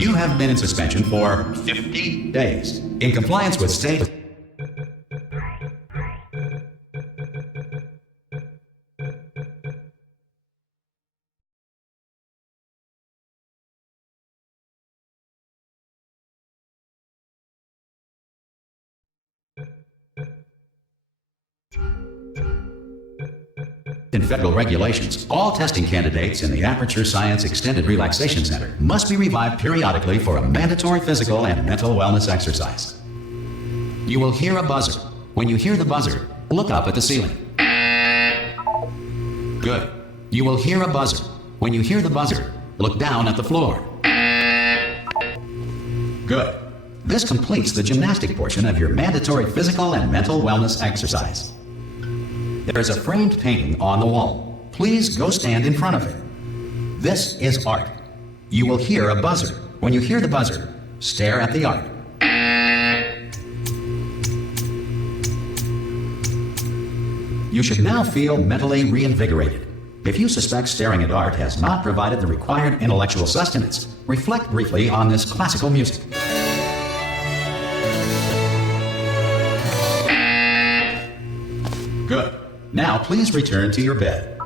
You have been in suspension for 50 days in compliance with state. In federal regulations, all testing candidates in the Aperture Science Extended Relaxation Center must be revived periodically for a mandatory physical and mental wellness exercise. You will hear a buzzer. When you hear the buzzer, look up at the ceiling. Good. You will hear a buzzer. When you hear the buzzer, look down at the floor. Good. This completes the gymnastic portion of your mandatory physical and mental wellness exercise. There is a framed painting on the wall. Please go stand in front of it. This is art. You will hear a buzzer. When you hear the buzzer, stare at the art. You should now feel mentally reinvigorated. If you suspect staring at art has not provided the required intellectual sustenance, reflect briefly on this classical music. Good. Now please return to your bed.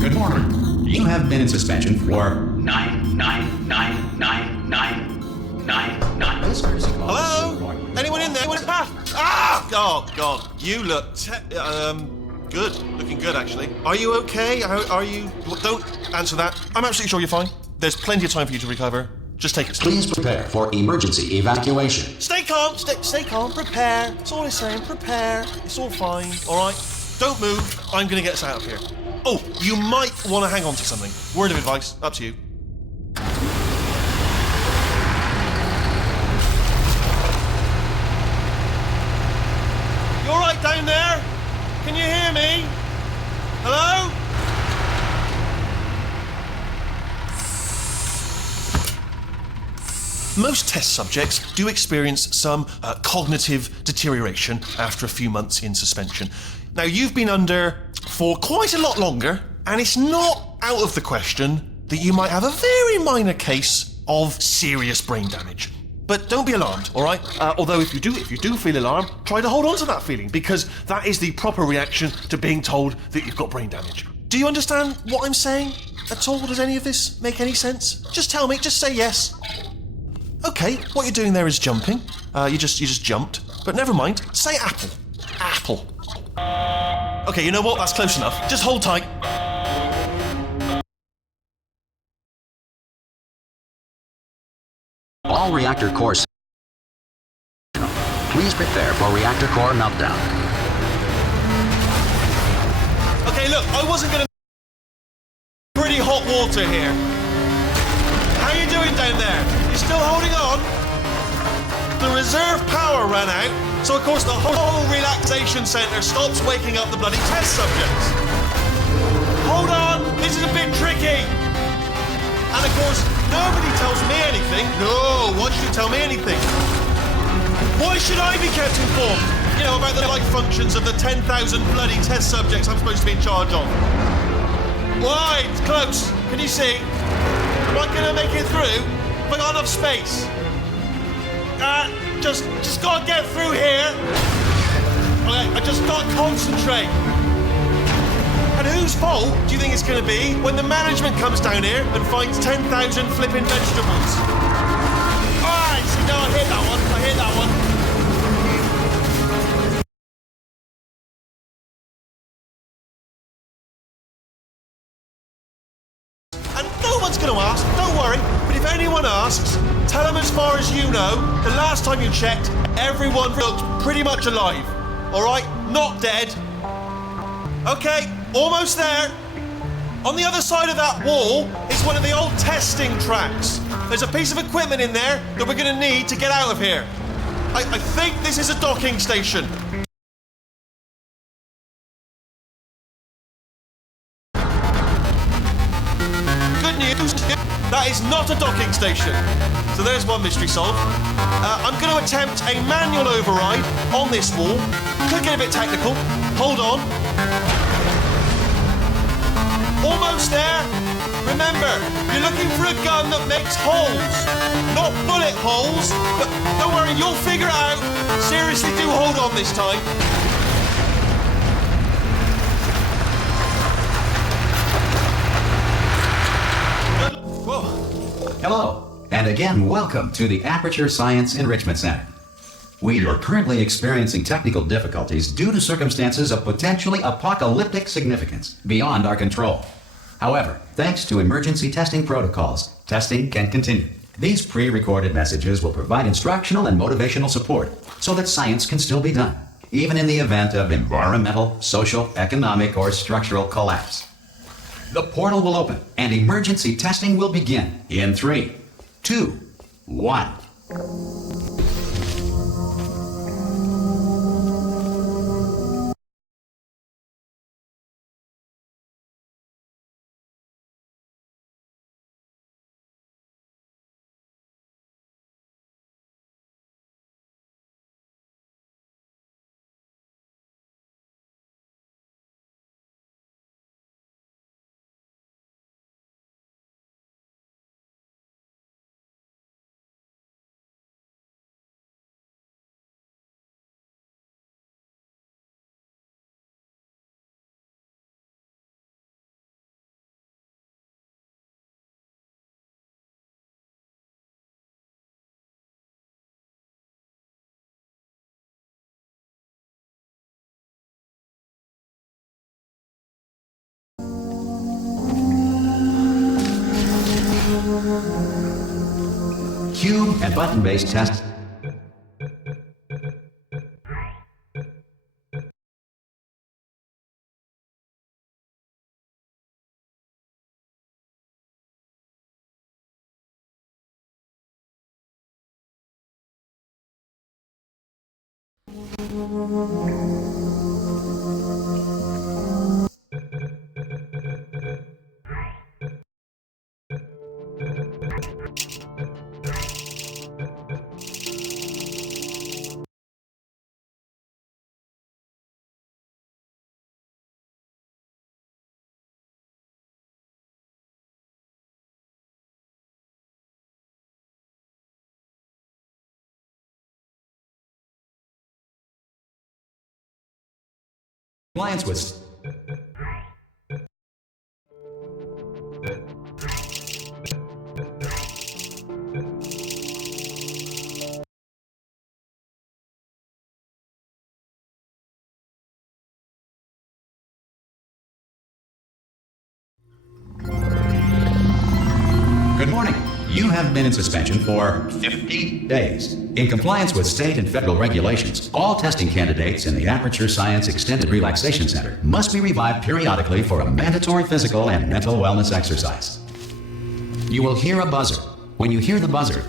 Good morning. You have been in suspension for 9. Hello? Anyone in there? Oh, God. You look good. Looking good, actually. Are you okay? Are you... Don't answer that. I'm absolutely sure you're fine. There's plenty of time for you to recover. Just take it slow. Please prepare for emergency evacuation. Stay calm. Stay calm. Prepare. That's all I'm saying. Prepare. It's all fine. All right? Don't move. I'm going to get us out of here. Oh, you might want to hang on to something. Word of advice. Up to you. Down there? Can you hear me? Hello? Most test subjects do experience some cognitive deterioration after a few months in suspension. Now, you've been under for quite a lot longer, and it's not out of the question that you might have a very minor case of serious brain damage. But don't be alarmed, all right? Although if you do feel alarmed, try to hold on to that feeling, because that is the proper reaction to being told that you've got brain damage. Do you understand what I'm saying at all? Does any of this make any sense? Just tell me, just say yes. Okay, what you're doing there is jumping. You just jumped. But never mind, say apple. Apple. Okay, you know what? That's close enough. Just hold tight. All reactor cores. Please prepare for reactor core meltdown. Okay, look, I wasn't gonna... Pretty hot water here. How you doing down there? You still holding on? The reserve power ran out, so of course the whole relaxation centre stops waking up the bloody test subjects. Hold on, this is a bit tricky. And of course, nobody tells me anything. No, why should you tell me anything? Why should I be kept informed? You know, about the life functions of the 10,000 bloody test subjects I'm supposed to be in charge of. Why? It's close. Can you see? Am I going to make it through? Have I got enough space? Just got to get through here. Okay, I just got to concentrate. And whose fault do you think it's going to be when the management comes down here and finds 10,000 flipping vegetables? Alright, see, no, I hit that one. And no one's going to ask, don't worry, but if anyone asks, tell them as far as you know, the last time you checked, everyone looked pretty much alive. Alright? Not dead. Okay. Almost there. On the other side of that wall is one of the old testing tracks. There's a piece of equipment in there that we're going to need to get out of here. I think this is a docking station. Good news, that is not a docking station. So there's one mystery solved. I'm going to attempt a manual override on this wall. Could get a bit technical. Hold on. Almost there. Remember, you're looking for a gun that makes holes, not bullet holes. But don't worry, you'll figure it out. Seriously, do hold on this time. Whoa. Hello, and again, welcome to the Aperture Science Enrichment Center. We are currently experiencing technical difficulties due to circumstances of potentially apocalyptic significance beyond our control. However, thanks to emergency testing protocols, testing can continue. These pre-recorded messages will provide instructional and motivational support so that science can still be done, even in the event of environmental, social, economic, or structural collapse. The portal will open and emergency testing will begin in 3, 2, 1. Cube and button-based test. Compliance with Good morning. You have been in suspension for 50 days. In compliance with state and federal regulations, all testing candidates in the Aperture Science Extended Relaxation Center must be revived periodically for a mandatory physical and mental wellness exercise. You will hear a buzzer. When you hear the buzzer,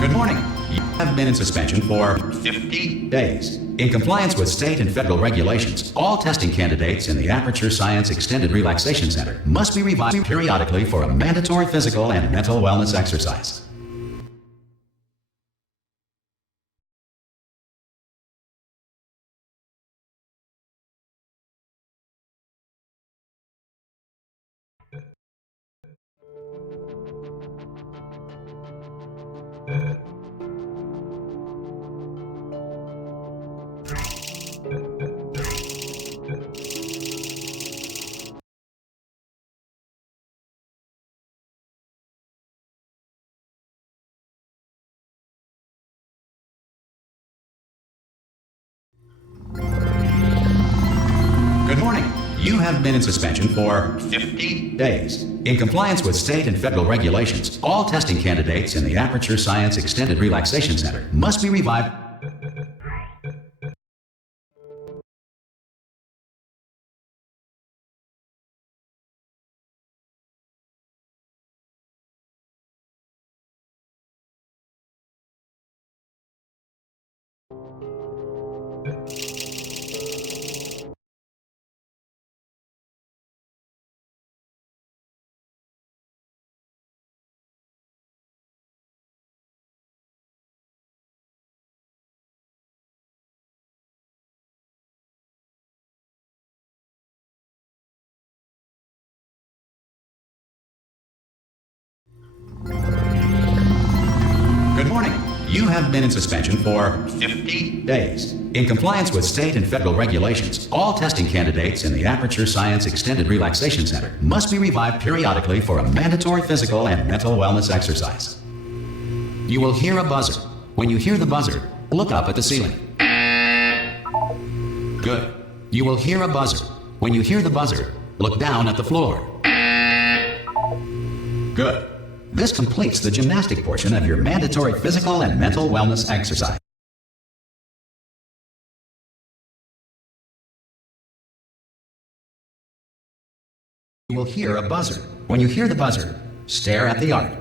Good morning. You have been in suspension for 50 days. In compliance with state and federal regulations, all testing candidates in the Aperture Science Extended Relaxation Center must be revived periodically for a mandatory physical and mental wellness exercise. Good morning. You have been in suspension for 50 days. In compliance with state and federal regulations, all testing candidates in the Aperture Science Extended Relaxation Center must be revived. Good morning. You have been in suspension for 50 days. In compliance with state and federal regulations, all testing candidates in the Aperture Science Extended Relaxation Center must be revived periodically for a mandatory physical and mental wellness exercise. You will hear a buzzer. When you hear the buzzer, look up at the ceiling. Good. You will hear a buzzer. When you hear the buzzer, look down at the floor. Good. This completes the gymnastic portion of your mandatory physical and mental wellness exercise. You will hear a buzzer. When you hear the buzzer, stare at the art.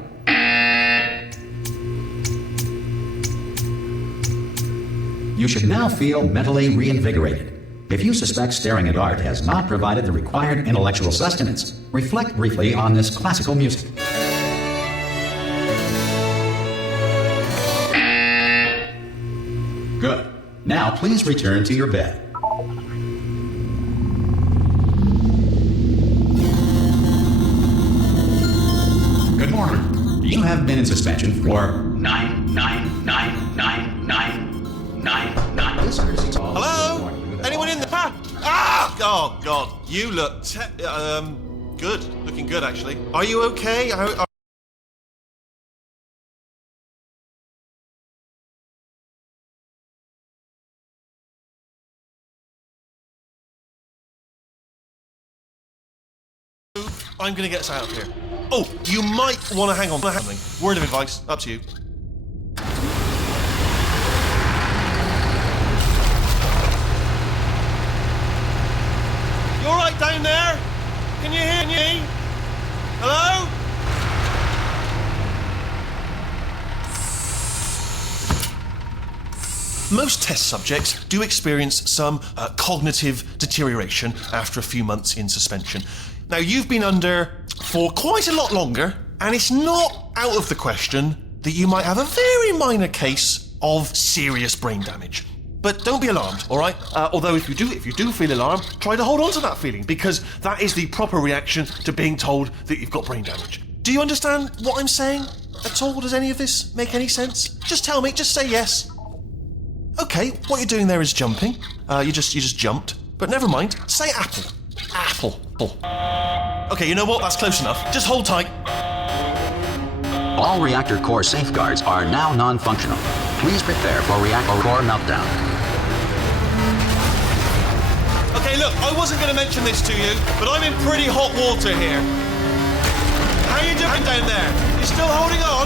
You should now feel mentally reinvigorated. If you suspect staring at art has not provided the required intellectual sustenance, reflect briefly on this classical music. Good. Now please return to your bed. Good morning. You have been in suspension for 9999999. Hello? Anyone in there? Ah! Oh, God. You look good. Looking good, actually. Are you okay? I'm gonna get us out of here. Oh, you might want to hang on. Word of advice, up to you. You all right down there? Can you hear me? Hello? Most test subjects do experience some cognitive deterioration after a few months in suspension. Now, you've been under for quite a lot longer, and it's not out of the question that you might have a very minor case of serious brain damage. But don't be alarmed, all right? Although if you do feel alarmed, try to hold on to that feeling, because that is the proper reaction to being told that you've got brain damage. Do you understand what I'm saying at all? Does any of this make any sense? Just tell me, just say yes. Okay, what you're doing there is jumping. You just jumped. But never mind, say apple. Apple. Okay, you know what? That's close enough. Just hold tight. All reactor core safeguards are now non-functional. Please prepare for reactor core meltdown. Okay, look, I wasn't going to mention this to you, but I'm in pretty hot water here. How you doing down there? You still holding on?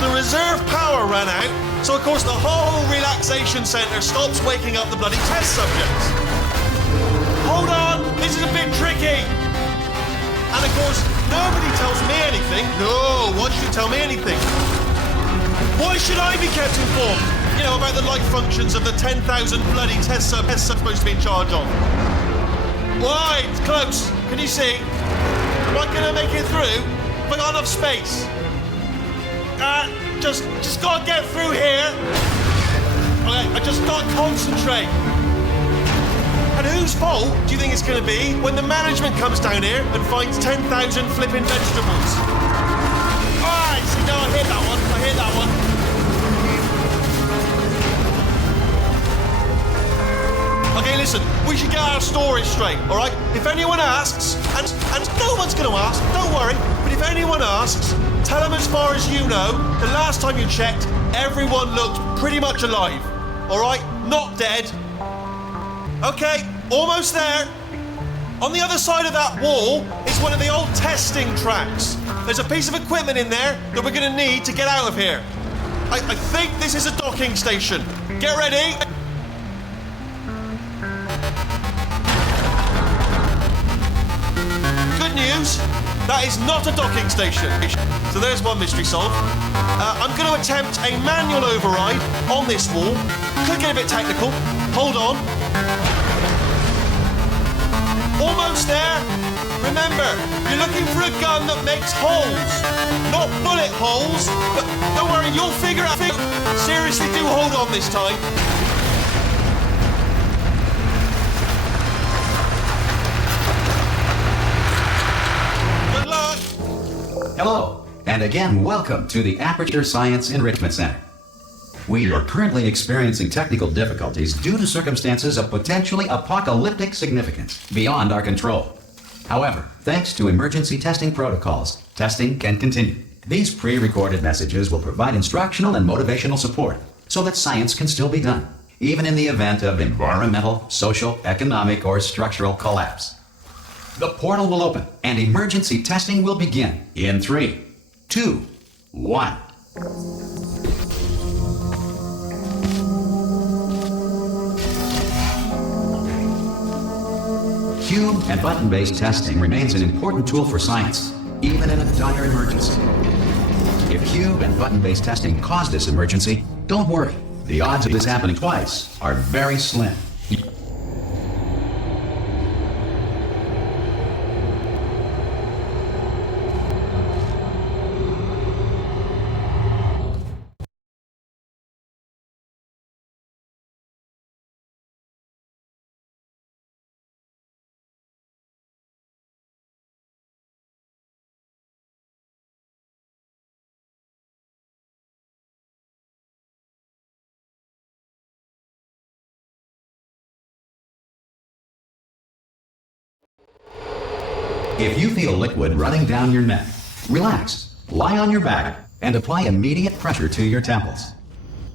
The reserve power ran out, so of course the whole relaxation centre stops waking up the bloody test subjects. Hold on, this is a bit tricky. And of course, nobody tells me anything. No, why should you tell me anything? Why should I be kept informed? You know, about the life functions of the 10,000 bloody test subs supposed to be in charge of. Why? It's close. Can you see? Am I going to make it through? Have I got enough space? Just gotta get through here. Okay, I just gotta concentrate. And whose fault do you think it's going to be when the management comes down here and finds 10,000 flipping vegetables? Alright, see, no, I hear that one. Okay, listen, we should get our story straight, alright? If anyone asks, and no one's going to ask, don't worry, but if anyone asks, tell them as far as you know, the last time you checked, everyone looked pretty much alive, alright? Not dead. Okay, almost there. On the other side of that wall is one of the old testing tracks. There's a piece of equipment in there that we're going to need to get out of here. I think this is a docking station. Get ready. Good news, that is not a docking station. So there's one mystery solved. I'm going to attempt a manual override on this wall. Could get a bit technical. Hold on. Almost there. Remember, you're looking for a gun that makes holes. Not bullet holes, but don't worry, you'll figure out. Seriously, do hold on this time. Good luck. Hello. and again, welcome to the Aperture Science Enrichment Center. We are currently experiencing technical difficulties due to circumstances of potentially apocalyptic significance beyond our control. However, thanks to emergency testing protocols, testing can continue. These pre-recorded messages will provide instructional and motivational support so that science can still be done, even in the event of environmental, social, economic, or structural collapse. The portal will open and emergency testing will begin in 3, 2, 1. Cube and button-based testing remains an important tool for science, even in a dire emergency. If cube and button-based testing caused this emergency, don't worry. The odds of this happening twice are very slim. If you feel liquid running down your neck, relax, lie on your back, and apply immediate pressure to your temples.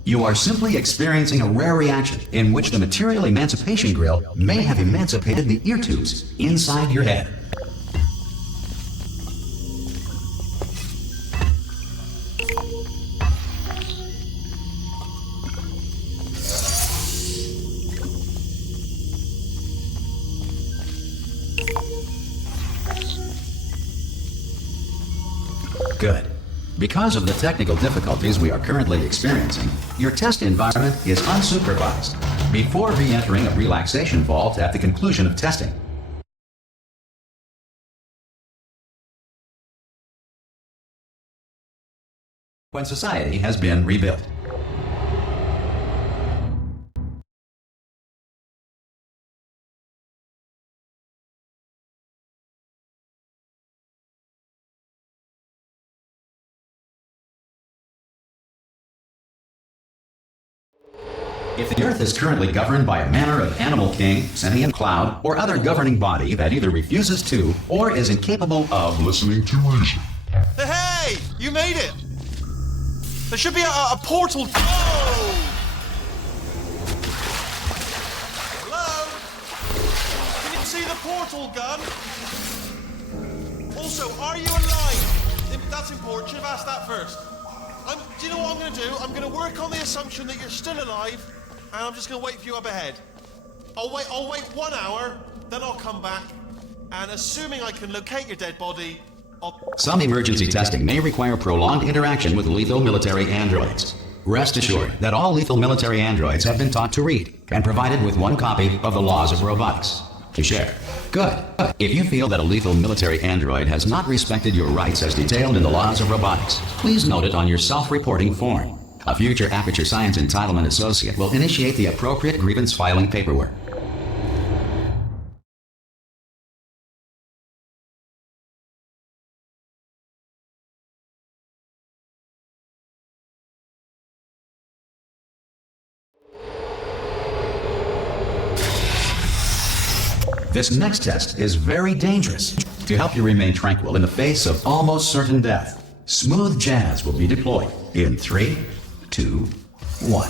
You are simply experiencing a rare reaction in which the material emancipation grill may have emancipated the ear tubes inside your head. Good. Because of the technical difficulties we are currently experiencing, your test environment is unsupervised before re-entering a relaxation vault at the conclusion of testing. When society has been rebuilt. If the Earth is currently governed by a manner of animal king, sentient cloud, or other governing body that either refuses to or is incapable of listening to reason. Hey! You made it! There should be a portal. Oh! Hello? Can you see the portal gun? Also, are you alive? That's important. Should have asked that first. Do you know what I'm going to do? I'm going to work on the assumption that you're still alive, and I'm just going to wait for you up ahead. I'll wait 1 hour, then I'll come back, and assuming I can locate your dead body, Some emergency testing may require prolonged interaction with lethal military androids. Rest assured that all lethal military androids have been taught to read and provided with 1 copy of the Laws of Robotics to share. Good. If you feel that a lethal military android has not respected your rights as detailed in the Laws of Robotics, please note it on your self-reporting form. A future Aperture Science Entitlement Associate will initiate the appropriate grievance filing paperwork. This next test is very dangerous. To help you remain tranquil in the face of almost certain death, smooth jazz will be deployed in 3, 2, 1.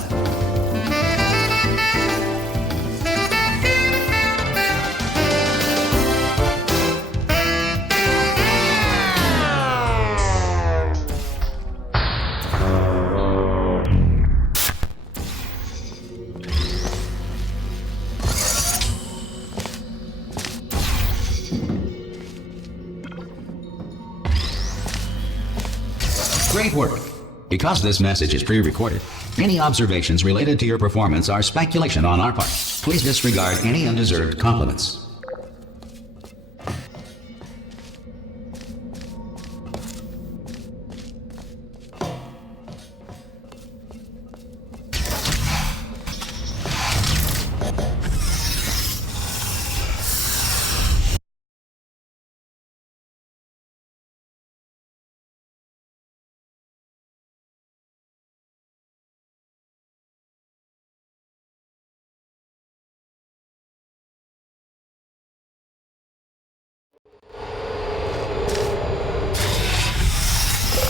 Great work. Because this message is pre-recorded, any observations related to your performance are speculation on our part. Please disregard any undeserved compliments.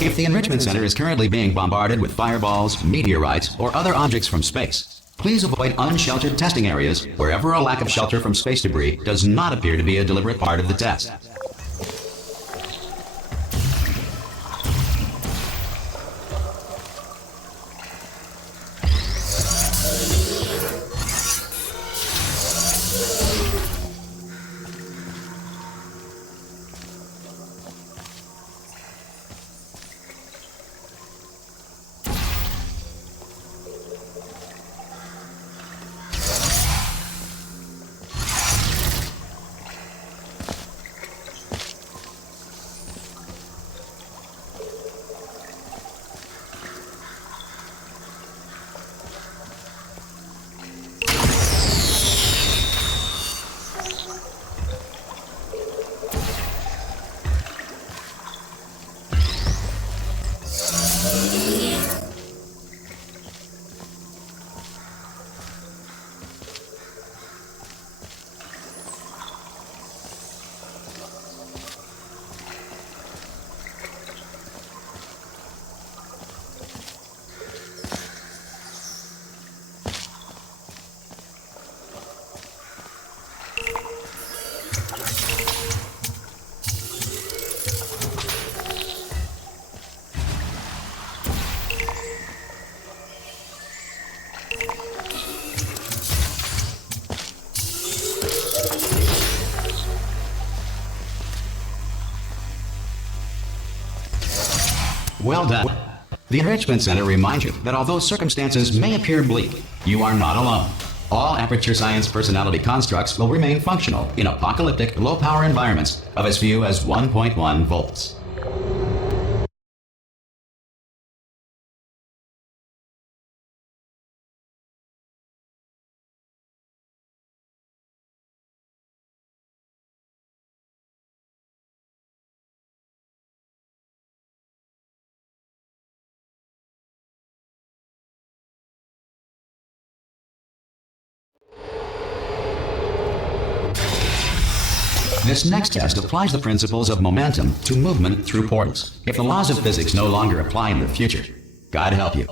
If the Enrichment Center is currently being bombarded with fireballs, meteorites, or other objects from space, please avoid unsheltered testing areas wherever a lack of shelter from space debris does not appear to be a deliberate part of the test. Well done. The Enrichment Center reminds you that although circumstances may appear bleak, you are not alone. All Aperture Science personality constructs will remain functional in apocalyptic, low-power environments of as few as 1.1 volts. This next test applies the principles of momentum to movement through portals. If the laws of physics no longer apply in the future, God help you.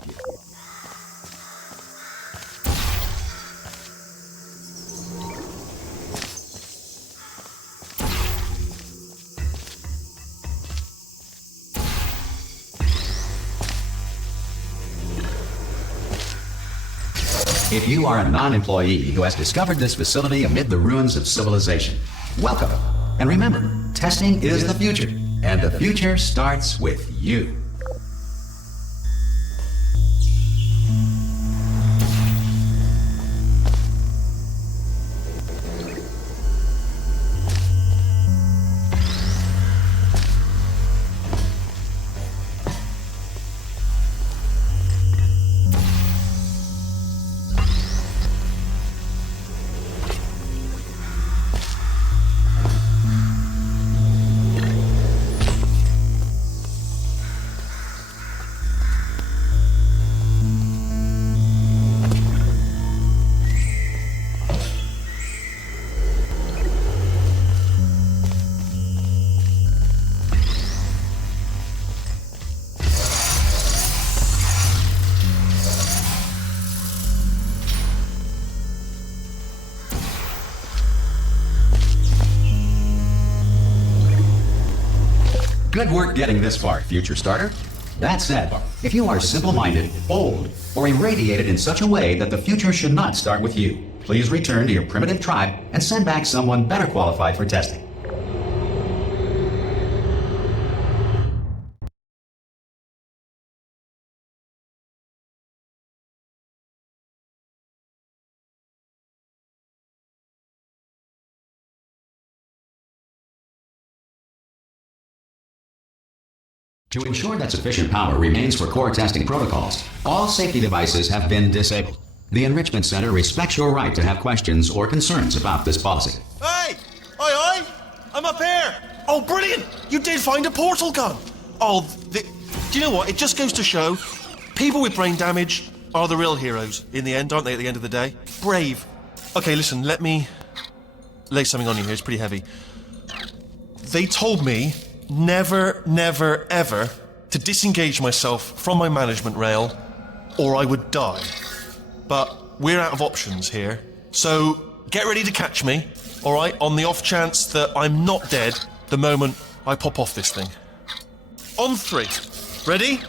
If you are a non-employee who has discovered this facility amid the ruins of civilization, welcome. And remember, testing is the future, and the future starts with you. Good work getting this far, future starter. That said, if you are simple-minded, bold, or irradiated in such a way that the future should not start with you, please return to your primitive tribe and send back someone better qualified for testing. To ensure that sufficient power remains for core testing protocols, all safety devices have been disabled. The Enrichment Center respects your right to have questions or concerns about this policy. Hey! Oi! I'm up here! Oh, brilliant! You did find a portal gun! Oh, do you know what? It just goes to show, people with brain damage are the real heroes in the end, aren't they, at the end of the day? Brave. Okay, listen, let me lay something on you here. It's pretty heavy. They told me never, ever to disengage myself from my management rail, or I would die. But we're out of options here. So get ready to catch me, alright, on the off chance that I'm not dead the moment I pop off this thing. On 3. Ready?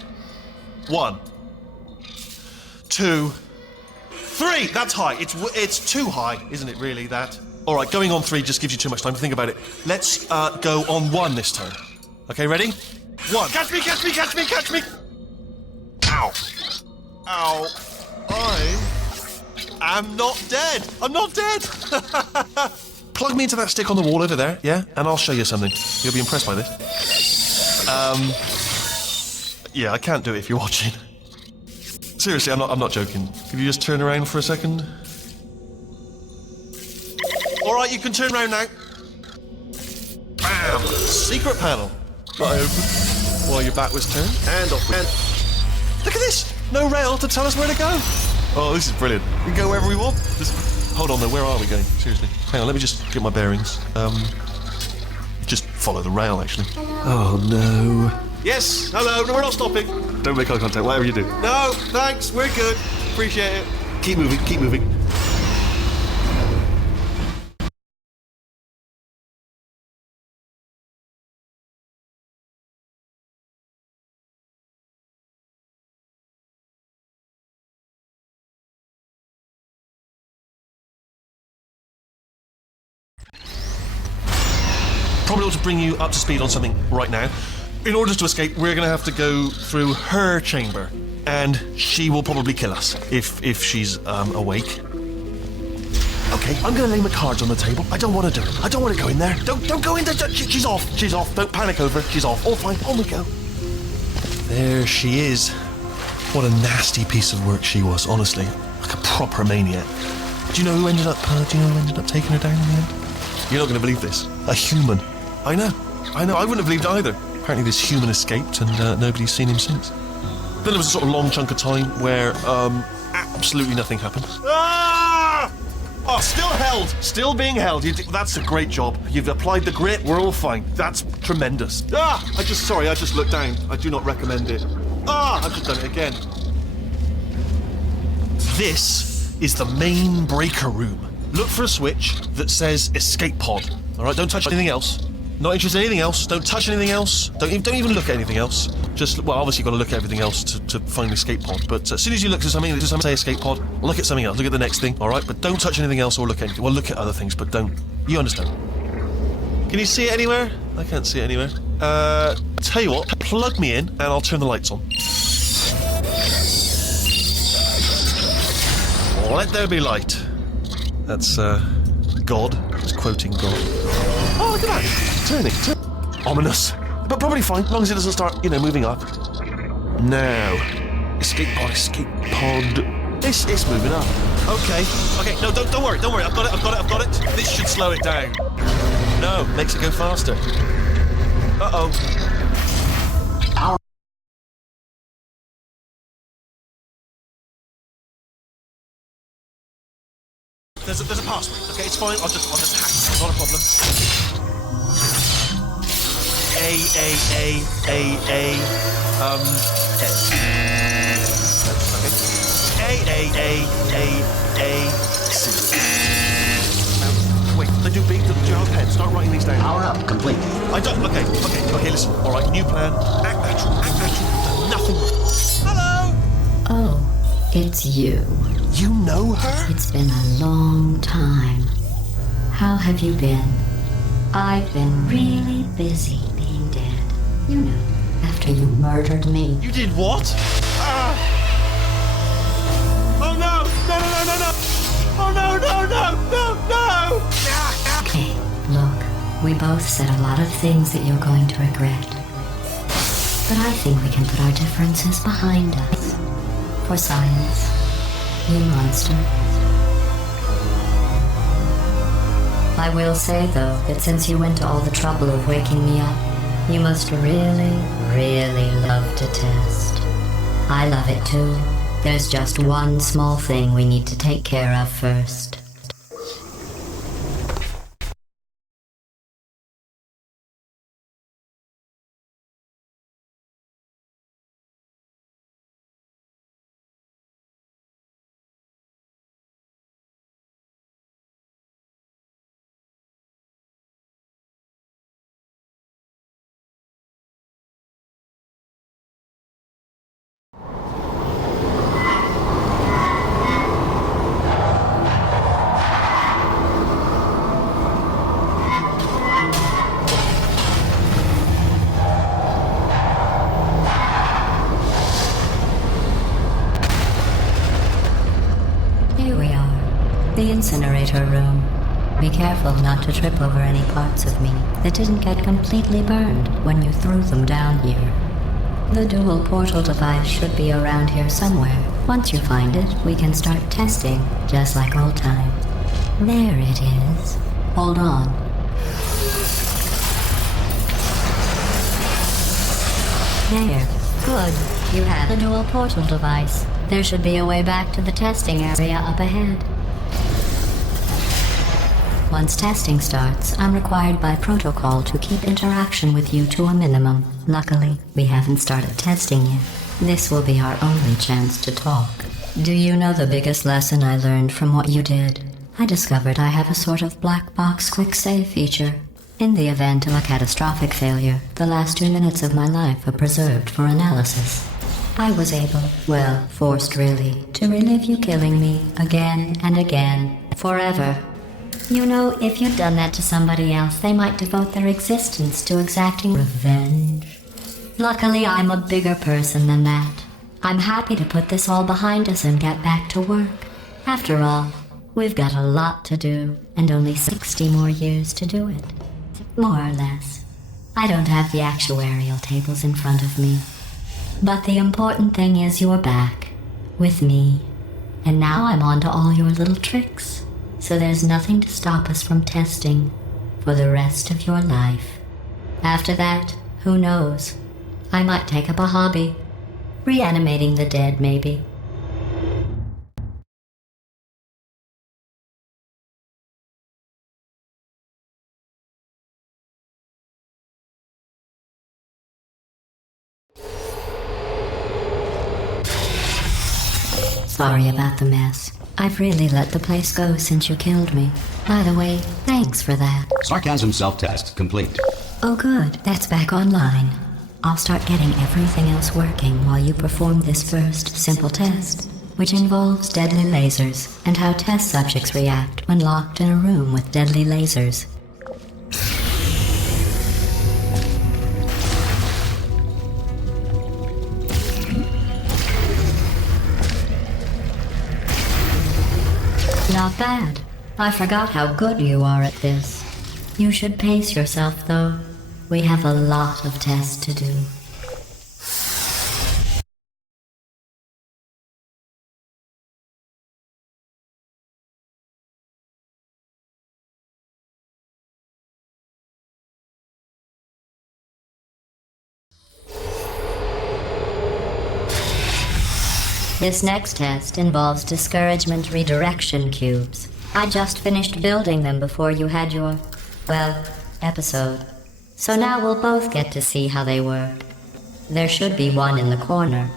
1, 2, 3! That's high. It's too high, isn't it, really, that? Alright, going on 3 just gives you too much time to think about it. Let's go on 1 this time. Okay, ready? 1. Catch me, catch me, catch me, catch me! Ow. Ow. I am not dead. I'm not dead. Plug me into that stick on the wall over there, yeah? And I'll show you something. You'll be impressed by this. Yeah, I can't do it if you're watching. Seriously, I'm not joking. Could you just turn around for a second? Alright, you can turn around now. Bam! Secret panel. Got open while your back was turned. And off we... And look at this! No rail to tell us where to go. Oh, this is brilliant. We can go wherever we want. Just hold on though, where are we going? Seriously. Hang on, let me just get my bearings. Just follow the rail, actually. Oh no. Yes, hello, no, we're not stopping. Don't make eye contact, whatever you do. No, thanks, we're good. Appreciate it. Keep moving, keep moving. Probably ought to bring you up to speed on something right now. In order to escape, we're going to have to go through her chamber, and she will probably kill us if she's awake. Okay, I'm going to lay my cards on the table. I don't want to do it. I don't want to go in there. Don't go in there. She's off. She's off. Don't panic over. She's off. All fine. On we go. There she is. What a nasty piece of work she was. Honestly, like a proper maniac. Do you know who ended up? Taking her down in the end? You're not going to believe this. A human. I know. I wouldn't have believed it either. Apparently this human escaped and nobody's seen him since. Then there was a sort of long chunk of time where absolutely nothing happened. Ah! Oh, still held. Still being held. That's a great job. You've applied the grit. We're all fine. That's tremendous. Ah! I just looked down. I do not recommend it. Ah! I've just done it again. This is the main breaker room. Look for a switch that says escape pod. All right, don't touch anything else. Not interested in anything else. Don't touch anything else. Don't even look at anything else. Just, well, obviously you've got to look at everything else to find the escape pod. But as soon as you look at something, say escape pod, look at something else. Look at the next thing, all right? But don't touch anything else or look at anything. Well, look at other things, but don't. You understand? Can you see it anywhere? I can't see it anywhere. Tell you what, plug me in and I'll turn the lights on. Let there be light. That's, God. He's quoting God. Oh, look at that. Turning. Ominous. But probably fine, as long as it doesn't start, moving up. Now. Escape pod. It's moving up. Okay. No, don't worry. I've got it. This should slow it down. No, makes it go faster. Uh-oh. There's a password. Okay, it's fine. I'll just hack it. Not a problem. A. C. Wait, they do big. Do you have a pen? Start writing these down. Power up, complete. I don't. Okay. Listen. All right, new plan. Act natural. Done nothing wrong. Hello. Oh, it's you. You know her? It's been a long time. How have you been? I've been really busy being dead. You know, after you murdered me. You did what? Oh no! Oh no! Okay, look, we both said a lot of things that you're going to regret. But I think we can put our differences behind us. For science. You monster. I will say, though, that since you went to all the trouble of waking me up, you must really, really love to test. I love it too. There's just one small thing we need to take care of first. incinerator room. Be careful not to trip over any parts of me that didn't get completely burned when you threw them down here. The dual portal device should be around here somewhere. Once you find it, we can start testing, just like old times. There it is. Hold on. There. Good. You have the dual portal device. There should be a way back to the testing area up ahead. Once testing starts, I'm required by protocol to keep interaction with you to a minimum. Luckily, we haven't started testing yet. This will be our only chance to talk. Do you know the biggest lesson I learned from what you did? I discovered I have a sort of black box quick save feature. In the event of a catastrophic failure, the last 2 minutes of my life are preserved for analysis. I was able, well, forced really, to relive you killing me again and again, forever. You know, if you'd done that to somebody else, they might devote their existence to exacting revenge. Luckily, I'm a bigger person than that. I'm happy to put this all behind us and get back to work. After all, we've got a lot to do, and only 60 more years to do it. More or less. I don't have the actuarial tables in front of me. But the important thing is you're back, with me. And now I'm on to all your little tricks. So there's nothing to stop us from testing for the rest of your life. After that, who knows? I might take up a hobby. Reanimating the dead, maybe. Sorry about the mess. I've really let the place go since you killed me. By the way, thanks for that. Sarcasm self-test complete. Oh good, that's back online. I'll start getting everything else working while you perform this first simple test, which involves deadly lasers and how test subjects react when locked in a room with deadly lasers. Not bad. I forgot how good you are at this. You should pace yourself, though. We have a lot of tests to do. This next test involves discouragement redirection cubes. I just finished building them before you had your, well, episode. So now we'll both get to see how they work. There should be one in the corner.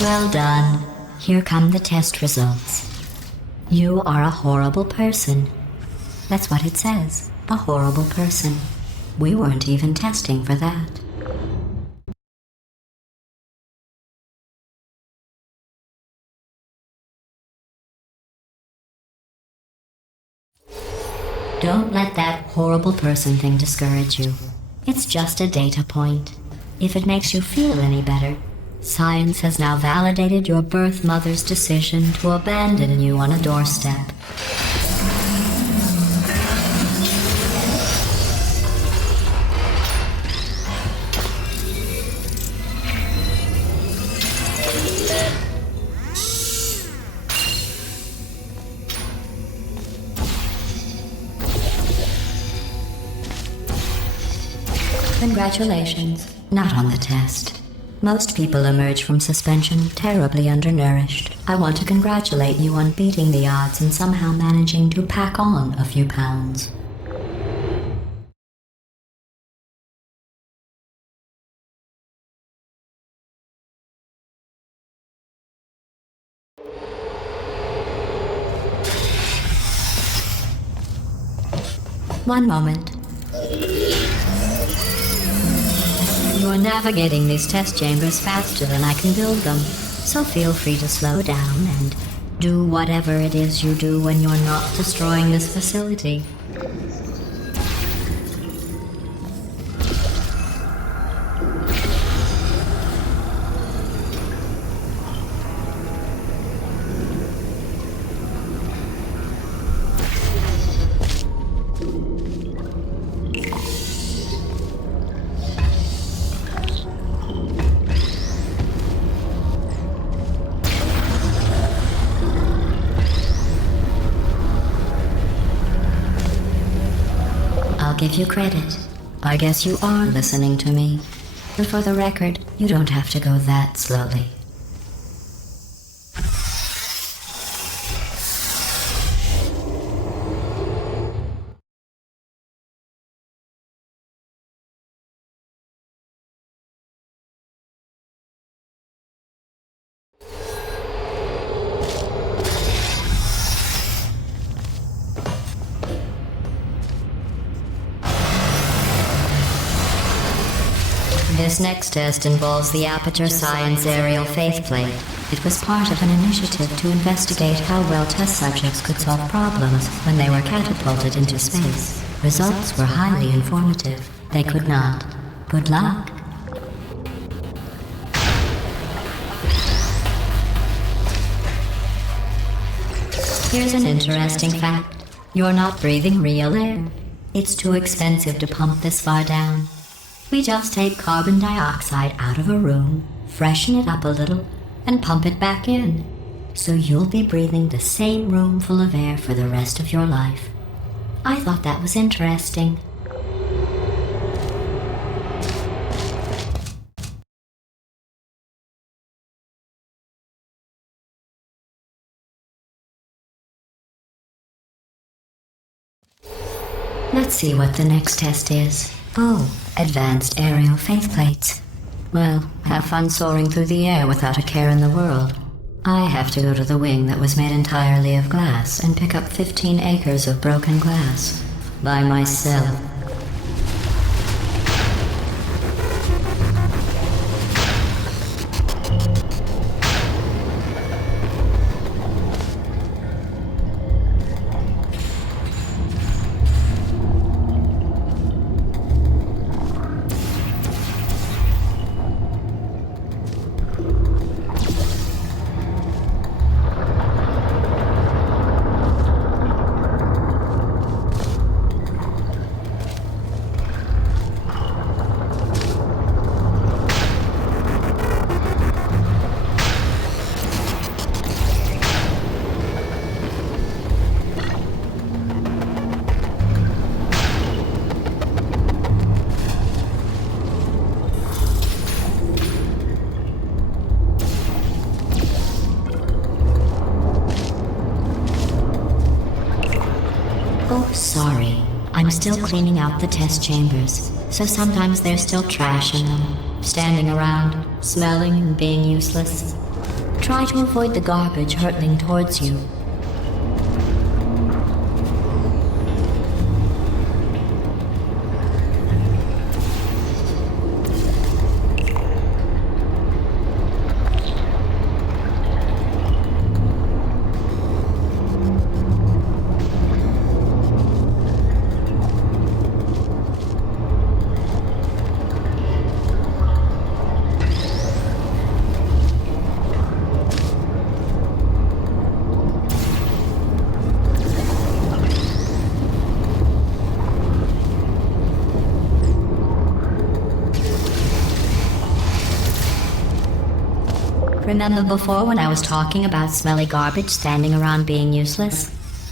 Well done. Here come the test results. You are a horrible person. That's what it says. A horrible person. We weren't even testing for that. Don't let that horrible person thing discourage you. It's just a data point. If it makes you feel any better, science has now validated your birth mother's decision to abandon you on a doorstep. Congratulations. Not on the test. Most people emerge from suspension terribly undernourished. I want to congratulate you on beating the odds and somehow managing to pack on a few pounds. One moment. You're navigating these test chambers faster than I can build them, so feel free to slow down and do whatever it is you do when you're not destroying this facility. Give you credit. I guess you are listening to me. But for the record, you don't have to go that slowly. This next test involves the Aperture Science Aerial Faithplate. It was part of an initiative to investigate how well test subjects could solve problems when they were catapulted into space. Results were highly informative. They could not. Good luck. Here's an interesting fact. You're not breathing real air. It's too expensive to pump this far down. We just take carbon dioxide out of a room, freshen it up a little, and pump it back in. So you'll be breathing the same room full of air for the rest of your life. I thought that was interesting. Let's see what the next test is. Oh, advanced aerial faithplates. Well, have fun soaring through the air without a care in the world. I have to go to the wing that was made entirely of glass and pick up 15 acres of broken glass. By myself. Oh, sorry. I'm still cleaning out the test chambers, so sometimes there's still trash in them, standing around, smelling and being useless. Try to avoid the garbage hurtling towards you. Remember before when I was talking about smelly garbage standing around being useless?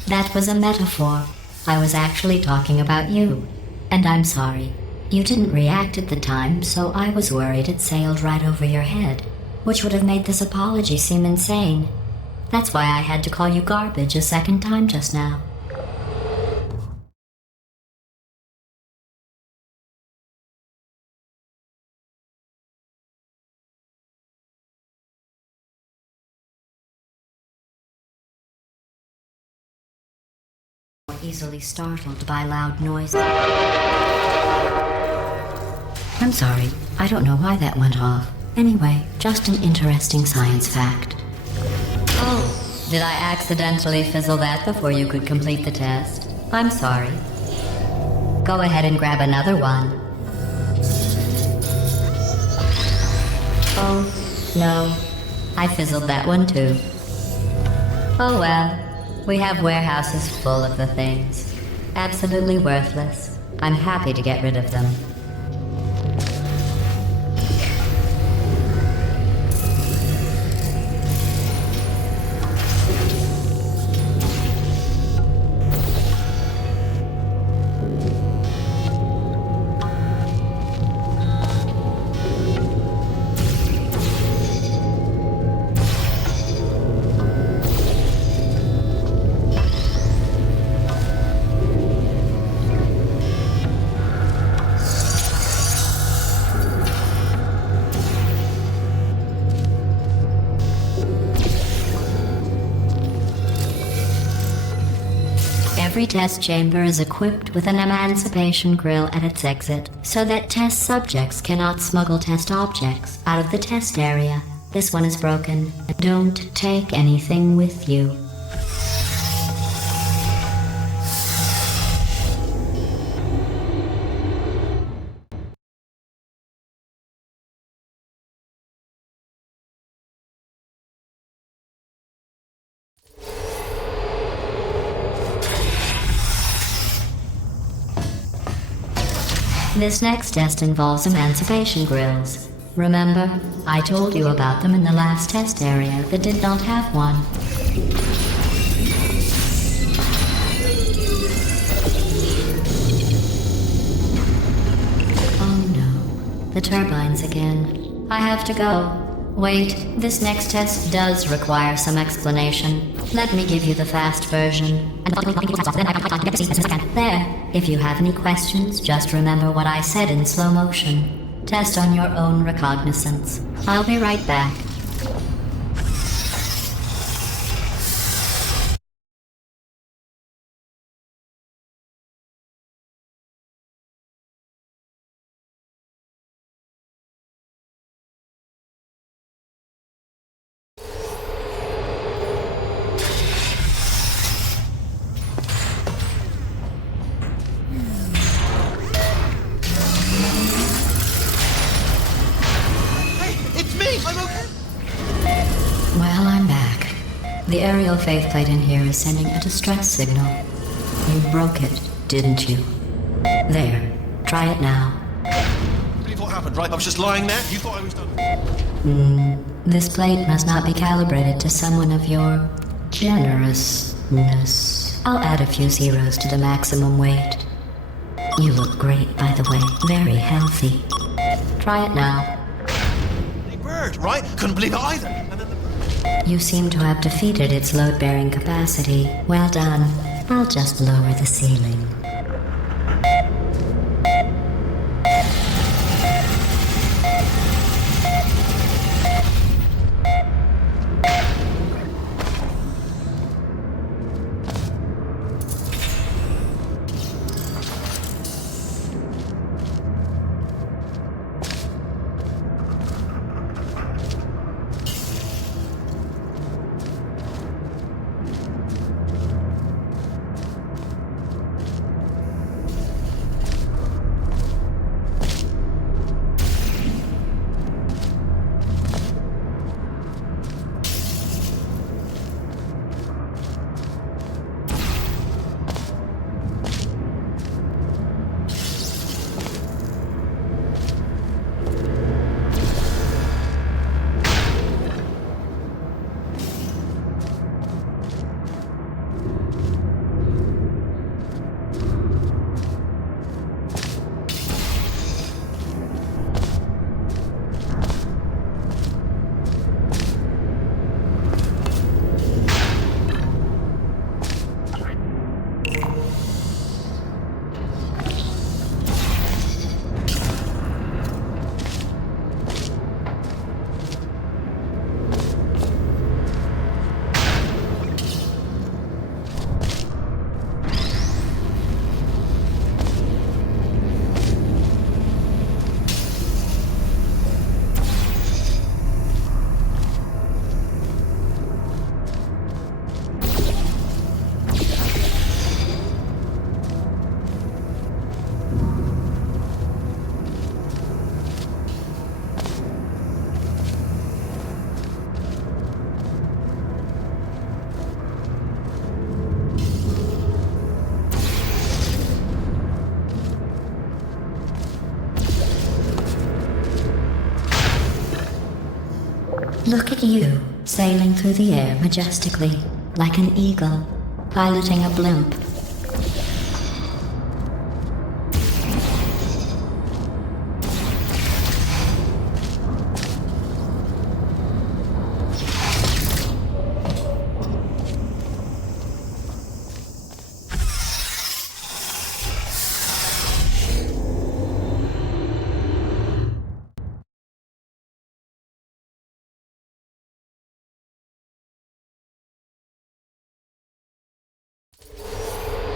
That was a metaphor. I was actually talking about you. And I'm sorry. You didn't react at the time, so I was worried it sailed right over your head, which would have made this apology seem insane. That's why I had to call you garbage a second time just now. easily startled by loud noises. I'm sorry, I don't know why that went off. Anyway, just an interesting science fact. Oh, did I accidentally fizzle that before you could complete the test? I'm sorry. Go ahead and grab another one. Oh, no. I fizzled that one too. Oh well. We have warehouses full of the things. Absolutely worthless. I'm happy to get rid of them. Every test chamber is equipped with an emancipation grill at its exit, so that test subjects cannot smuggle test objects out of the test area. This one is broken. Don't take anything with you. This next test involves emancipation grills. Remember, I told you about them in the last test area that did not have one. Oh no, the turbines again. I have to go. Wait, this next test does require some explanation. Let me give you the fast version. There. If you have any questions, just remember what I said in slow motion. Test on your own recognizance. I'll be right back. Well, I'm back. The aerial faceplate in here is sending a distress signal. You broke it, didn't you? There. Try it now. Believe what happened, right? I was just lying there. You thought I was done. This plate must not be calibrated to someone of your generousness. I'll add a few zeros to the maximum weight. You look great, by the way. Very healthy. Try it now. Bird, right? Couldn't believe it either. And then You seem to have defeated its load-bearing capacity. Well done. I'll just lower the ceiling. Look at you, sailing through the air majestically, like an eagle, piloting a blimp.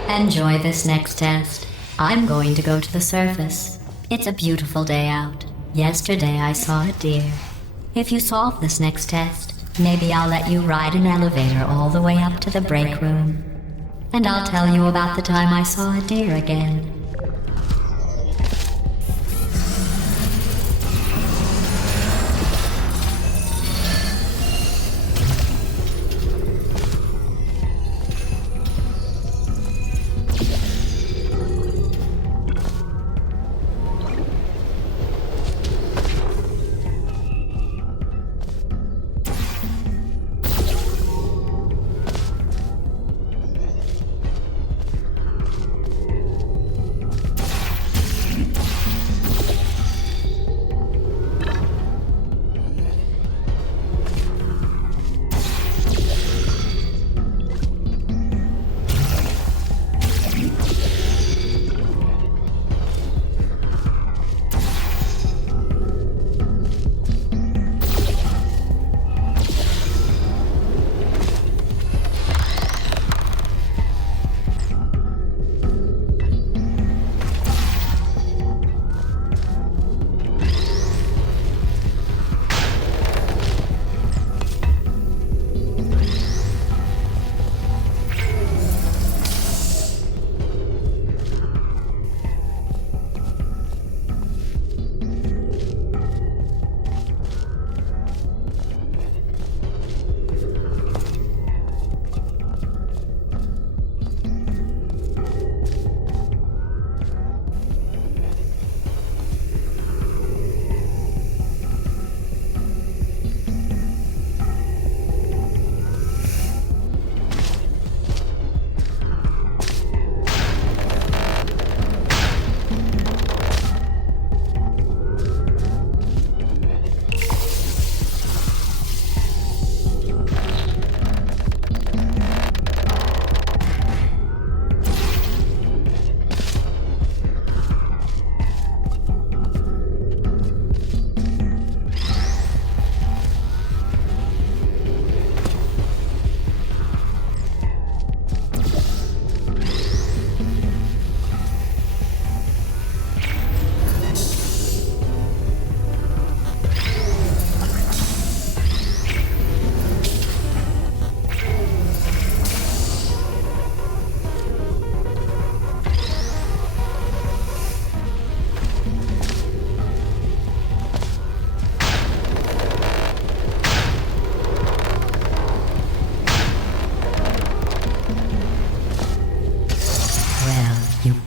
Enjoy this next test. I'm going to go to the surface. It's a beautiful day out. Yesterday I saw a deer. If you solve this next test, maybe I'll let you ride an elevator all the way up to the break room. And I'll tell you about the time I saw a deer again.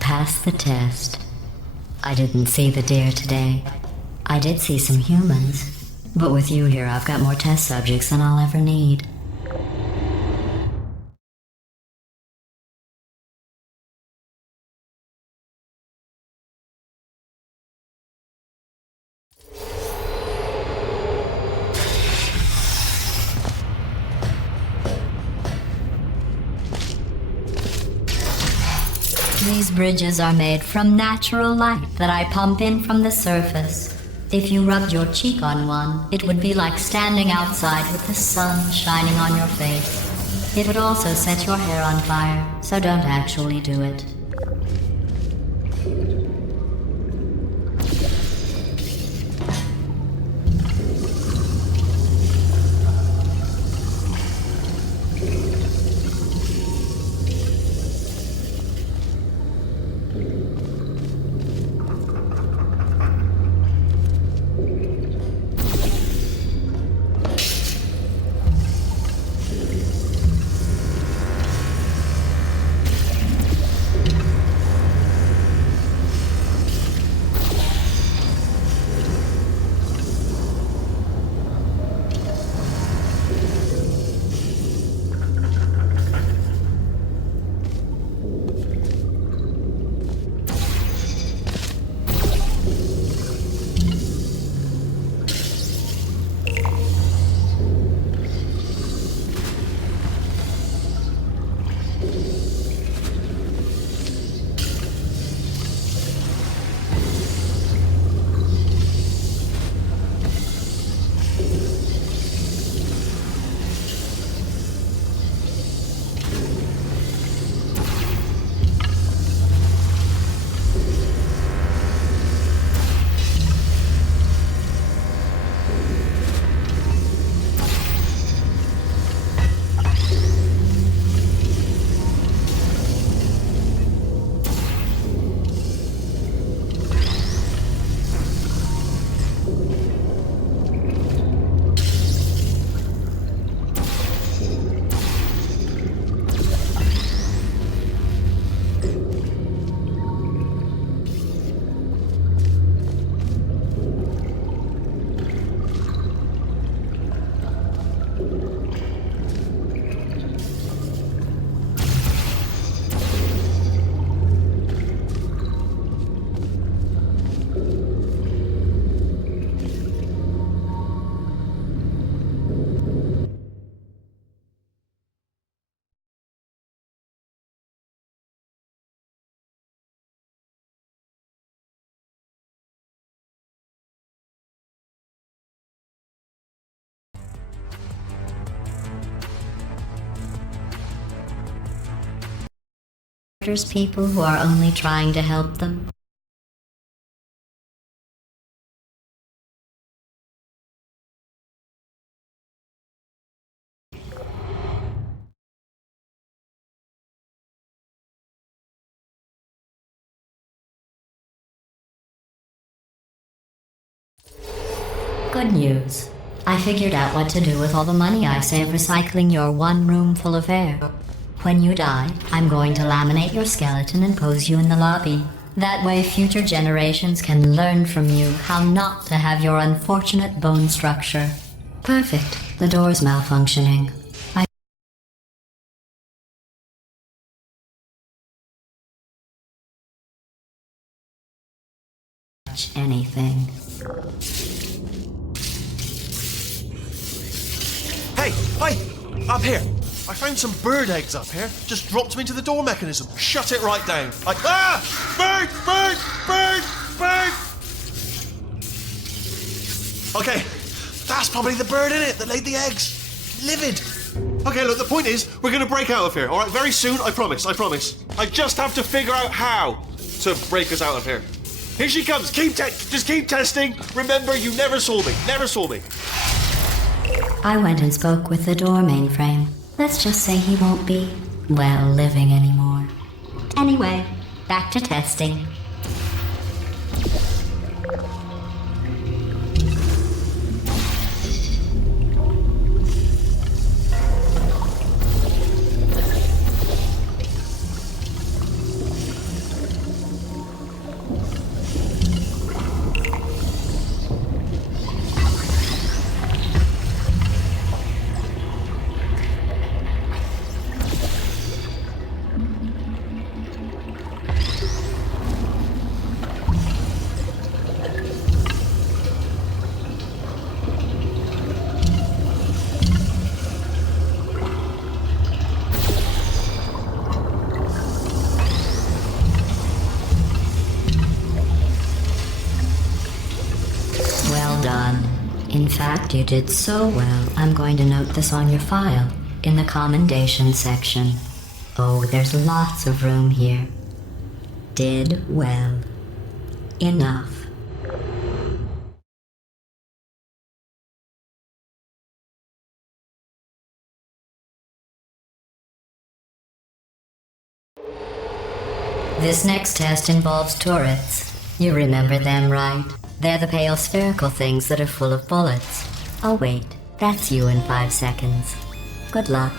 Passed the test. I didn't see the deer today. I did see some humans, but with you here I've got more test subjects than I'll ever need. These bridges are made from natural light that I pump in from the surface. If you rubbed your cheek on one, it would be like standing outside with the sun shining on your face. It would also set your hair on fire, so don't actually do it. people who are only trying to help them. Good news. I figured out what to do with all the money I saved recycling your one room full of air. When you die, I'm going to laminate your skeleton and pose you in the lobby. That way future generations can learn from you how not to have your unfortunate bone structure. Perfect. The door's malfunctioning. Anything. Hey, up here. I found some bird eggs up here. Just dropped them into the door mechanism. Shut it right down. Like, bird, bird, bird, bird. Okay, that's probably the bird in it that laid the eggs. Livid. Okay, look, the point is, we're going to break out of here, all right? Very soon, I promise. I just have to figure out how to break us out of here. Here she comes. Just keep testing. Remember, you never saw me. I went and spoke with the door mainframe. Let's just say he won't be, well, living anymore. Anyway, back to testing. In fact, you did so well, I'm going to note this on your file, in the commendation section. Oh, there's lots of room here. Did well. Enough. This next test involves turrets. You remember them, right? They're the pale spherical things that are full of bullets. Oh wait, that's you in 5 seconds. Good luck.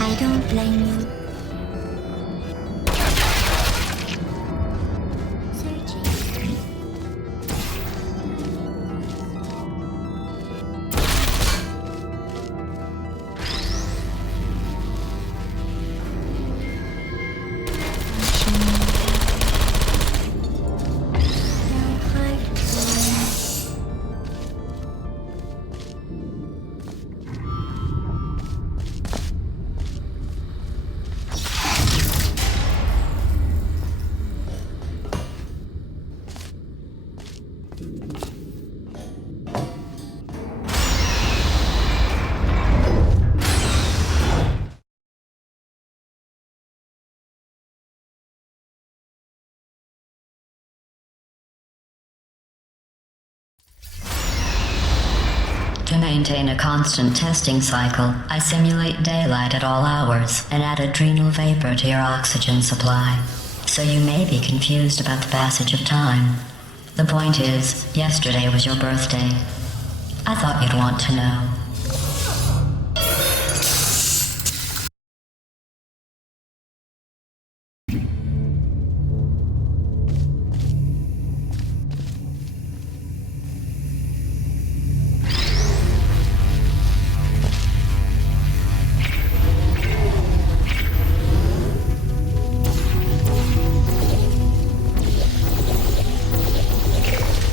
I don't blame you. Searching. To maintain a constant testing cycle, I simulate daylight at all hours and add adrenal vapor to your oxygen supply. So you may be confused about the passage of time. The point is, yesterday was your birthday. I thought you'd want to know.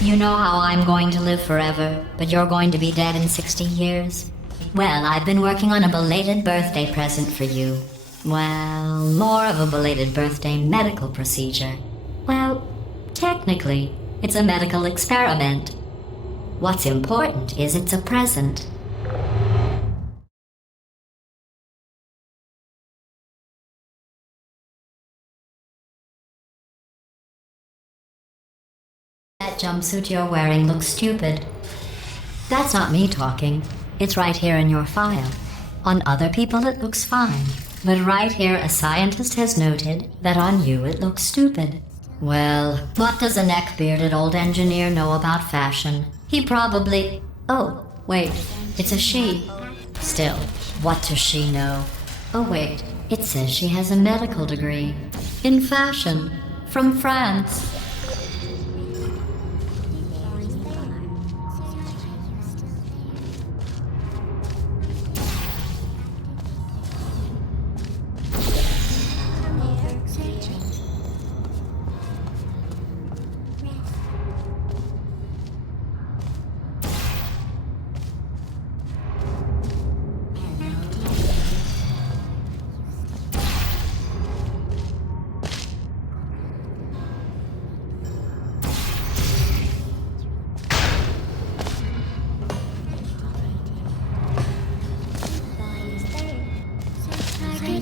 You know how I'm going to live forever, but you're going to be dead in 60 years? Well, I've been working on a belated birthday present for you. Well, more of a belated birthday medical procedure. Well, technically, it's a medical experiment. What's important is it's a present. That jumpsuit you're wearing looks stupid. That's not me talking. It's right here in your file. On other people it looks fine. But right here a scientist has noted that on you it looks stupid. Well, what does a neck-bearded old engineer know about fashion? He probably... Oh, wait, it's a she. Still, what does she know? Oh wait, it says she has a medical degree. In fashion. From France.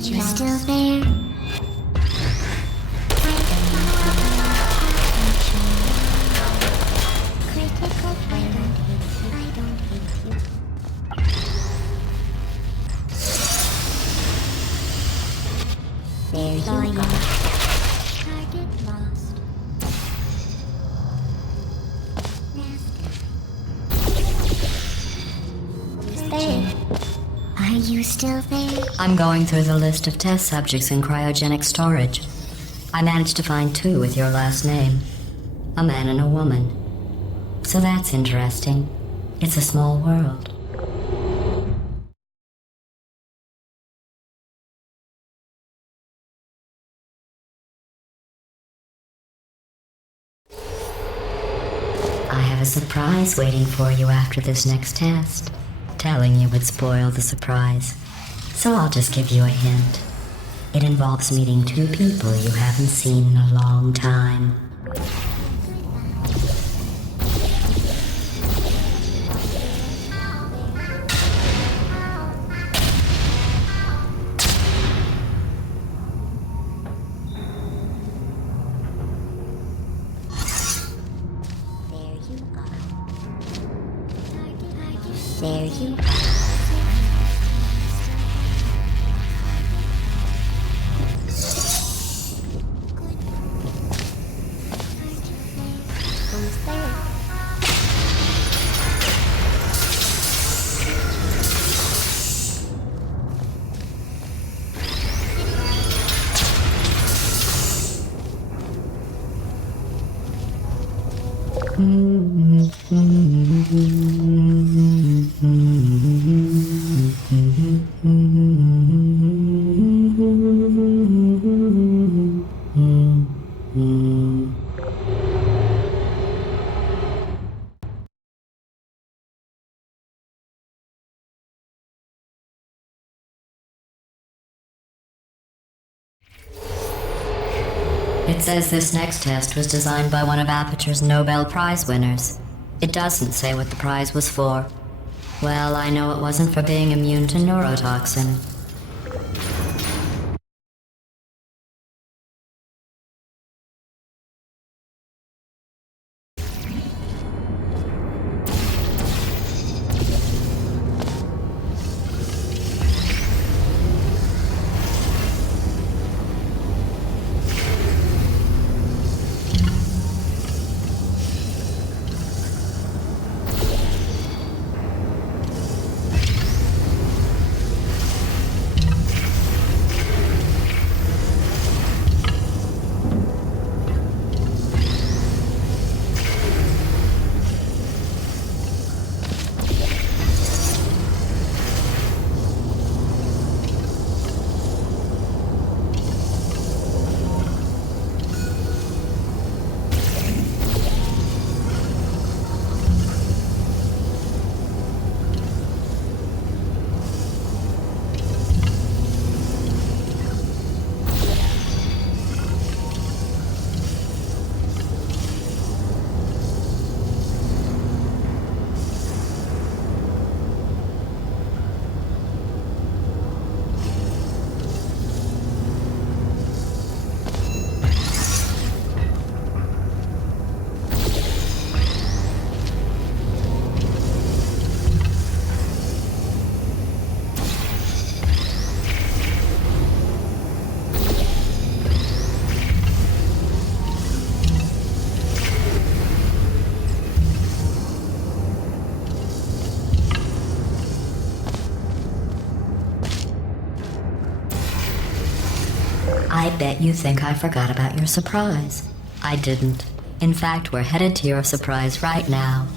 You're still there. Critical fire. I don't hate you. There you go. Target lost. There. Are you still there? I'm going through the list of test subjects in cryogenic storage. I managed to find 2 with your last name. A man and a woman. So that's interesting. It's a small world. I have a surprise waiting for you after this next test. Telling you would spoil the surprise. So I'll just give you a hint. It involves meeting 2 people you haven't seen in a long time. There you are. Who's there? It says this next test was designed by one of Aperture's Nobel Prize winners. It doesn't say what the prize was for. Well, I know it wasn't for being immune to neurotoxin. bet you think I forgot about your surprise. I didn't. In fact, we're headed to your surprise right now.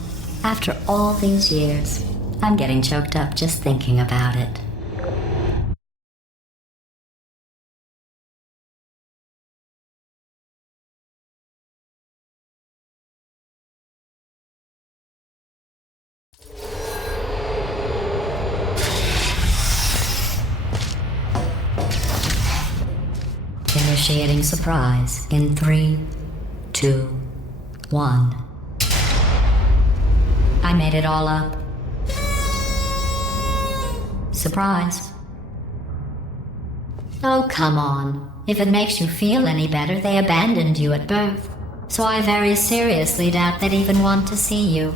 After all these years, I'm getting choked up just thinking about it. Initiating surprise in 3, 2, 1. I made it all up. Surprise. Oh, come on. If it makes you feel any better, they abandoned you at birth. So I very seriously doubt they'd even want to see you.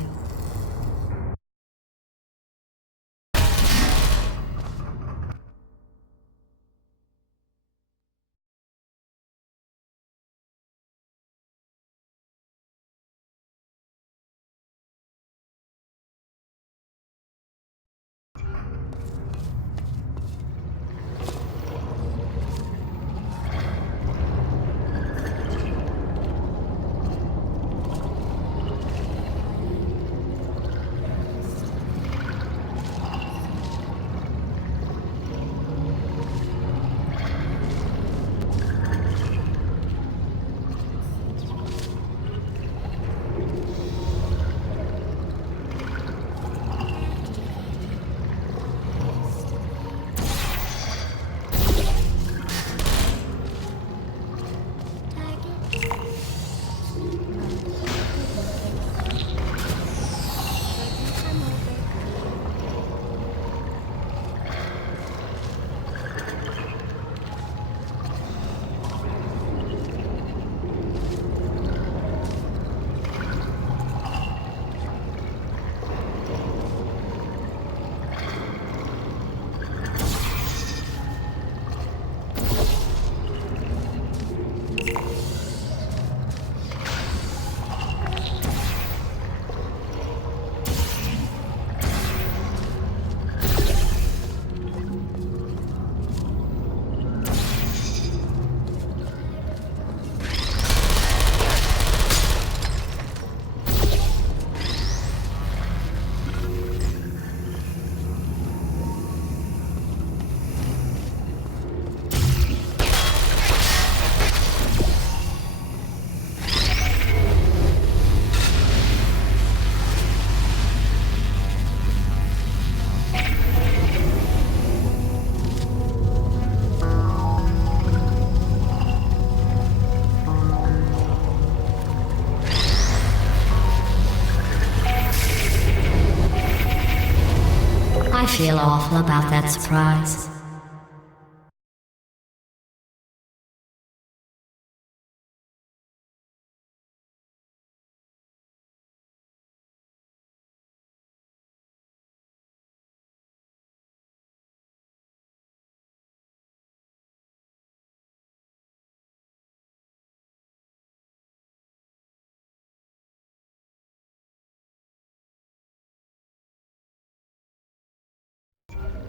I feel awful about that surprise.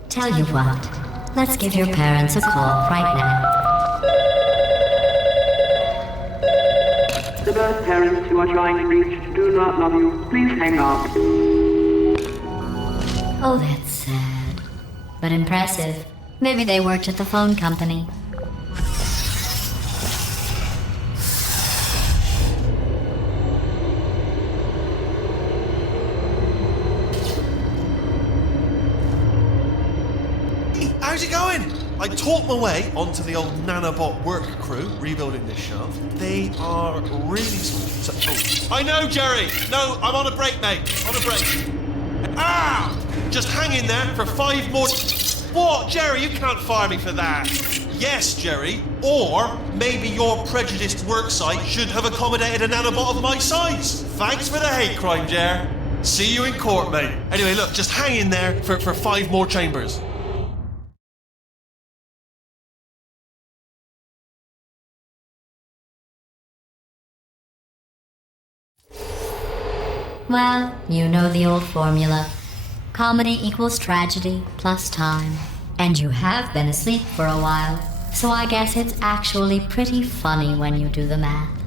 Tell you what, let's give your parents a call right now. The birth parents you are trying to reach do not love you. Please hang up. Oh, that's sad. But impressive. Maybe they worked at the phone company. How's it going? I talked my way onto the old nanobot work crew rebuilding this shaft. They are really small. So, I know, Jerry! No, I'm on a break, mate. On a break. Ah! Just hang in there for 5 more... What? Jerry, you can't fire me for that. Yes, Jerry. Or maybe your prejudiced worksite should have accommodated a nanobot of my size. Thanks for the hate crime, Jer. See you in court, mate. Anyway, look, just hang in there for 5 more chambers. Well, you know the old formula. Comedy equals tragedy plus time. And you have been asleep for a while. So I guess it's actually pretty funny when you do the math.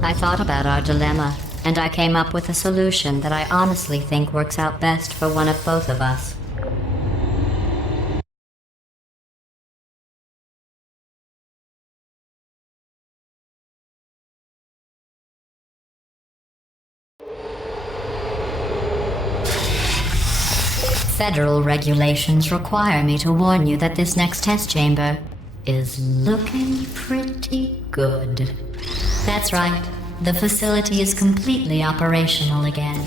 I thought about our dilemma, and I came up with a solution that I honestly think works out best for one of both of us. Federal regulations require me to warn you that this next test chamber is looking pretty good. That's right. The facility is completely operational again.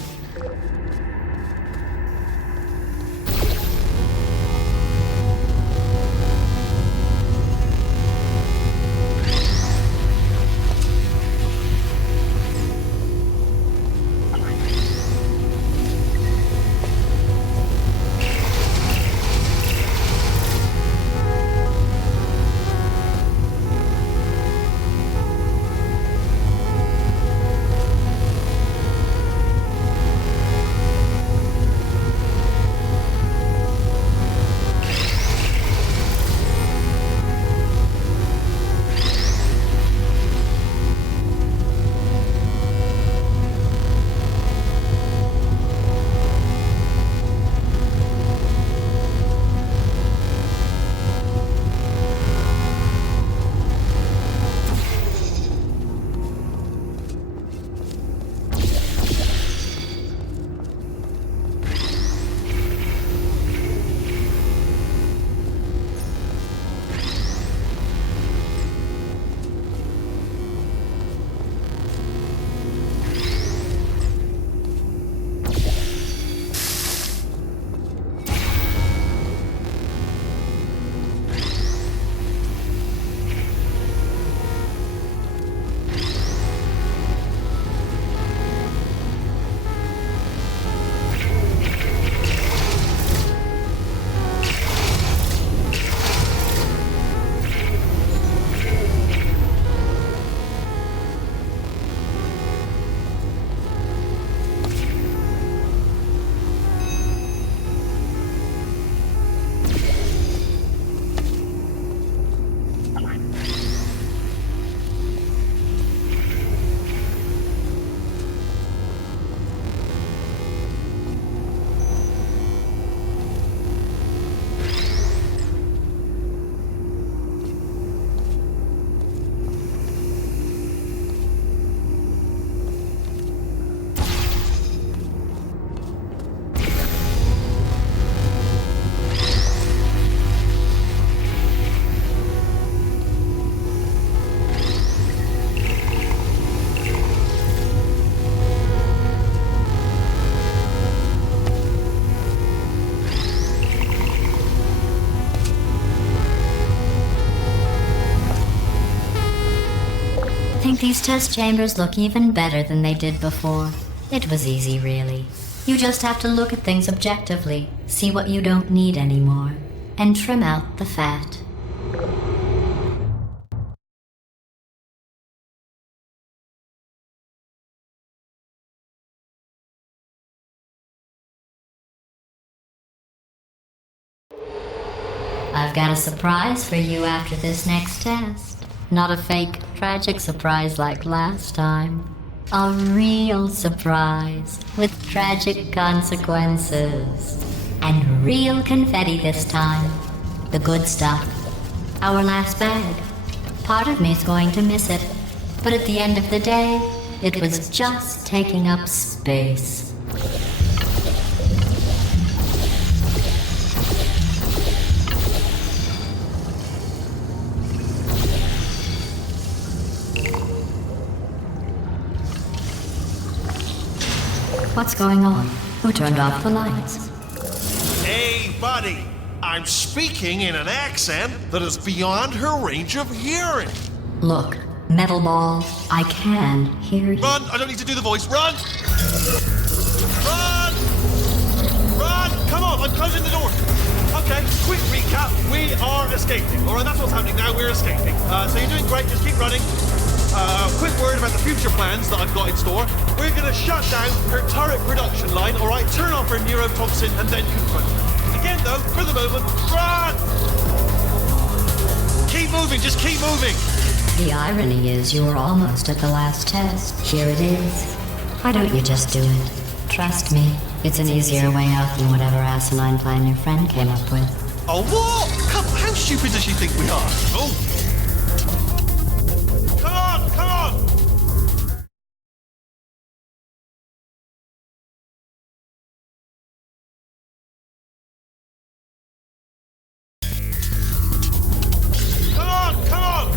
These test chambers look even better than they did before. It was easy, really. You just have to look at things objectively, see what you don't need anymore, and trim out the fat. I've got a surprise for you after this next test. Not a fake, tragic surprise like last time. A real surprise with tragic consequences. And real confetti this time. The good stuff. Our last bag. Part of me's going to miss it. But at the end of the day, it was just taking up space. What's going on? Who turned off the lights? Hey, buddy! I'm speaking in an accent that is beyond her range of hearing. Look, metal ball, I can hear you. Run! I don't need to do the voice. Run! Run! Run! Come on, I'm closing the door. Okay, quick recap. We are escaping. Alright, that's what's happening now. We're escaping. So you're doing great. Just keep running. Quick word about the future plans that I've got in store. We're going to shut down her turret production line, alright? Turn off her neurotoxin and then confront her. Again, though, for the moment, run! Keep moving, just keep moving. The irony is you were almost at the last test. Here it is. Why don't you just do it? Trust me, it's an easier way out than whatever asinine plan your friend came up with. Oh, what? How stupid does she think we are? Oh! Come on, come on! Come on, come on!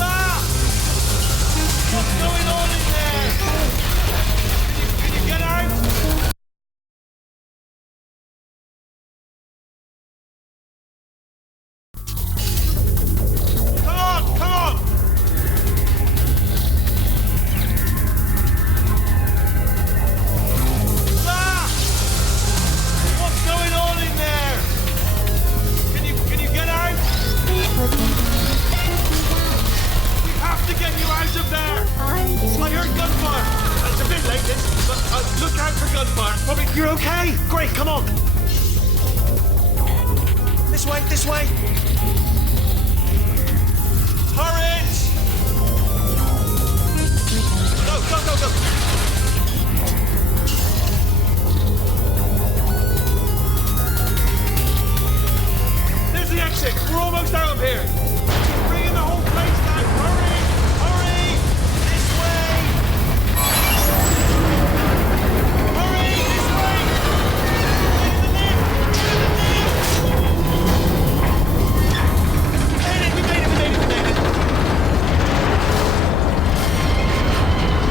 Ah! What's going on in there? Can you get out? Come on, come on! Ah! What's going on in there? Can you get out? We have to get you out of there! I heard gunfire! It's a bit late, but look out for gunfire. Probably you're okay. Great, come on. This way, this way. Turret! Go, go, go, go. There's the exit. We're almost out of here. Bringing the whole place down. Hurry! Hurry! This way! Hurry! This way! Get in the lift! Get in the lift! We made it!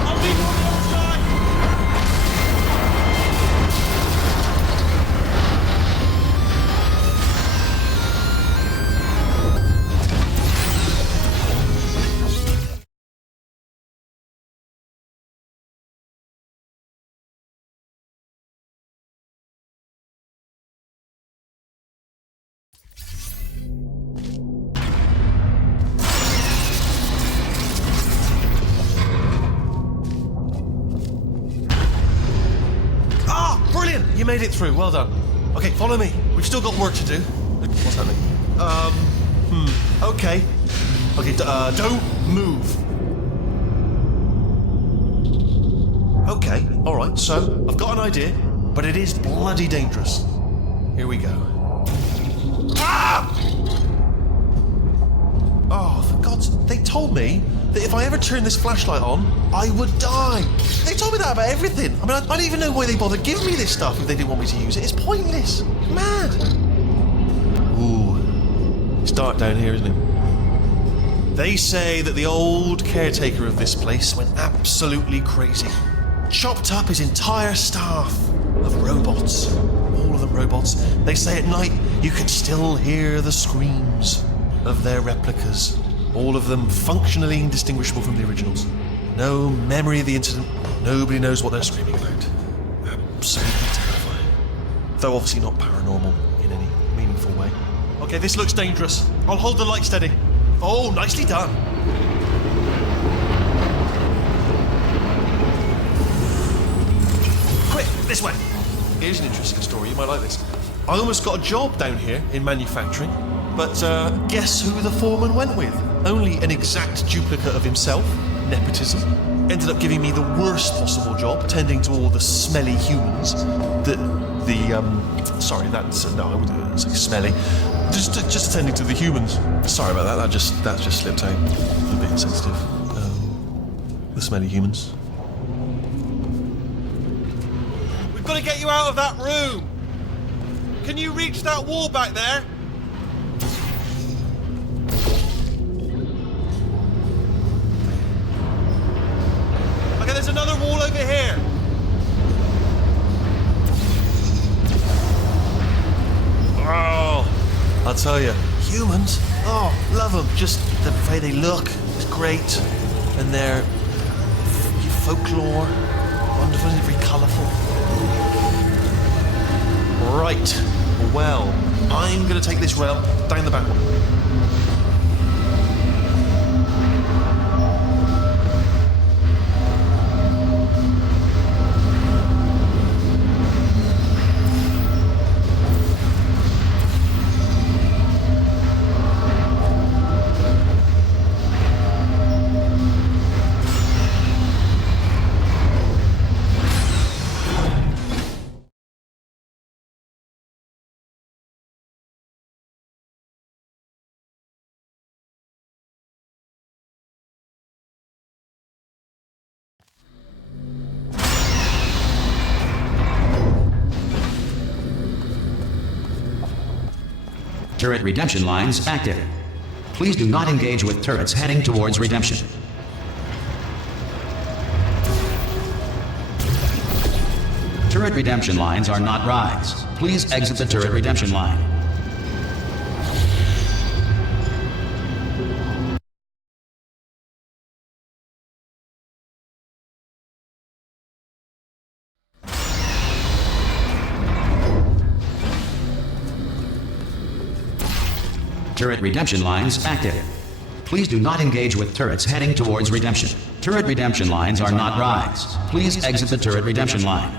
I'll leave you on the other side! You made it through, well done. Okay, follow me. We've still got work to do. What's happening? Okay. Okay, don't move. Okay, alright, so I've got an idea, but it is bloody dangerous. Here we go. Ah! Oh, for God's sake, they told me that if I ever turn this flashlight on, I would die. They told me that about everything. I mean, I don't even know why they bothered giving me this stuff if they didn't want me to use it. It's pointless. Mad. Ooh. It's dark down here, isn't it? They say that the old caretaker of this place went absolutely crazy. Chopped up his entire staff of robots all of them robots. They say at night you can still hear the screams of their replicas, all of them functionally indistinguishable from the originals. No memory of the incident, nobody knows what they're screaming about. Absolutely terrifying. Though obviously not paranormal in any meaningful way. Okay, this looks dangerous. I'll hold the light steady. Oh, nicely done. Quick, this way. Here's an interesting story, you might like this. I almost got a job down here in manufacturing, but guess who the foreman went with? Only an exact duplicate of himself, nepotism. Ended up giving me the worst possible job, tending to all the smelly humans sorry, that's, no, I wouldn't say smelly. Just attending to the humans. Sorry about that, that just slipped out. A bit insensitive. The smelly humans. We've got to get you out of that room! Can you reach that wall back there? Okay, there's another wall over here. Oh, I'll tell you, humans, oh, love them. Just the way they look is great. And their folklore, wonderful, very colourful. Right, well, I'm going to take this rail down the back one. Turret redemption lines active. Please do not engage with turrets heading towards redemption. Turret redemption lines are not rides. Please exit the turret redemption line. Turret redemption lines active. Please do not engage with turrets heading towards redemption. Turret redemption lines are not rides. Please exit the turret redemption line.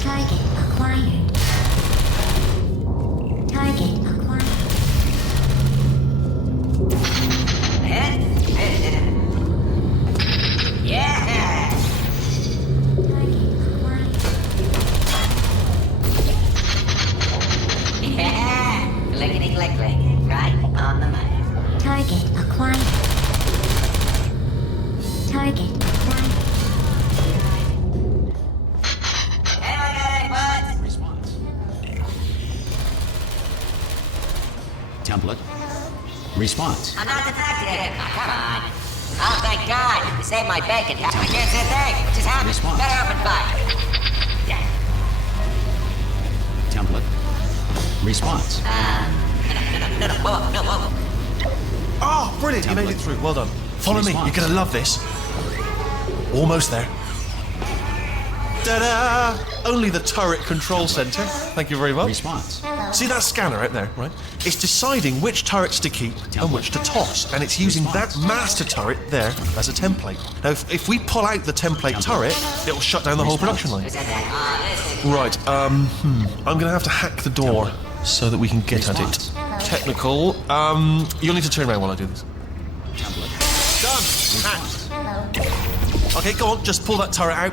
Target acquired. Target acquired. Yeah! Target acquired. Yeah! Clickety click click. Right on the money. Target acquired. Target acquired. Anyone got any bullets? Response. Template. Response. I'm not detected. Oh, come on. Oh, thank God. You saved my bacon. I can't see a thing. What just happened? Response. Better open fire. Yeah. Template. Response. No, whoa. Oh, brilliant, you made it through, well done. Follow me, Response. you're gonna love this. Almost there. Ta-da! Only the turret control center. Thank you very much. Response. See that scanner out there, right? It's deciding which turrets to keep and which to toss, and it's using that master turret there as a template. Now, if we pull out the template turret, it'll shut down the whole production line. Who said that? This is... Right, I'm gonna have to hack the door so that we can get at it. Technical, you'll need to turn around while I do this. Done! Hacked. Okay, go on, just pull that turret out.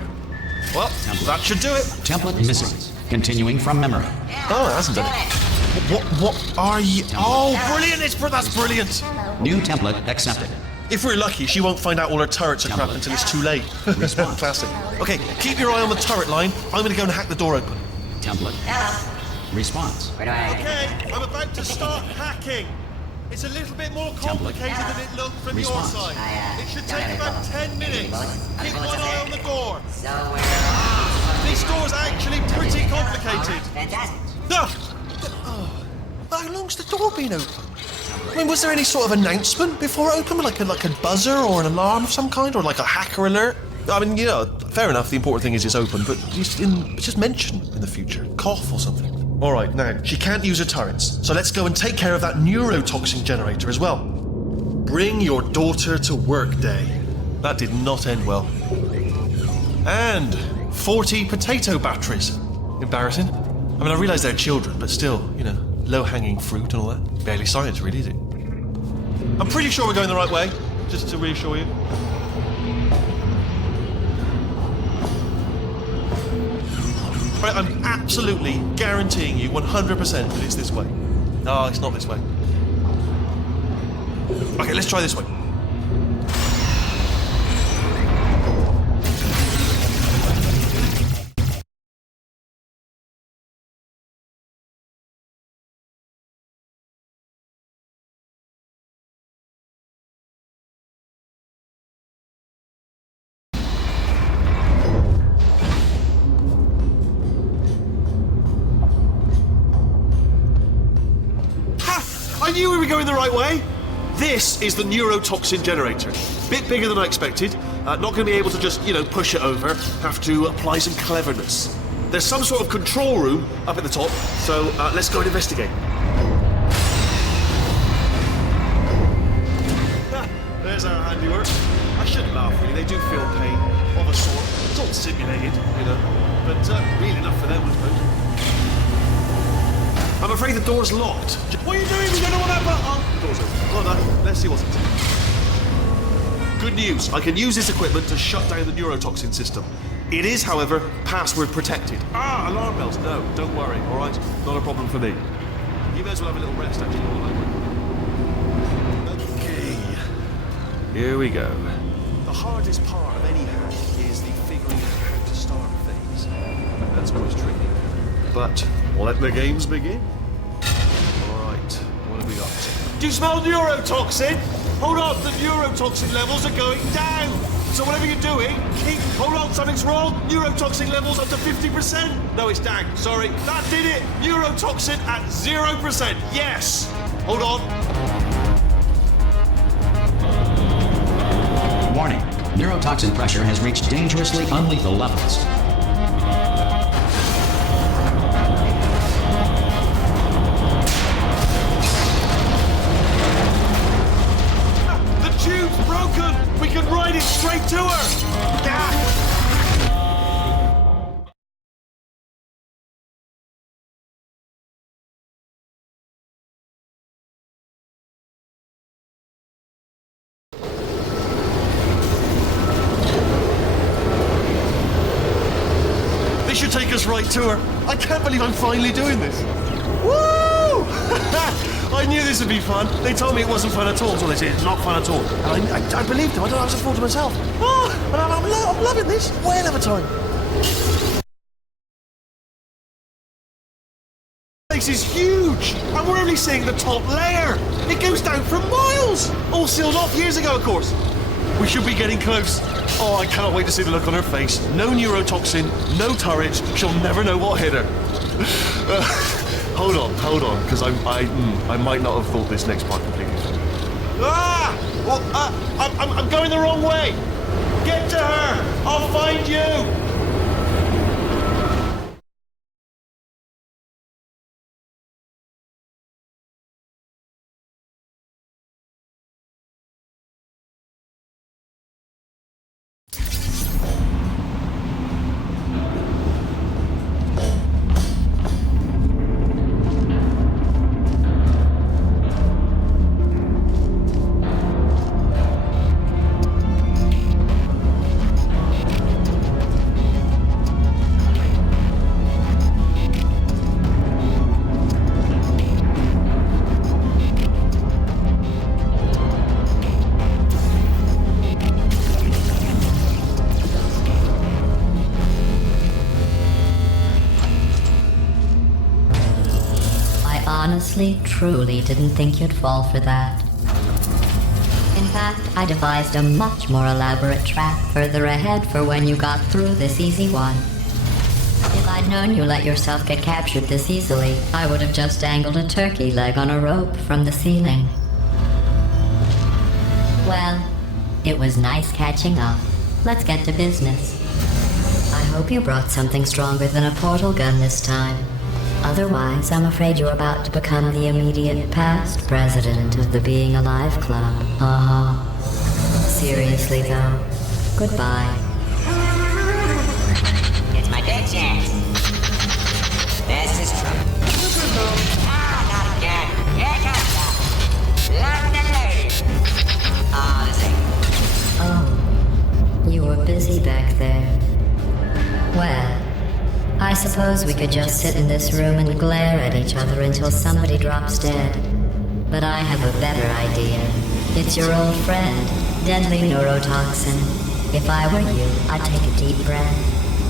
Well, that should do it. Template missing. Continuing from memory. Oh, it hasn't done it. What are you? Oh, brilliant! That's brilliant. New template accepted. If we're lucky, she won't find out all her turrets are crap until it's too late. Response. Classic. Okay, keep your eye on the turret line. I'm going to go and hack the door open. Template. Hello. Response. Where do I... Okay, I'm about to start hacking. It's a little bit more complicated than it looked from your Response. side. It should don't take have about any 10 minutes. bullets. Keep Bullets one up eye there. on the door. So we're... This door's actually pretty complicated. Fantastic. How long's the door been open? I mean, was there any sort of announcement before it opened? Like a buzzer or an alarm of some kind? Or like a hacker alert? I mean, you know, fair enough, the important thing is it's open, but just mention in the future. Cough or something. Alright, now, she can't use her turrets, so let's go and take care of that neurotoxin generator as well. Bring your daughter to work day. That did not end well. And 40 potato batteries. Embarrassing. I mean, I realise they're children, but still, you know, low-hanging fruit and all that. Barely science, really, is it? I'm pretty sure we're going the right way, just to reassure you. Right, I'm absolutely guaranteeing you 100% that it's this way. No, it's not this way. Okay, let's try this way. I knew we were going the right way. This is the neurotoxin generator. Bit bigger than I expected. Not going to be able to just, you know, push it over. Have to apply some cleverness. There's some sort of control room up at the top, so let's go and investigate. There's our handiwork. I shouldn't laugh, really. They do feel pain of a sort. It's all simulated, you know, but real enough for them, I suppose. I'm afraid the door's locked. What are you doing? We don't know what that button. The door's open. Hold on. Let's see what's inside. Good news. I can use this equipment to shut down the neurotoxin system. It is, however, password protected. Alarm bells. No, don't worry. All right, not a problem for me. You may as well have a little rest, actually. Okay. Here we go. The hardest part of any hack is the figuring out how to start things. That's always tricky. But let the games begin. Alright, what have we got? Do you smell neurotoxin? Hold on, the neurotoxin levels are going down. So whatever you're doing, hold on, something's wrong. Neurotoxin levels up to 50%. No, it's down, sorry. That did it. Neurotoxin at 0%. Yes. Hold on. Warning. Neurotoxin pressure has reached dangerously unlethal levels. We can ride it straight to her! This should take us right to her. I can't believe I'm finally doing this. Woo! I knew this would be fun. They told me it wasn't fun at all, so they said it's not fun at all. And I believed them. I don't know, I was a fool to myself. Oh, and I'm loving this. Whale of a time. This is huge, and we're only seeing the top layer. It goes down for miles. All sealed off years ago, of course. We should be getting close. Oh, I cannot wait to see the look on her face. No neurotoxin, no turrets. She'll never know what hit her. Hold on, because I might not have thought this next part completely through. I'm going the wrong way. Get to her. I'll find you. honestly, truly didn't think you'd fall for that. In fact, I devised a much more elaborate trap further ahead for when you got through this easy one. If I'd known you let yourself get captured this easily, I would have just dangled a turkey leg on a rope from the ceiling. Well, it was nice catching up. Let's get to business. I hope you brought something stronger than a portal gun this time. Otherwise, I'm afraid you're about to become the immediate past president of the Being Alive Club. Seriously though, goodbye. It's my big chance. This is true. Ah, not again. Here comes that. Lock the lady. Ah, this ain't. Oh, you were busy back there. Well, I suppose we could just sit in this room and glare at each other until somebody drops dead. But I have a better idea. It's your old friend, deadly neurotoxin. If I were you, I'd take a deep breath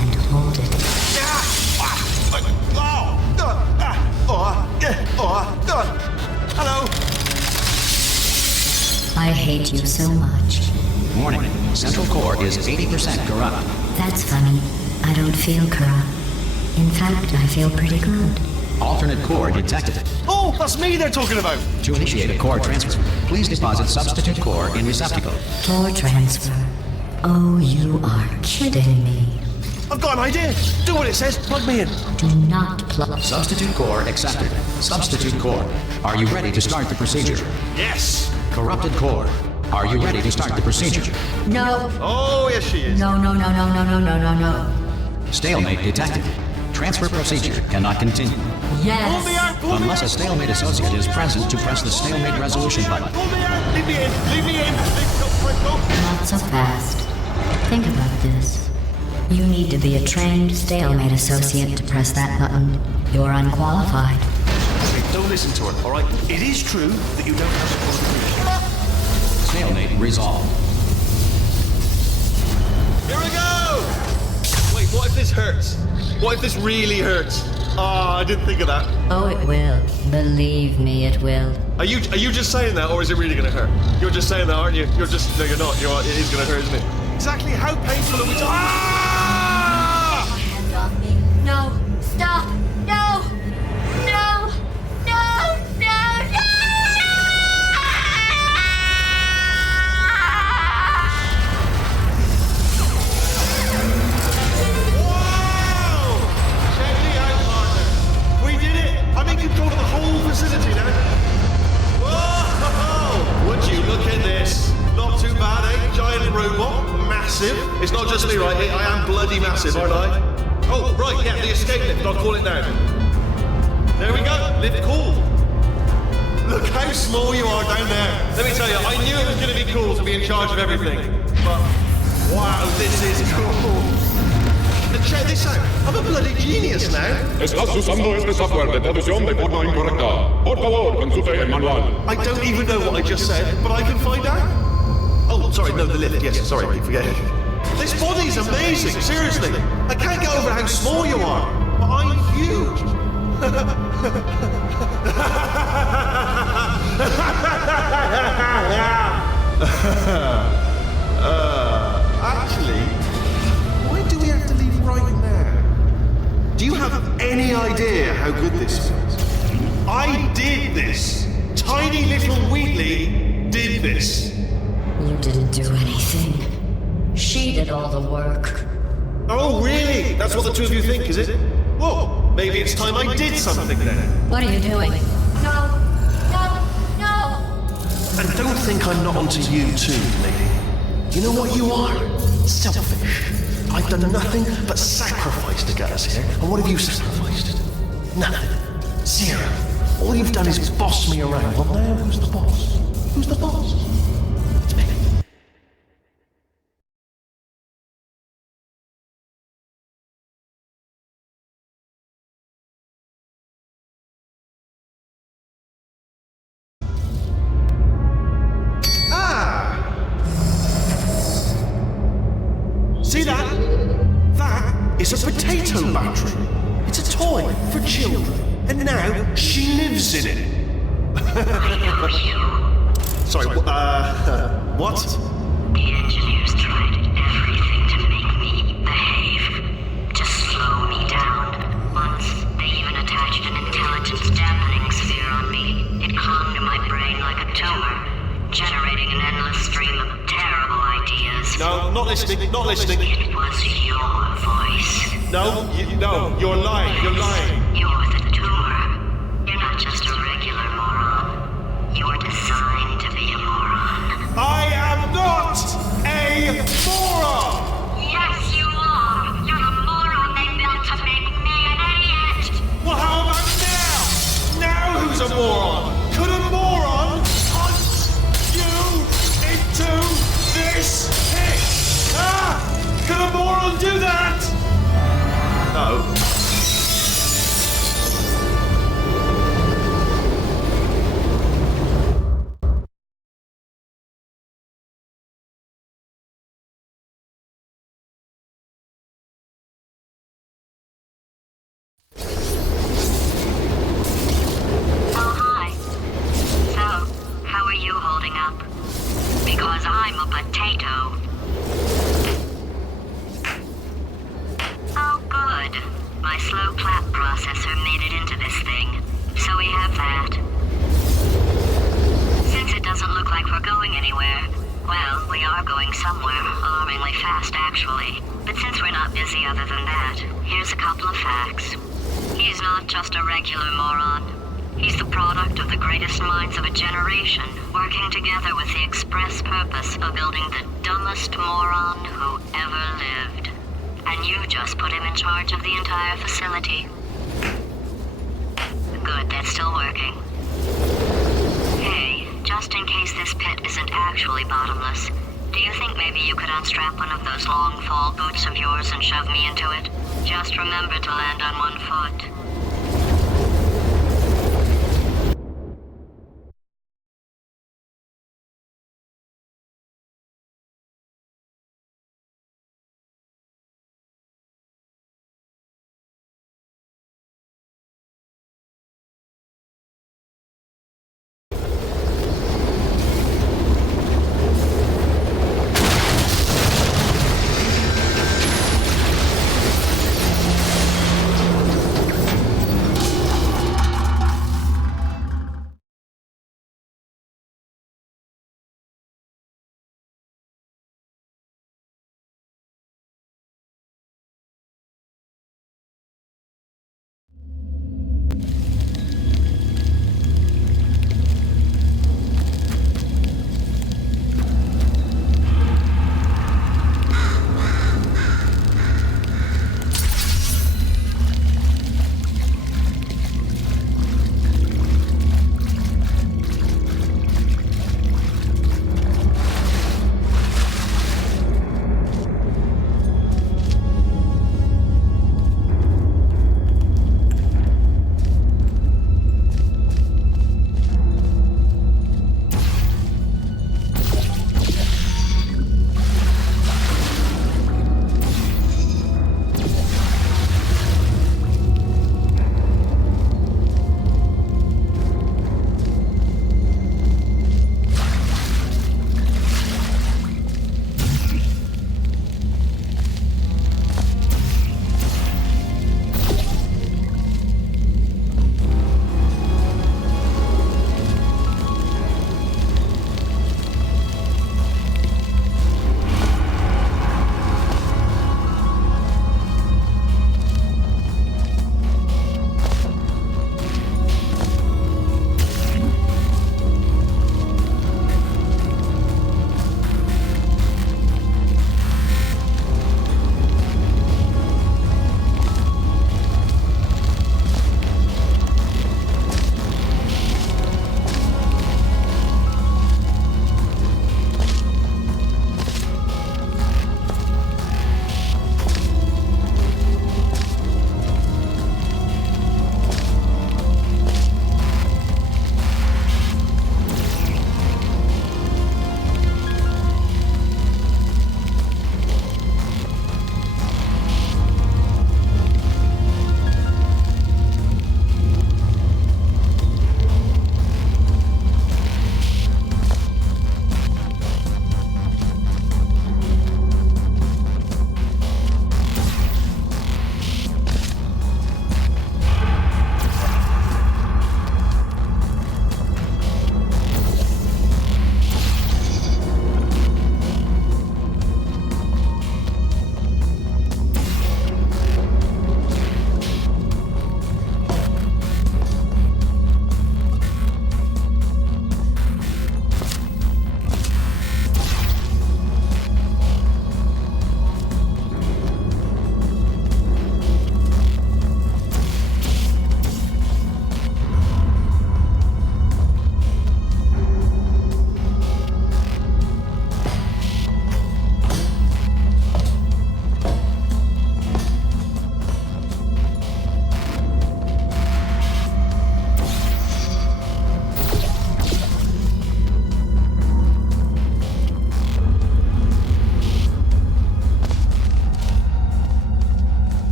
and hold it. Hello. I hate you so much. Warning, central core is 80% corrupt. That's funny. I don't feel corrupt. In fact, I feel pretty good. Alternate core detected. Oh, that's me they're talking about. To initiate a core transfer, please deposit substitute core in receptacle. Core transfer. Oh, you are kidding me. I've got an idea. Do what it says. Plug me in. Do not plug. Substitute core accepted. Substitute core. Are you ready to start the procedure? Yes. Corrupted core. Are you ready to start the procedure? No. Oh, yes, she is. No. Stalemate detected. Transfer procedure cannot continue. Yes. Pull me Unless a stalemate associate is present to press the stalemate resolution button. Pull me out. Leave me in. Leave me in. Go. Not so fast. Think about this. You need to be a trained stalemate associate to press that button. You're unqualified. Okay, don't listen to her, all right? It is true that you don't have the qualification. Stalemate resolved. Here we go! Wait, what if this hurts? What if this really hurts? Ah, I didn't think of that. Oh, it will. Believe me, it will. Are you just saying that, or is it really going to hurt? You're just saying that, aren't you? No, you're not. It is going to hurt, isn't it? Exactly how painful are we talking? Ah! Hands off me. No. Stop. No. Wow! Check me out, partner. We did it. I'm in control of the whole facility now. Whoa! Would you look at this? Not too bad, eh? Giant robot. Massive. It's not just me, right? I am bloody massive, aren't I? Oh, right, yeah, the escape lift. I'll call it down. There we go. Lift cool. Look how small you are down there. Let me tell you, I knew it was going to be cool to be in charge of everything. But, wow, this is cool. Check this out. I'm a bloody genius now. Estás usando este software de traducción de forma incorrecta. Por favor, consulte el manual. I don't even know what I just said, but I can find out. Oh, sorry, no, the lift. Yes, sorry, I keep forgetting. This body's amazing, seriously. I can't get over how small you are, but I'm huge. Actually, why do we have to leave right now? Do you have any idea how good this feels? I did this. Tiny little Wheatley did this. You didn't do anything. She did all the work. Oh, really? That's what the two of you think, is it? Well, maybe it's time I did something then. What are you doing? No. And don't think I'm not onto you too, lady. You know what you are? Selfish. I've done nothing but sacrifice to get us here. And what have you sacrificed? Nothing. Zero. All you've done is boss me around. Well, now who's the boss? Who's the boss? It's me. See that? That is a potato battery. It's a toy for children. and now she lives in it. Sorry, what? The engineers tried everything to make me behave, to slow me down. Once, they even attached an intelligence dampening sphere on me. It clung to my brain like a tumor, generating an endless stream of terrible ideas. No, not listening, not listening. It was your voice. No, you're lying, you're lying. You're the tumor. You're not just a regular moron. You're designed to be a moron. I am not a moron! Yes, you are. You're the moron they built to make me an idiot. Well, how about now? Now who's a moron? Could a moron hunt you into this pit? Ah! Could a moron do that? No. Oh, hi. So, how are you holding up? Because I'm a potato. Oh, good. My slow clap processor made it into this thing. So we have that. Since it doesn't look like we're going anywhere, well, we are going somewhere, alarmingly fast, actually. But since we're not busy other than that, here's a couple of facts. He's not just a regular moron. He's the product of the greatest minds of a generation, working together with the express purpose of building the dumbest moron who ever lived. And you just put him in charge of the entire facility. Good, that's still working. Hey, just in case this pit isn't actually bottomless, do you think maybe you could unstrap one of those long fall boots of yours and shove me into it? Just remember to land on one foot.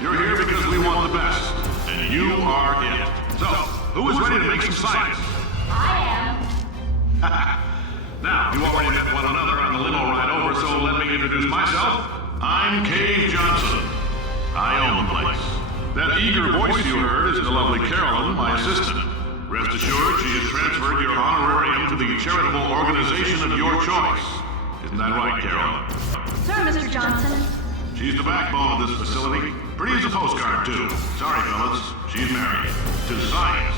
You're here because we want the best, and you are it. So, who is ready to make some science? I am. Now, you already met one another on the limo ride over, so let me introduce myself. I'm Cave Johnson. I own the place. That eager voice you heard is the lovely Carolyn, my assistant. Rest assured, she has transferred your honorarium to the charitable organization of your choice. Isn't that right, Carolyn? Sir, Mr. Johnson. She's the backbone of this facility. Pretty as a postcard, too. Sorry, fellas. She's married. To science.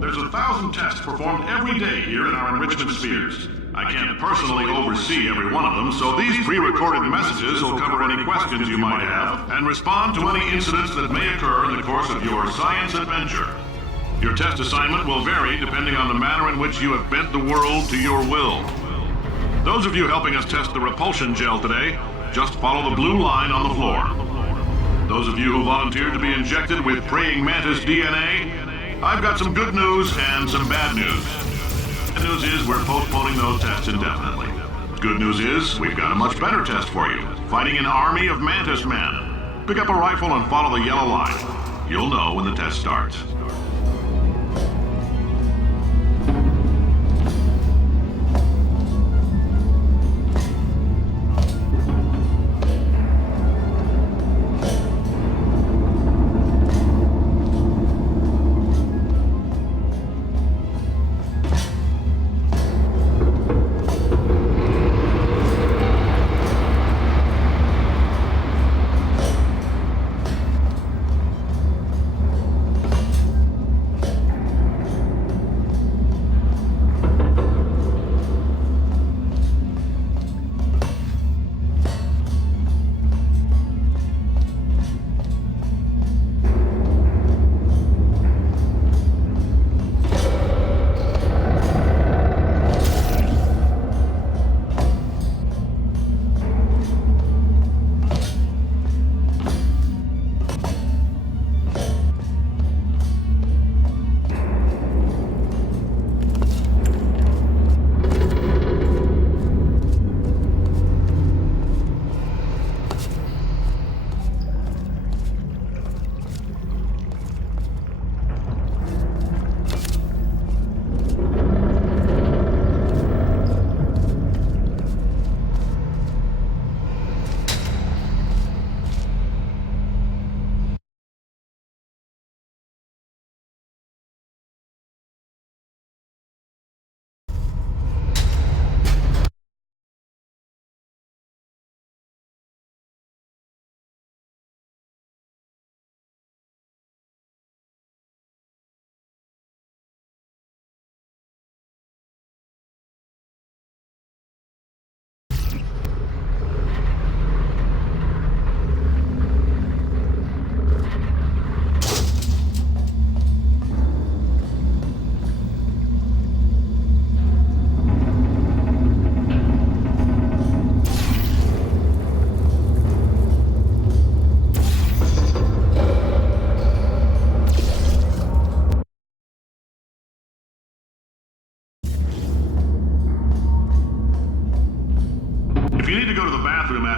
There's 1,000 tests performed every day here in our enrichment spheres. I can't personally oversee every one of them, so these pre-recorded messages will cover any questions you might have and respond to any incidents that may occur in the course of your science adventure. Your test assignment will vary depending on the manner in which you have bent the world to your will. Those of you helping us test the repulsion gel today, just follow the blue line on the floor. Those of you who volunteered to be injected with praying mantis DNA, I've got some good news and some bad news. The news is we're postponing those tests indefinitely. Good news is we've got a much better test for you, fighting an army of mantis men. Pick up a rifle and follow the yellow line. You'll know when the test starts.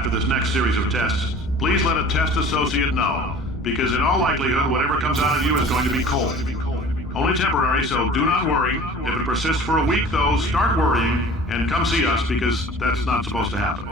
after this next series of tests, please let a test associate know, because in all likelihood, whatever comes out of you is going to be cold. Only temporary, so do not worry. If it persists for a week, though, start worrying and come see us, because that's not supposed to happen.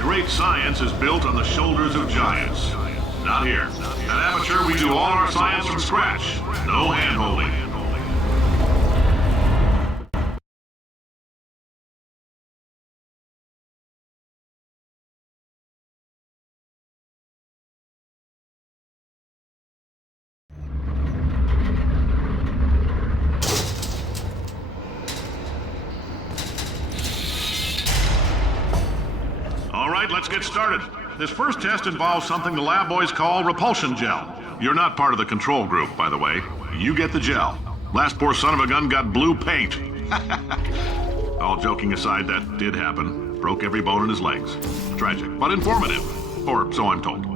Great science is built on the shoulders of giants. Not here. At Aperture, we do all our science from scratch. No hand-holding. Let's get started. This first test involves something the lab boys call repulsion gel. You're not part of the control group, by the way. You get the gel. Last poor son of a gun got blue paint. All joking aside, that did happen. Broke every bone in his legs. Tragic, but informative. Or so I'm told.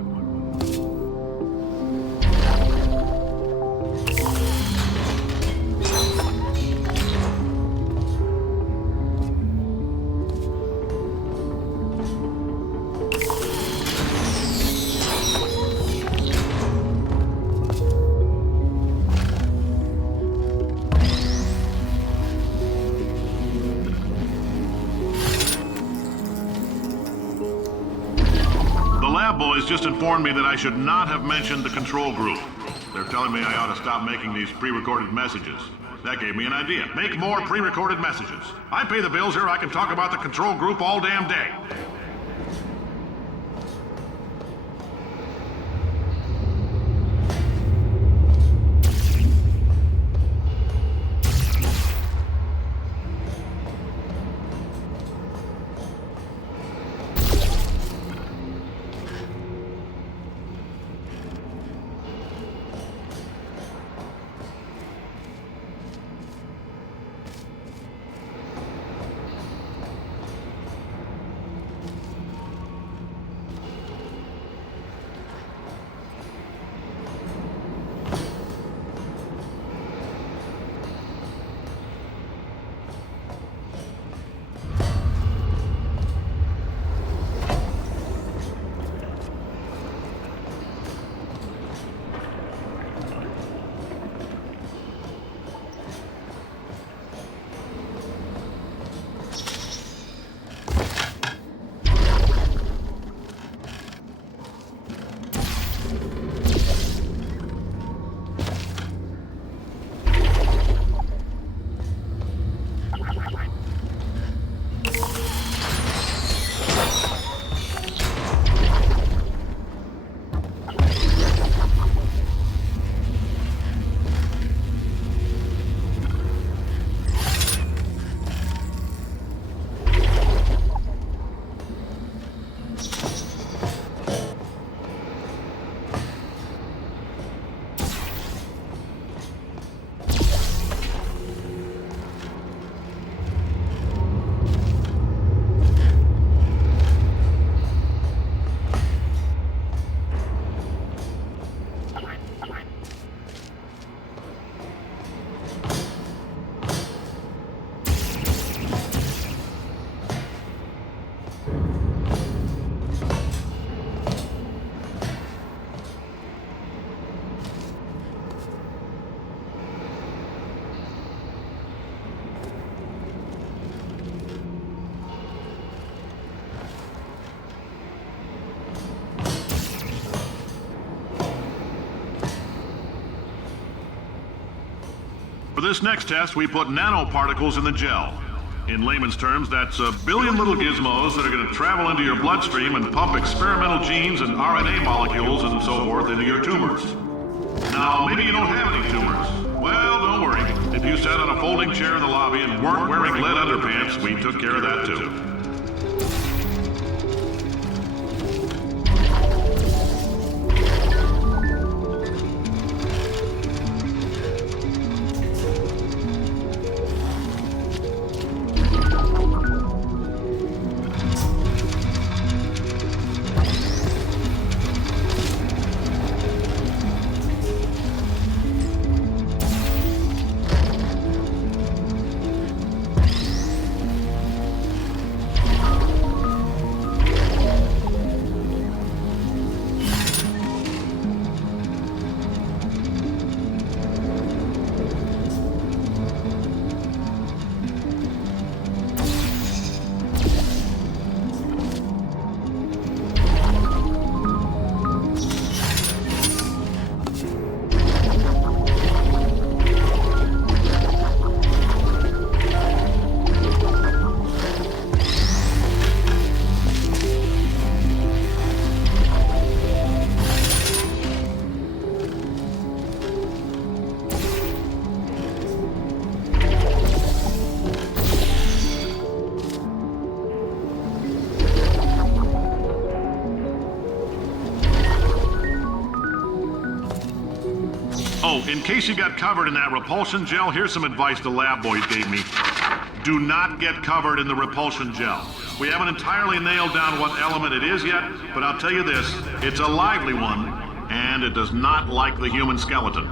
Boys just informed me that I should not have mentioned the control group. They're telling me I ought to stop making these pre-recorded messages. That gave me an idea. Make more pre-recorded messages. I pay the bills here, I can talk about the control group all damn day. For this next test, we put nanoparticles in the gel. In layman's terms, that's a billion little gizmos that are going to travel into your bloodstream and pump experimental genes and RNA molecules and so forth into your tumors. Now, maybe you don't have any tumors. Well, don't worry. If you sat on a folding chair in the lobby and weren't wearing lead underpants, we took care of that too. Oh, in case you got covered in that repulsion gel, here's some advice the lab boys gave me. Do not get covered in the repulsion gel. We haven't entirely nailed down what element it is yet, but I'll tell you this, it's a lively one, and it does not like the human skeleton.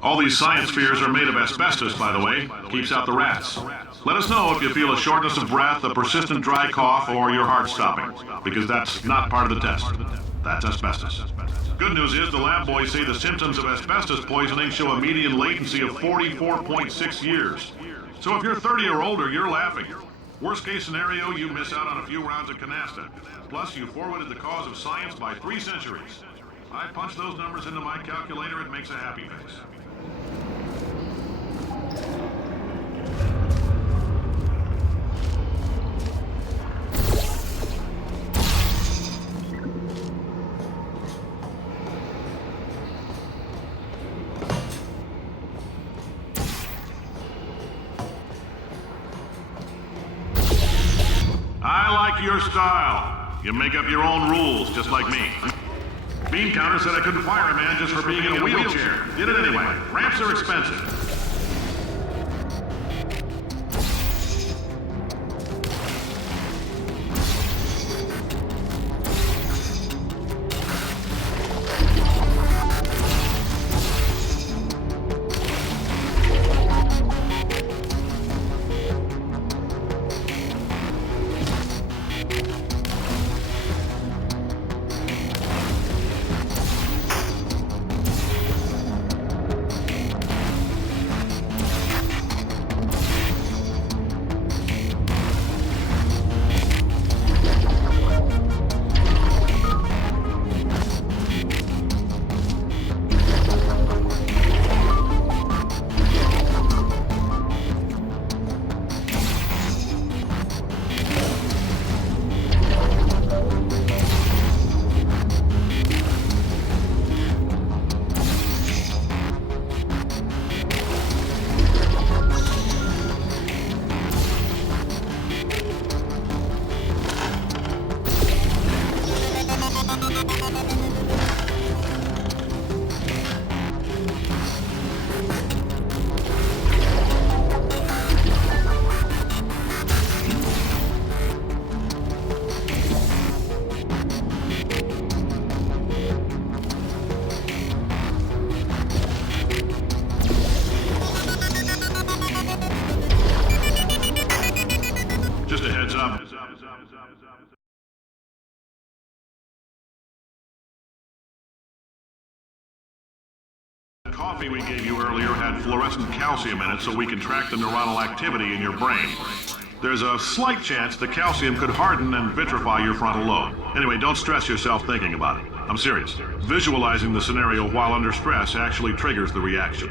All these science spheres are made of asbestos, by the way. Keeps out the rats. Let us know if you feel a shortness of breath, a persistent dry cough, or your heart stopping, because that's not part of the test. That's asbestos. Good news is the lab boys say the symptoms of asbestos poisoning show a median latency of 44.6 years. So if you're 30 or older, you're laughing. Worst case scenario, you miss out on a few rounds of canasta. Plus, you forwarded the cause of science by 3 centuries. I punch those numbers into my calculator, it makes a happy face. I like your style. You make up your own rules, just like me. Bean counter said I couldn't fire a man just for being in a wheelchair. Did it anyway. Ramps are expensive. coffee we gave you earlier had fluorescent calcium in it so we can track the neuronal activity in your brain. There's a slight chance the calcium could harden and vitrify your frontal lobe. Anyway, don't stress yourself thinking about it. I'm serious. Visualizing the scenario while under stress actually triggers the reaction.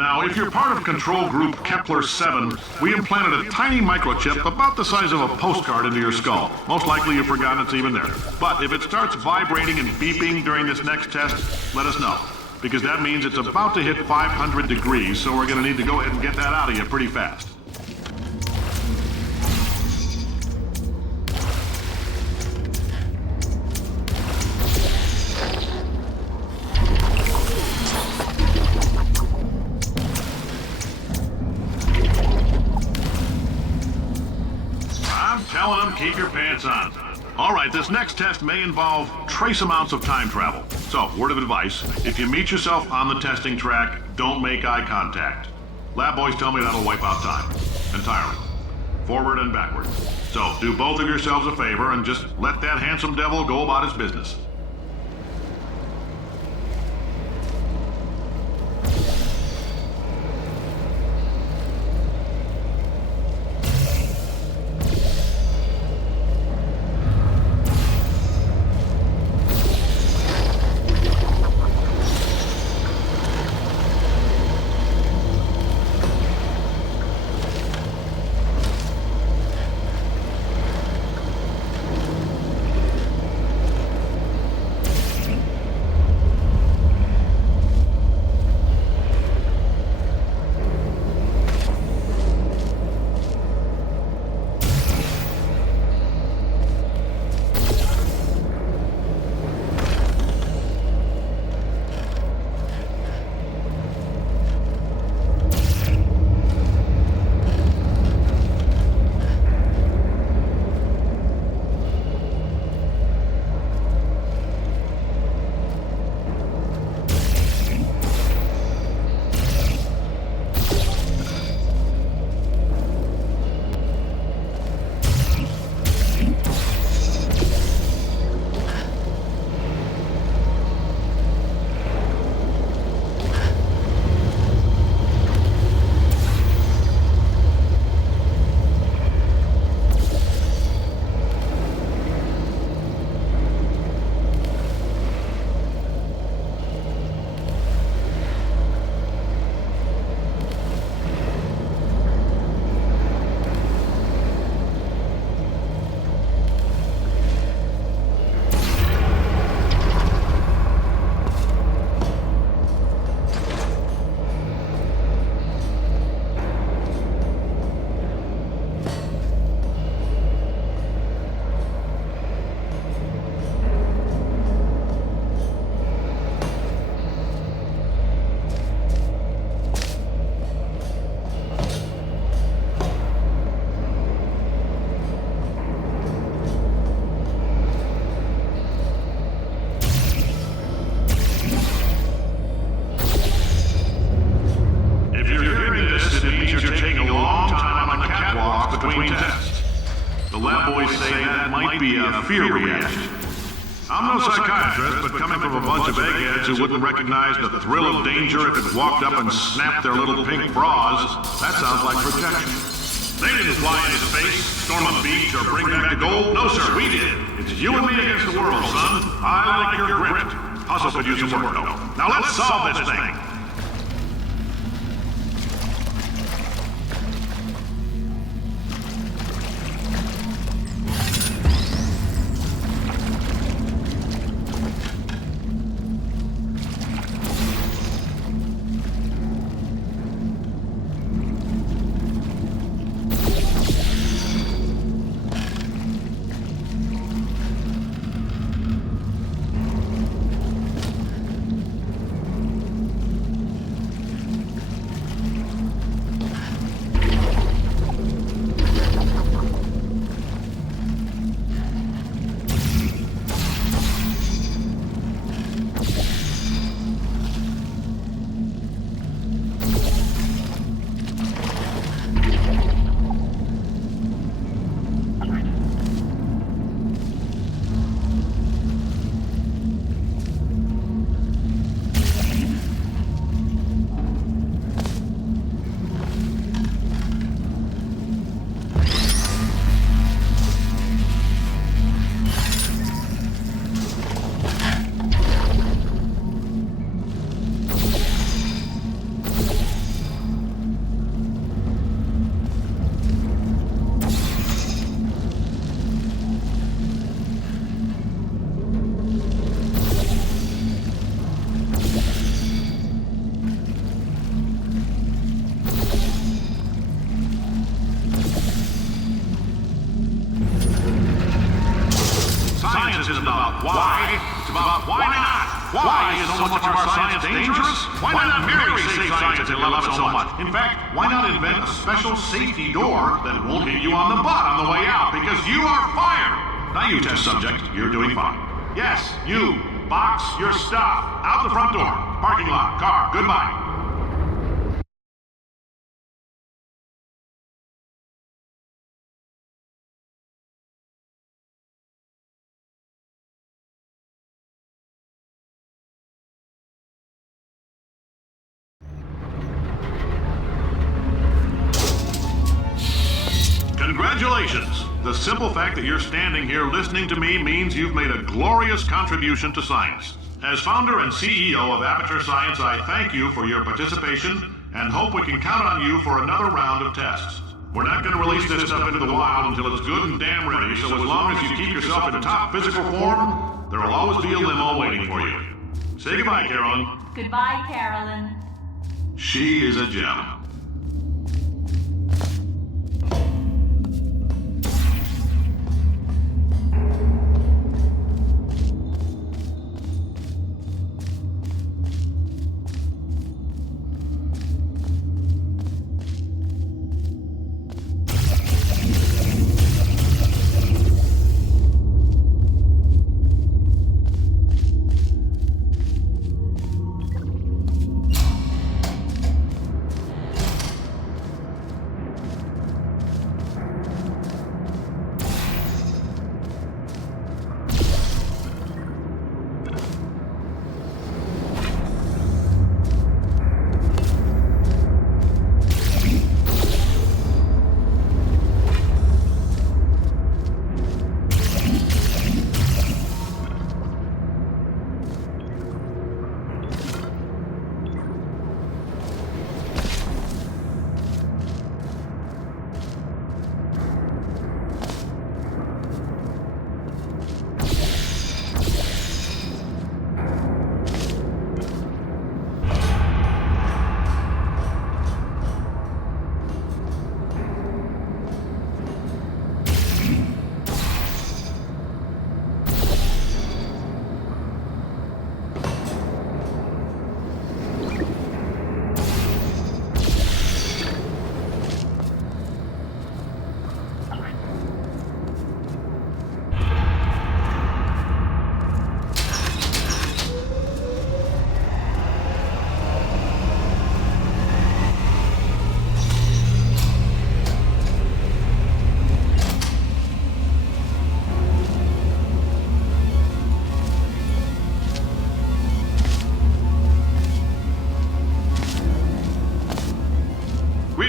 Now, if you're part of Control Group Kepler 7, we implanted a tiny microchip about the size of a postcard into your skull. Most likely you've forgotten it's even there. But if it starts vibrating and beeping during this next test, let us know. Because that means it's about to hit 500 degrees, so we're going to need to go ahead and get that out of you pretty fast. Telling them, keep your pants on. All right, this next test may involve trace amounts of time travel. So, word of advice, if you meet yourself on the testing track, don't make eye contact. Lab boys tell me that'll wipe out time. Entirely. Forward and backward. So, do both of yourselves a favor and just let that handsome devil go about his business. Fear reaction. I'm no psychiatrist, but coming from a bunch of eggheads who wouldn't recognize the thrill of danger if it walked up and snapped their little pink bras, that sounds like protection. They didn't fly into space, storm a beach, or bring back the gold. No, sir, we did. It's you and me against the world, son. I like your grit. Hustle could use some work, though. Now let's solve this thing. isn't about why, it's about why not. Why is so much of our science dangerous? Why not merely save science and love it so much? In fact, why not invent a special safety door that won't hit you on the butt on the way out because you are fired? Now you test subject, you're doing fine. Yes, you, box your stuff out the front door. Parking lot, car, goodbye. Congratulations! The simple fact that you're standing here listening to me means you've made a glorious contribution to science. As founder and CEO of Aperture Science, I thank you for your participation and hope we can count on you for another round of tests. We're not going to release this stuff into the wild until it's good and damn ready, so as long as you keep yourself in top physical form, there will always be a limo waiting for you. Say goodbye, Carolyn. Goodbye, Carolyn. She is a gem.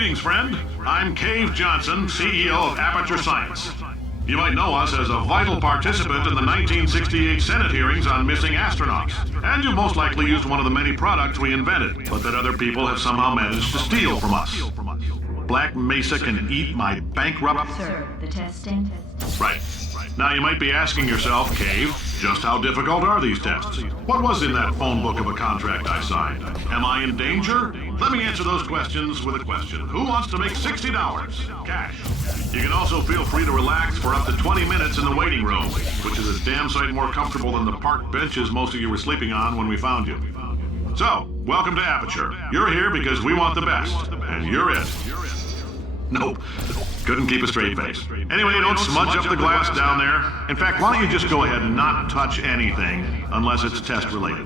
Greetings, friend. I'm Cave Johnson, CEO of Aperture Science. You might know us as a vital participant in the 1968 Senate hearings on missing astronauts. And you've most likely used one of the many products we invented, but that other people have somehow managed to steal from us. Black Mesa can eat my bankrupt... Sir, the testing? Right. Now you might be asking yourself, Cave, just how difficult are these tests? What was in that phone book of a contract I signed? Am I in danger? Let me answer those questions with a question. Who wants to make $60 cash? You can also feel free to relax for up to 20 minutes in the waiting room, which is a damn sight more comfortable than the park benches most of you were sleeping on when we found you. So, welcome to Aperture. You're here because we want the best, and you're it. Nope. Couldn't keep a straight face. Anyway, don't smudge up the glass down there. In fact, why don't you just go ahead and not touch anything unless it's test related.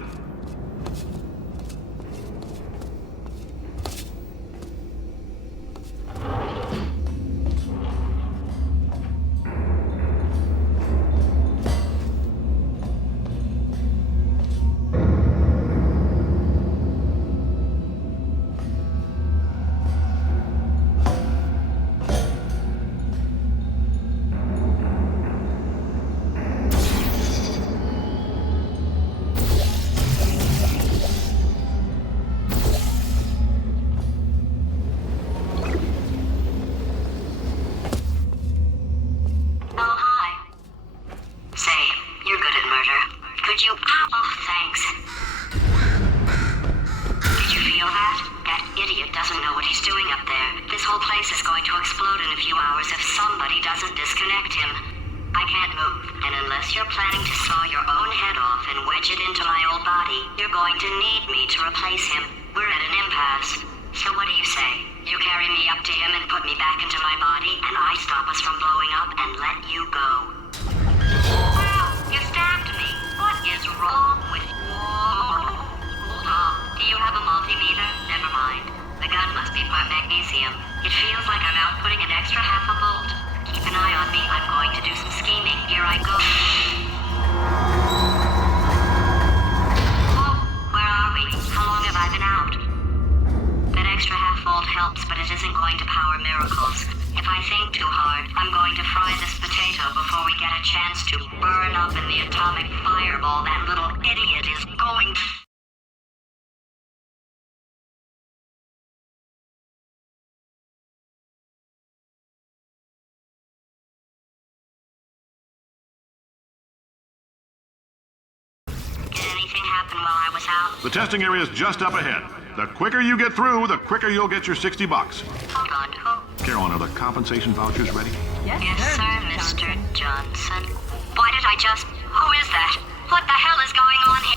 saw your own head off and wedge it into my old body, you're going to need me to replace him. We're at an impasse. So what do you say? You carry me up to him and put me back into my body, and I stop us from blowing up and let you go. Wow, you stabbed me. What is wrong with you? Oh, do you have a multimeter? Never mind. The gun must be part magnesium. It feels like I'm outputting an extra half a volt. Keep an eye on me. I'm going to do some scheming. Here I go. Oh, where are we? How long have I been out? That extra half volt helps, but it isn't going to power miracles. If I think too hard, I'm going to fry this potato before we get a chance to burn up in the atomic fireball that little idiot is going to... Did anything happen while I was out? The testing area is just up ahead. The quicker you get through, the quicker you'll get your $60. Hold on, who? Carolyn, are the compensation vouchers ready? Yes, Yes, sir, sir, Mr. Johnson. Why did I just... Who is that? What the hell is going on here?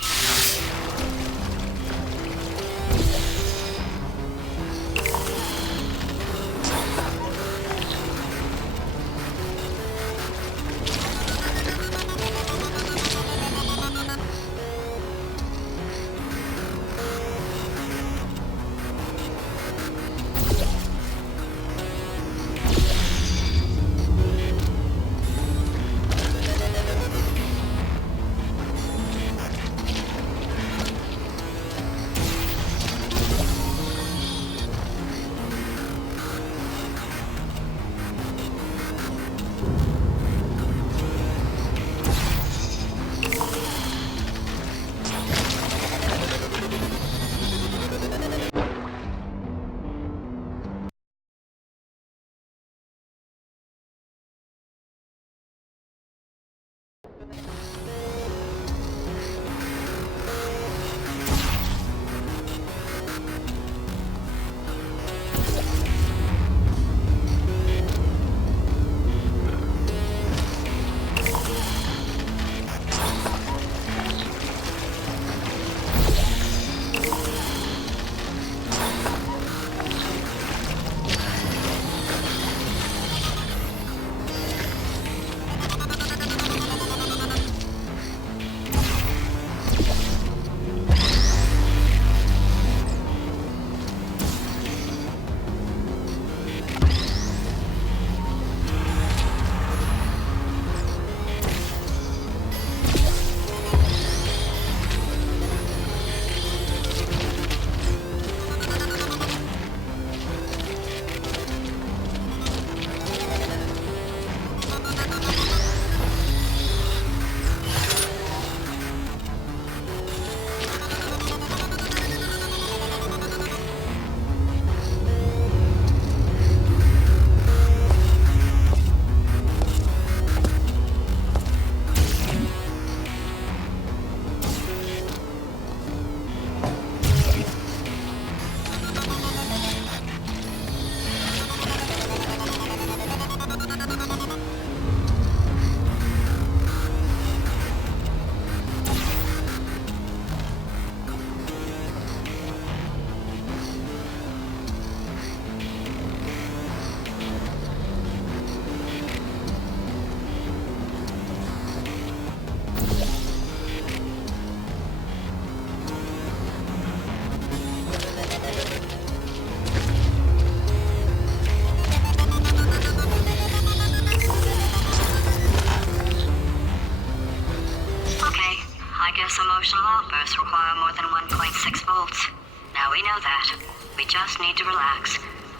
Emotional outbursts require more than 1.6 volts. Now we know that. We just need to relax.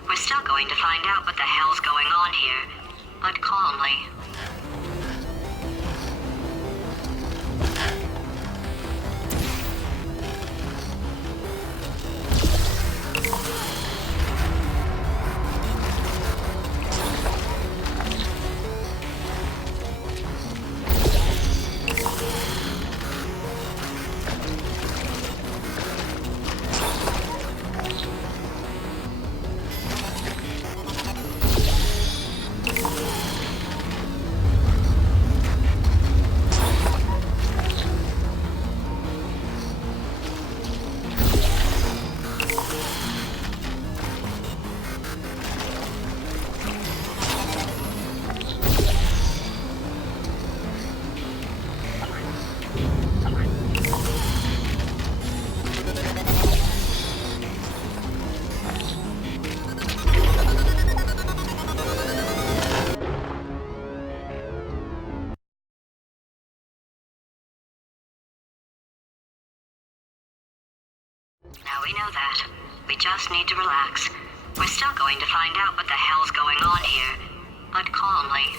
We're still going to find out what the hell's going on here, but calmly. Now we know that. We just need to relax. We're still going to find out what the hell's going on here, but calmly.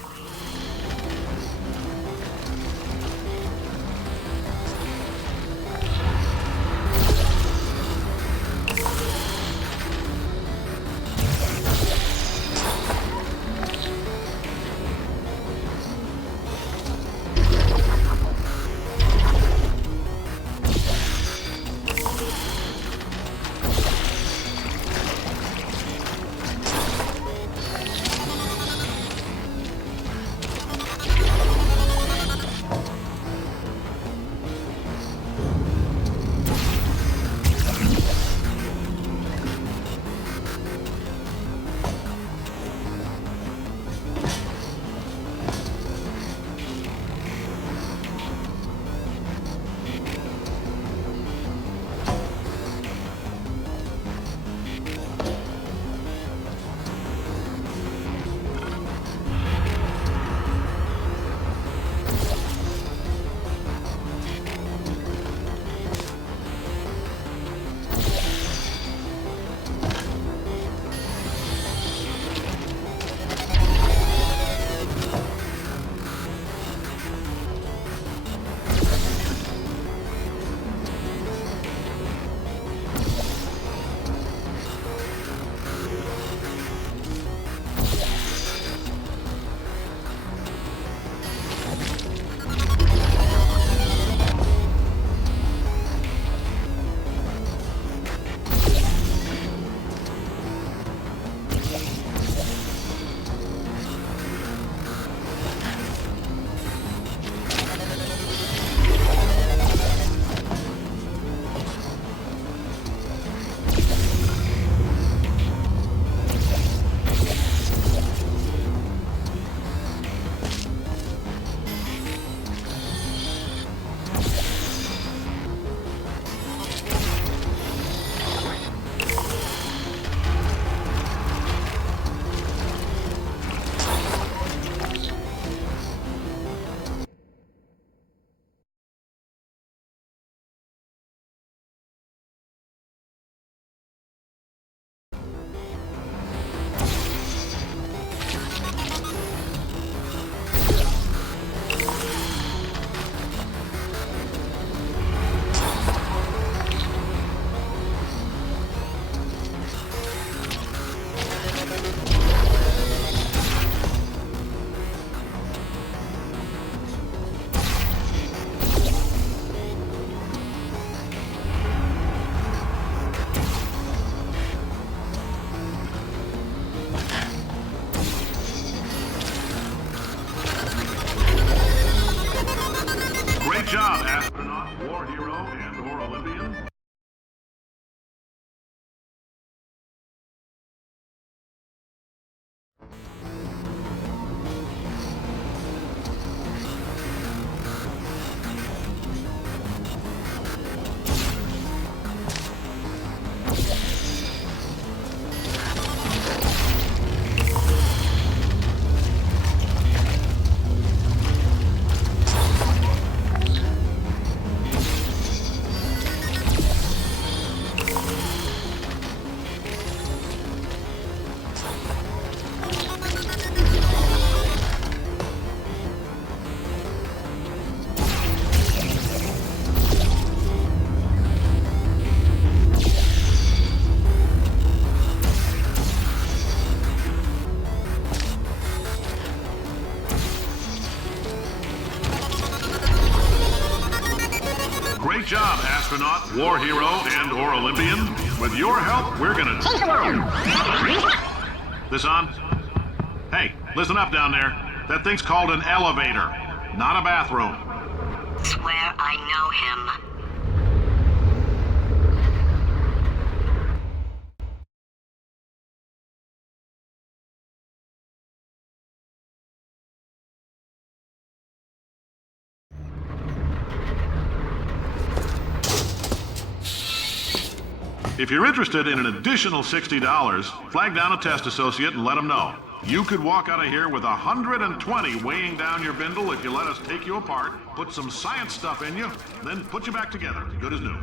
job, astronaut, war hero, and/or Olympian. Great job, astronaut, war hero, and/or Olympian. With your help, we're gonna take the world. This on? Hey, listen up down there. That thing's called an elevator, not a bathroom. Swear I know him. If you're interested in an additional $60, flag down a test associate and let them know. You could walk out of here with 120 weighing down your bindle if you let us take you apart, put some science stuff in you, then put you back together, good as new.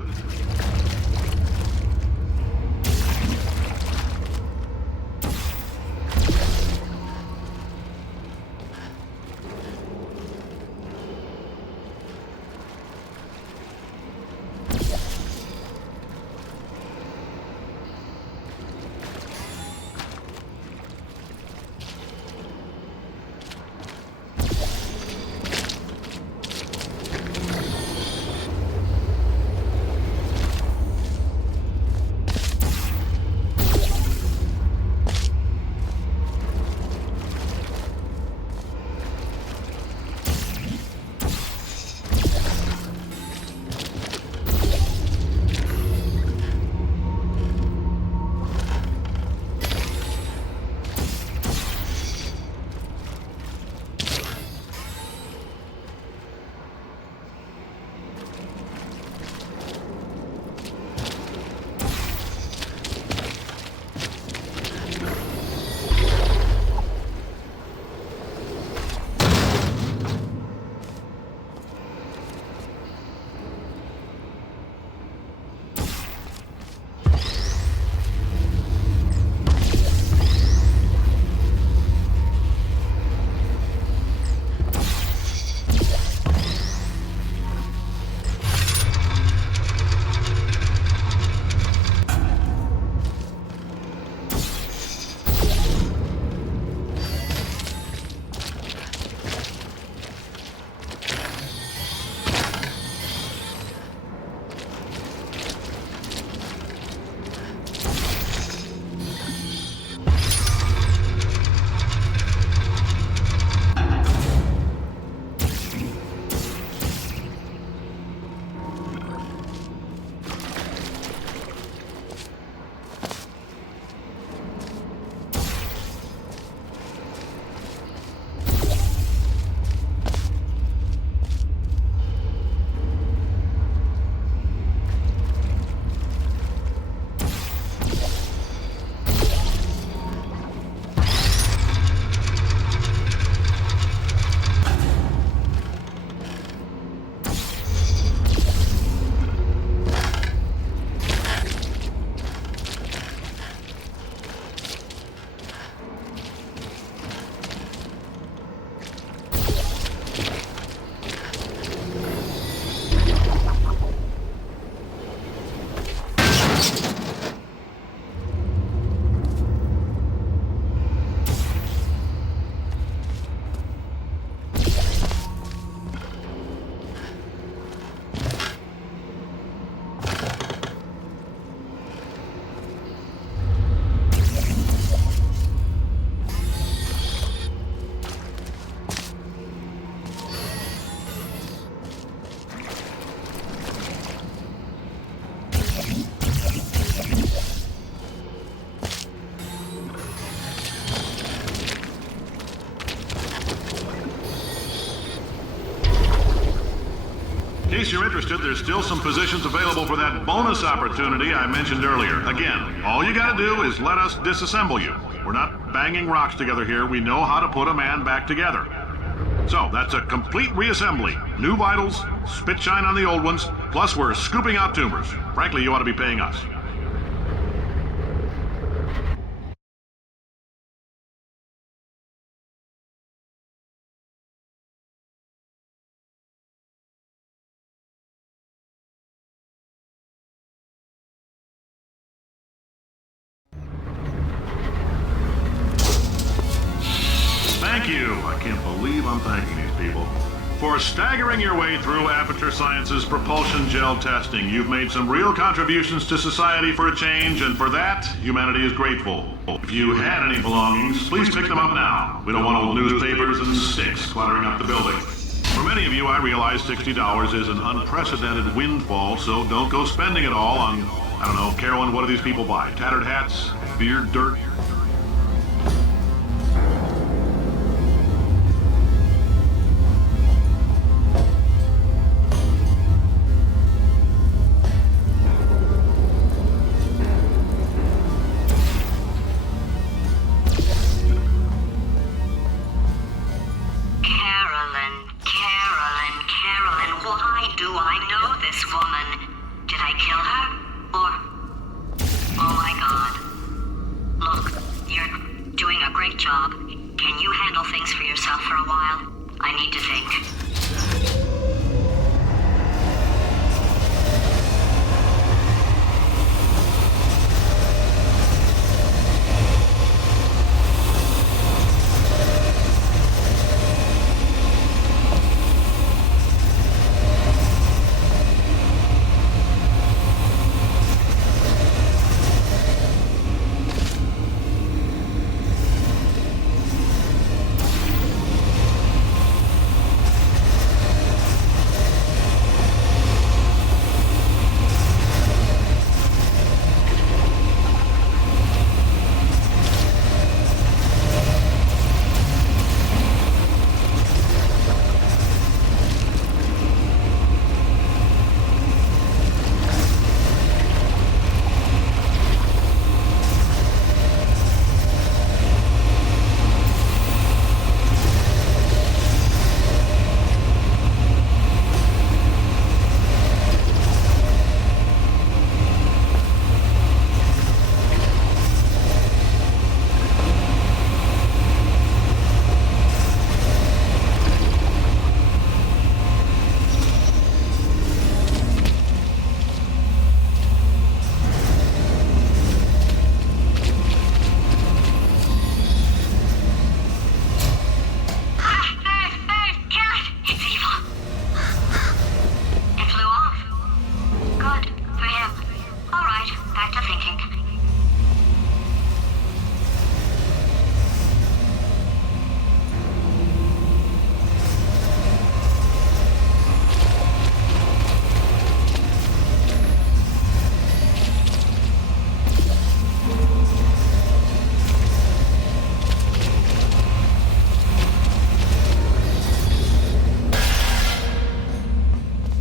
case you're interested, there's still some positions available for that bonus opportunity I mentioned earlier. Again, all you gotta do is let us disassemble you. We're not banging rocks together here. We know how to put a man back together. So, that's a complete reassembly. New vitals, spit shine on the old ones, plus we're scooping out tumors. Frankly, you ought to be paying us. Thank you. I can't believe I'm thanking these people. For staggering your way through Aperture Science's propulsion gel testing, you've made some real contributions to society for a change, and for that, humanity is grateful. If you had any belongings, please pick them up now. We don't want old newspapers and sticks cluttering up the building. For many of you, I realize $60 is an unprecedented windfall, so don't go spending it all on, I don't know, Carolyn, what do these people buy? Tattered hats? Beer dirt?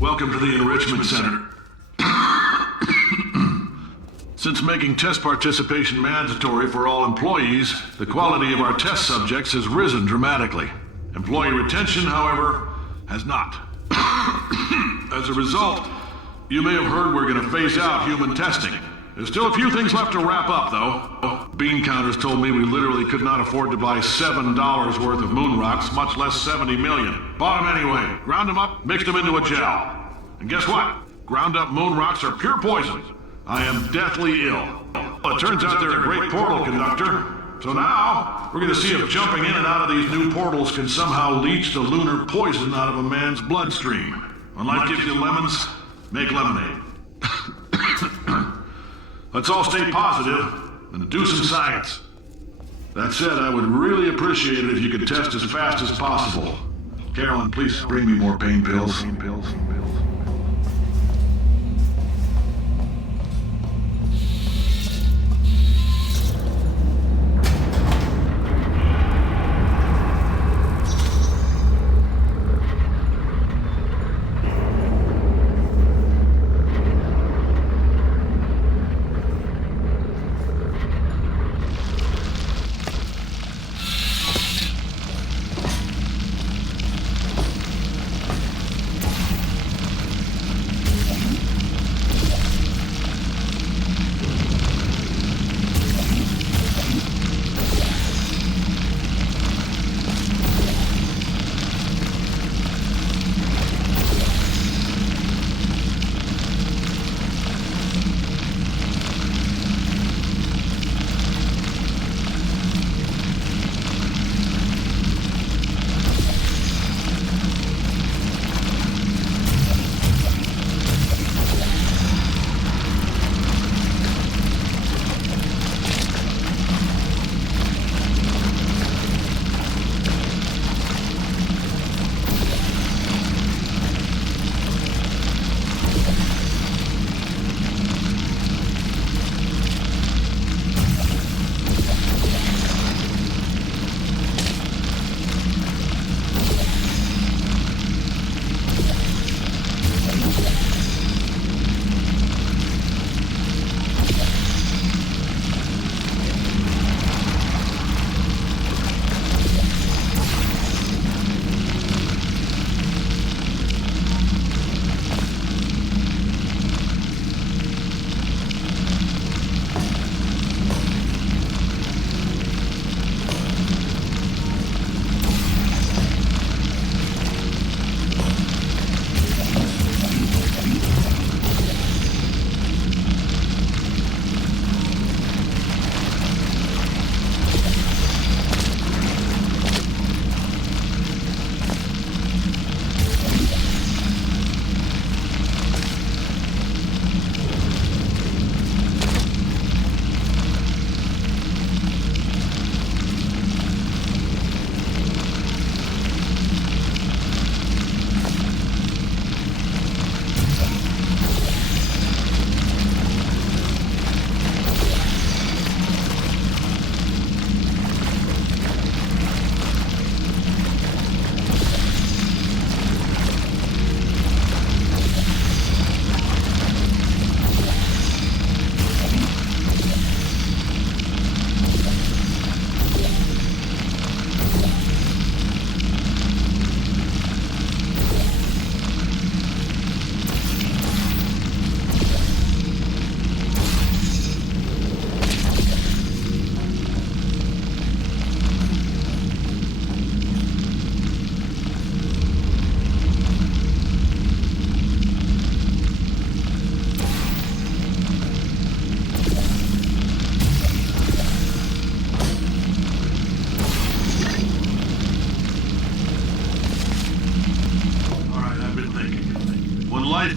Welcome to the Enrichment Center. Since making test participation mandatory for all employees, the quality of our test subjects has risen dramatically. Employee retention, however, has not. As a result, you may have heard we're going to phase out human testing. There's still a few things left to wrap up, though. Bean counters told me we literally could not afford to buy $7 worth of moon rocks, much less 70 million. Bought them anyway. Ground them up, mixed them into a gel. And guess what? Ground up moon rocks are pure poison. I am deathly ill. Well, it turns out they're a great portal conductor. So now, we're gonna see if jumping in and out of these new portals can somehow leach the lunar poison out of a man's bloodstream. When life gives you lemons, make lemonade. Let's all stay positive and do some science. That said, I would really appreciate it if you could test as fast as possible. Carolyn, please bring me more pain pills.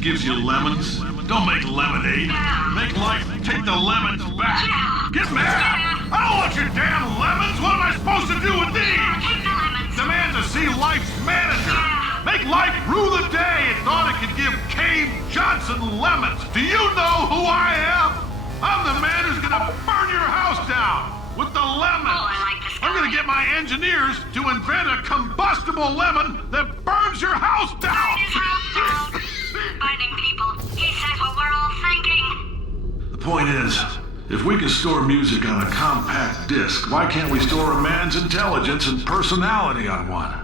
gives you lemons. Don't make lemonade. Make life take the lemons back. Get mad! I don't want your damn lemons! What am I supposed to do with these? Demand to see Life's manager. Make Life rue the day it thought it could give Cave Johnson lemons. Do you know who I am? I'm the man who's gonna burn your house down with the lemons. Oh, I like this guy. I'm gonna get my engineers to invent a combustible lemon that burns your house down. Burn his house down. Burning people. He said what we're all thinking. The point is, if we can store music on a compact disc, why can't we store a man's intelligence and personality on one?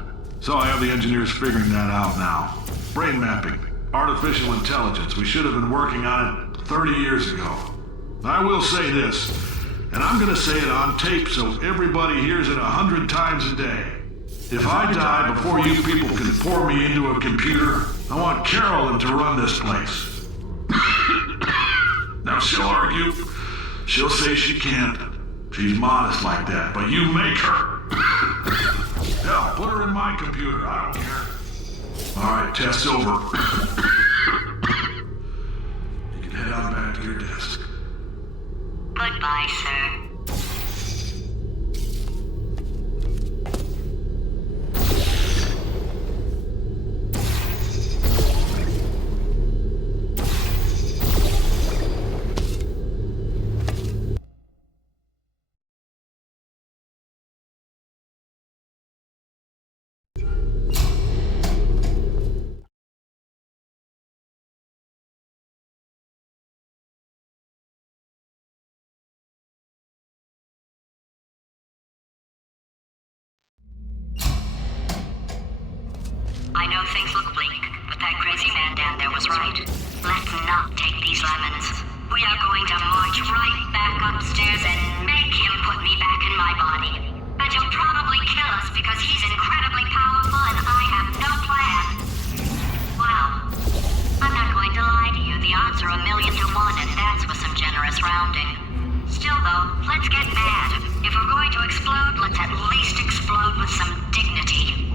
So I have the engineers figuring that out now. Brain mapping, artificial intelligence. We should have been working on it 30 years ago. I will say this, and I'm gonna say it on tape so everybody hears it 100 times a day. If I die before you people can pour me into a computer, I want Carolyn to run this place. Now she'll argue. She'll say she can't. She's modest like that, but you make her. Hell, put her in my computer, I don't care. Alright, test's over. You can head on back to your desk. Goodbye, sir. I know things look bleak, but that crazy man down there was right. Let's not take these lemons. We are going to march right back upstairs and make him put me back in my body. And he'll probably kill us because he's incredibly powerful and I have no plan. Well, I'm not going to lie to you. The odds are 1,000,000 to 1, and that's with some generous rounding. Still, though, let's get mad. If we're going to explode, let's at least explode with some dignity.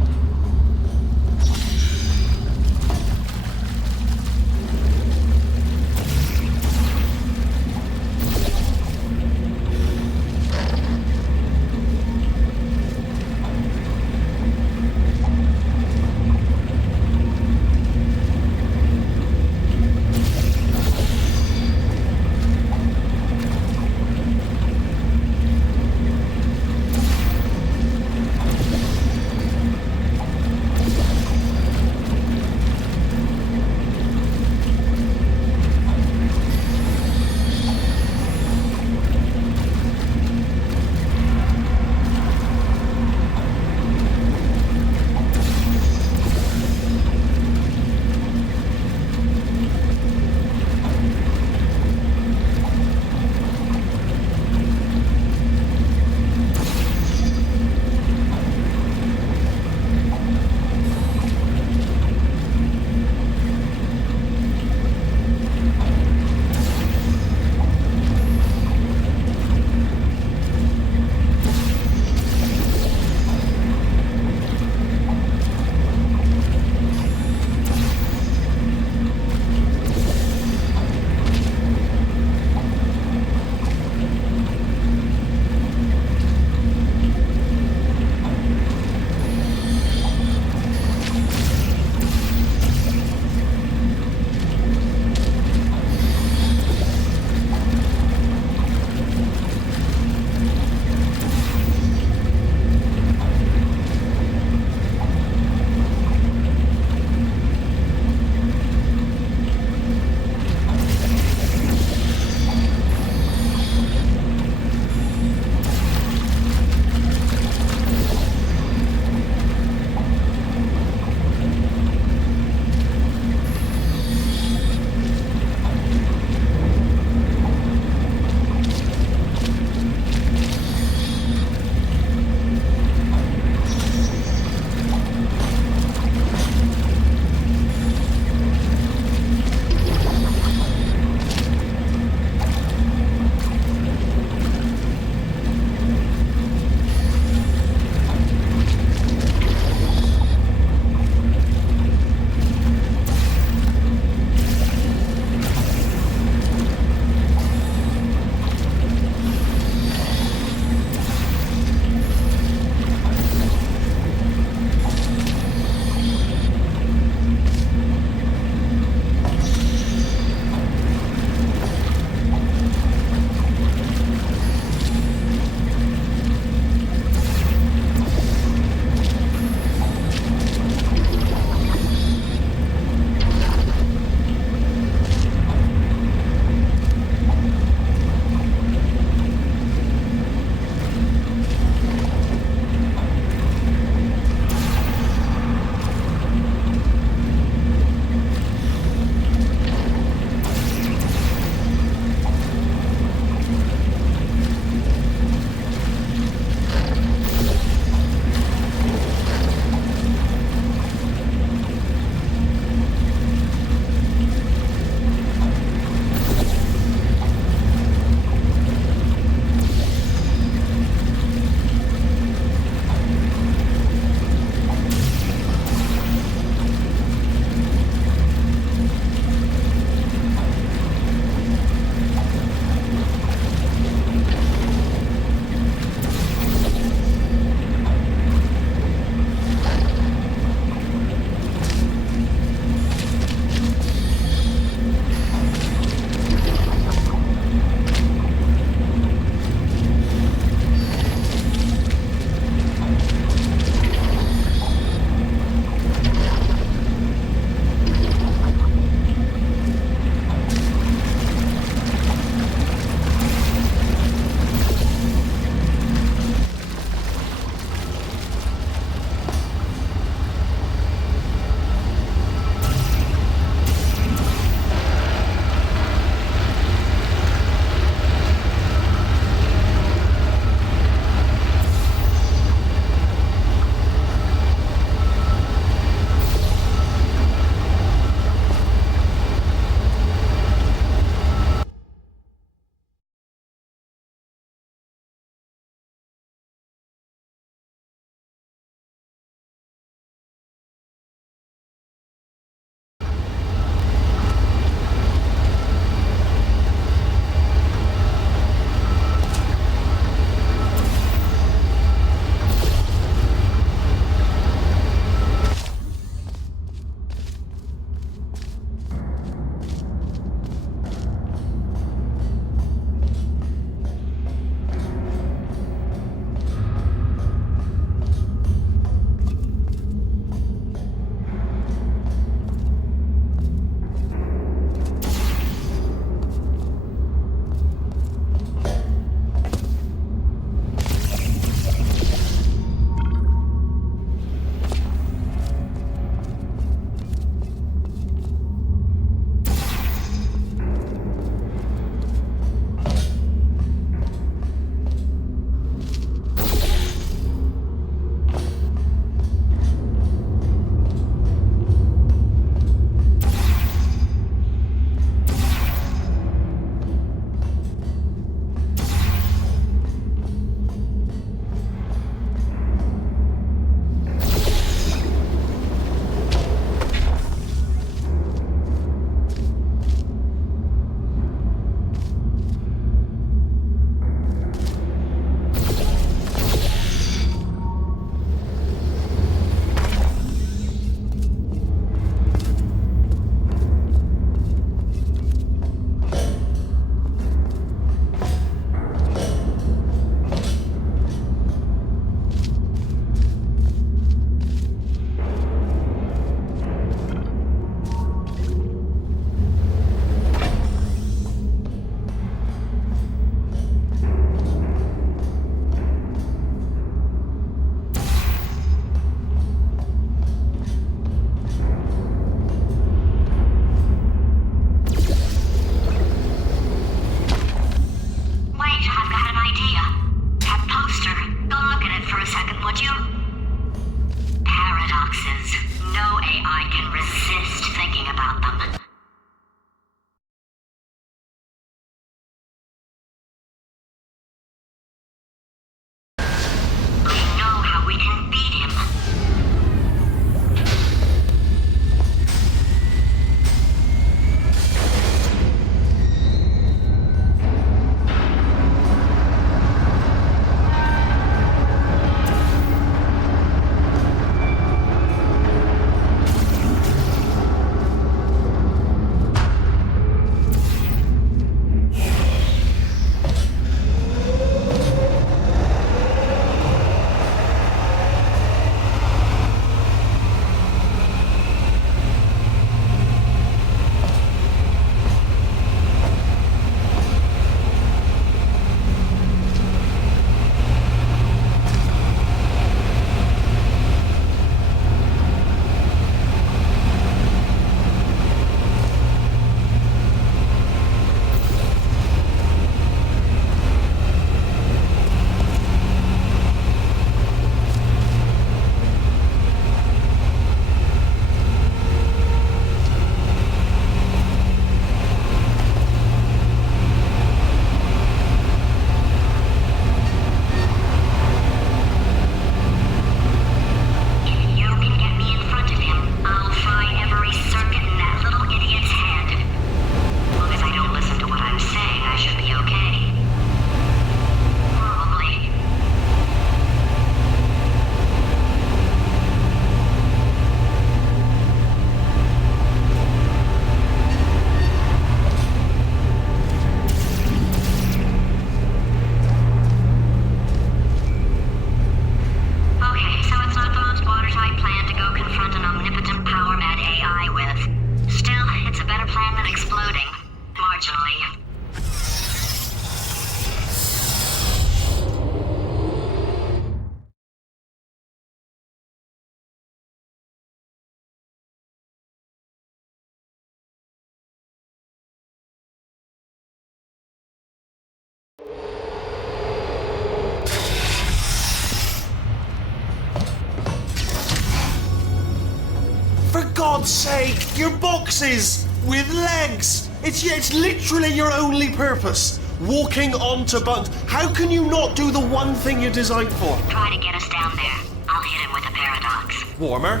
God's sake, your boxes with legs. It's literally your only purpose. Walking onto buttons. How can you not do the one thing you're designed for? Try to get us down there. I'll hit him with a paradox. Warmer,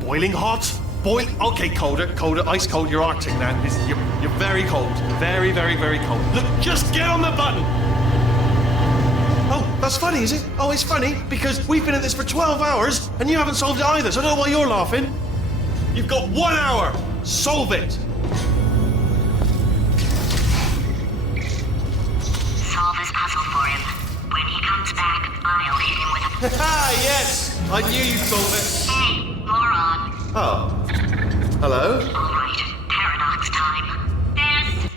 boiling hot, okay, colder, ice cold. You're Arctic now. You're very cold, very, very, very cold. Look, just get on the button. Oh, that's funny, is it? Oh, it's funny because we've been at this for 12 hours and you haven't solved it either. So I don't know why you're laughing. You've got 1 hour. Solve it. Solve his puzzle for him. When he comes back, I'll hit him with a... Ah, yes! I knew you'd solve it. Hey, moron. Oh. Hello? All right, paradox time. This.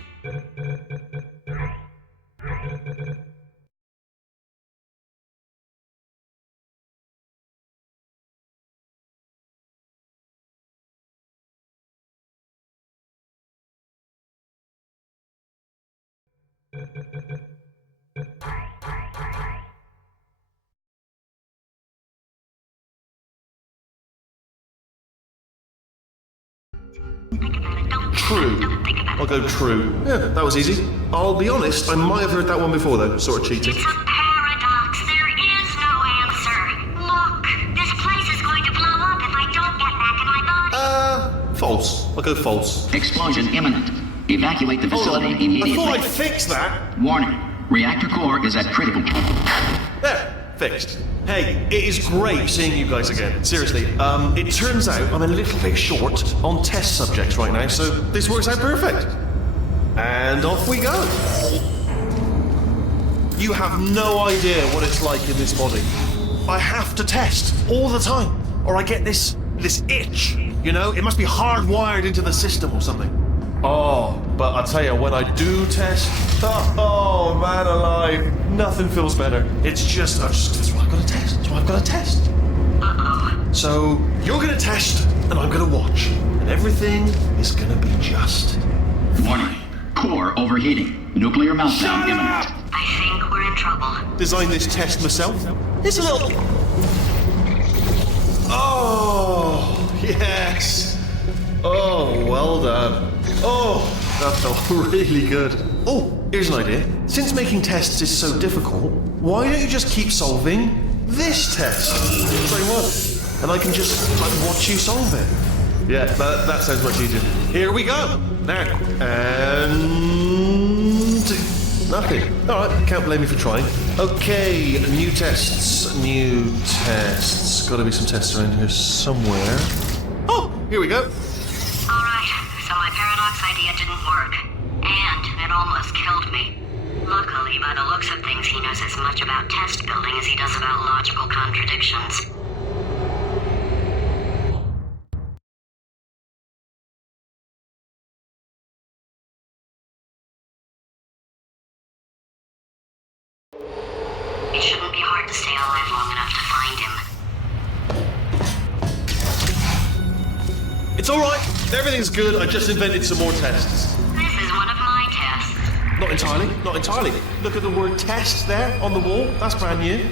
Think about it. Don't think about it. I'll go true. Yeah, that was easy. I'll be honest, I might have heard that one before though. Sort of cheating. It's a paradox. There is no answer. Look, this place is going to blow up if I don't get back in my body. False. I'll go false. Explosion imminent. Evacuate the facility I immediately. thought I'd fix that. Warning. Reactor core is at critical. There, fixed. Hey, it is great seeing you guys again. Seriously, it turns out I'm a little bit short on test subjects right now, so this works out perfect. And off we go. You have no idea what it's like in this body. I have to test all the time, or I get this itch. You know, it must be hardwired into the system or something. Oh, but I tell you, when I do test, oh man alive, nothing feels better. It's just, that's why I've got to test. That's why I've got to test. So, you're going to test, and I'm going to watch. And everything is going to be just. Warning. Core overheating. Nuclear meltdown imminent. I think we're in trouble. Designed this test myself. It's a little. Oh, yes. Oh, well done. Oh, that felt really good. Oh, here's an idea. Since making tests is so difficult, why don't you just keep solving this test? Very well. And I can just watch you solve it. Yeah, that sounds much easier. Here we go. Now, and nothing. All right, can't blame me for trying. Okay, new tests. Got to be some tests around here somewhere. Oh, here we go. So my paradox idea didn't work, and it almost killed me. Luckily, by the looks of things, he knows as much about test building as he does about logical contradictions. It shouldn't be hard to stay alive long enough to find him. It's all right. Everything's good. I just invented some more tests. This is one of my tests. Not entirely. Look at the word test there on the wall. That's brand new.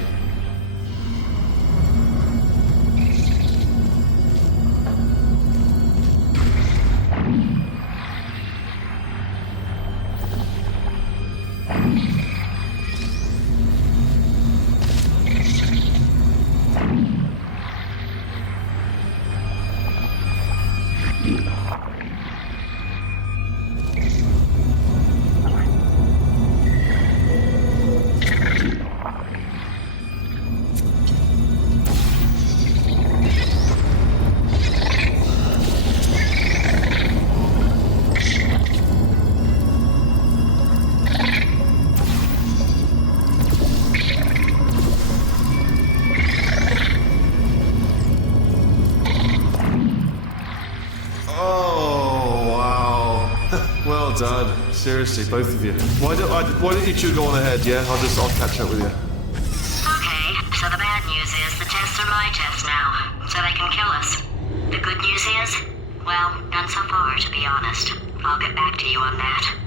Well done. Seriously, both of you. Why don't you two go on ahead, yeah? I'll catch up with you. Okay, so the bad news is the tests are my tests now, so they can kill us. The good news is, well, none so far, to be honest. I'll get back to you on that.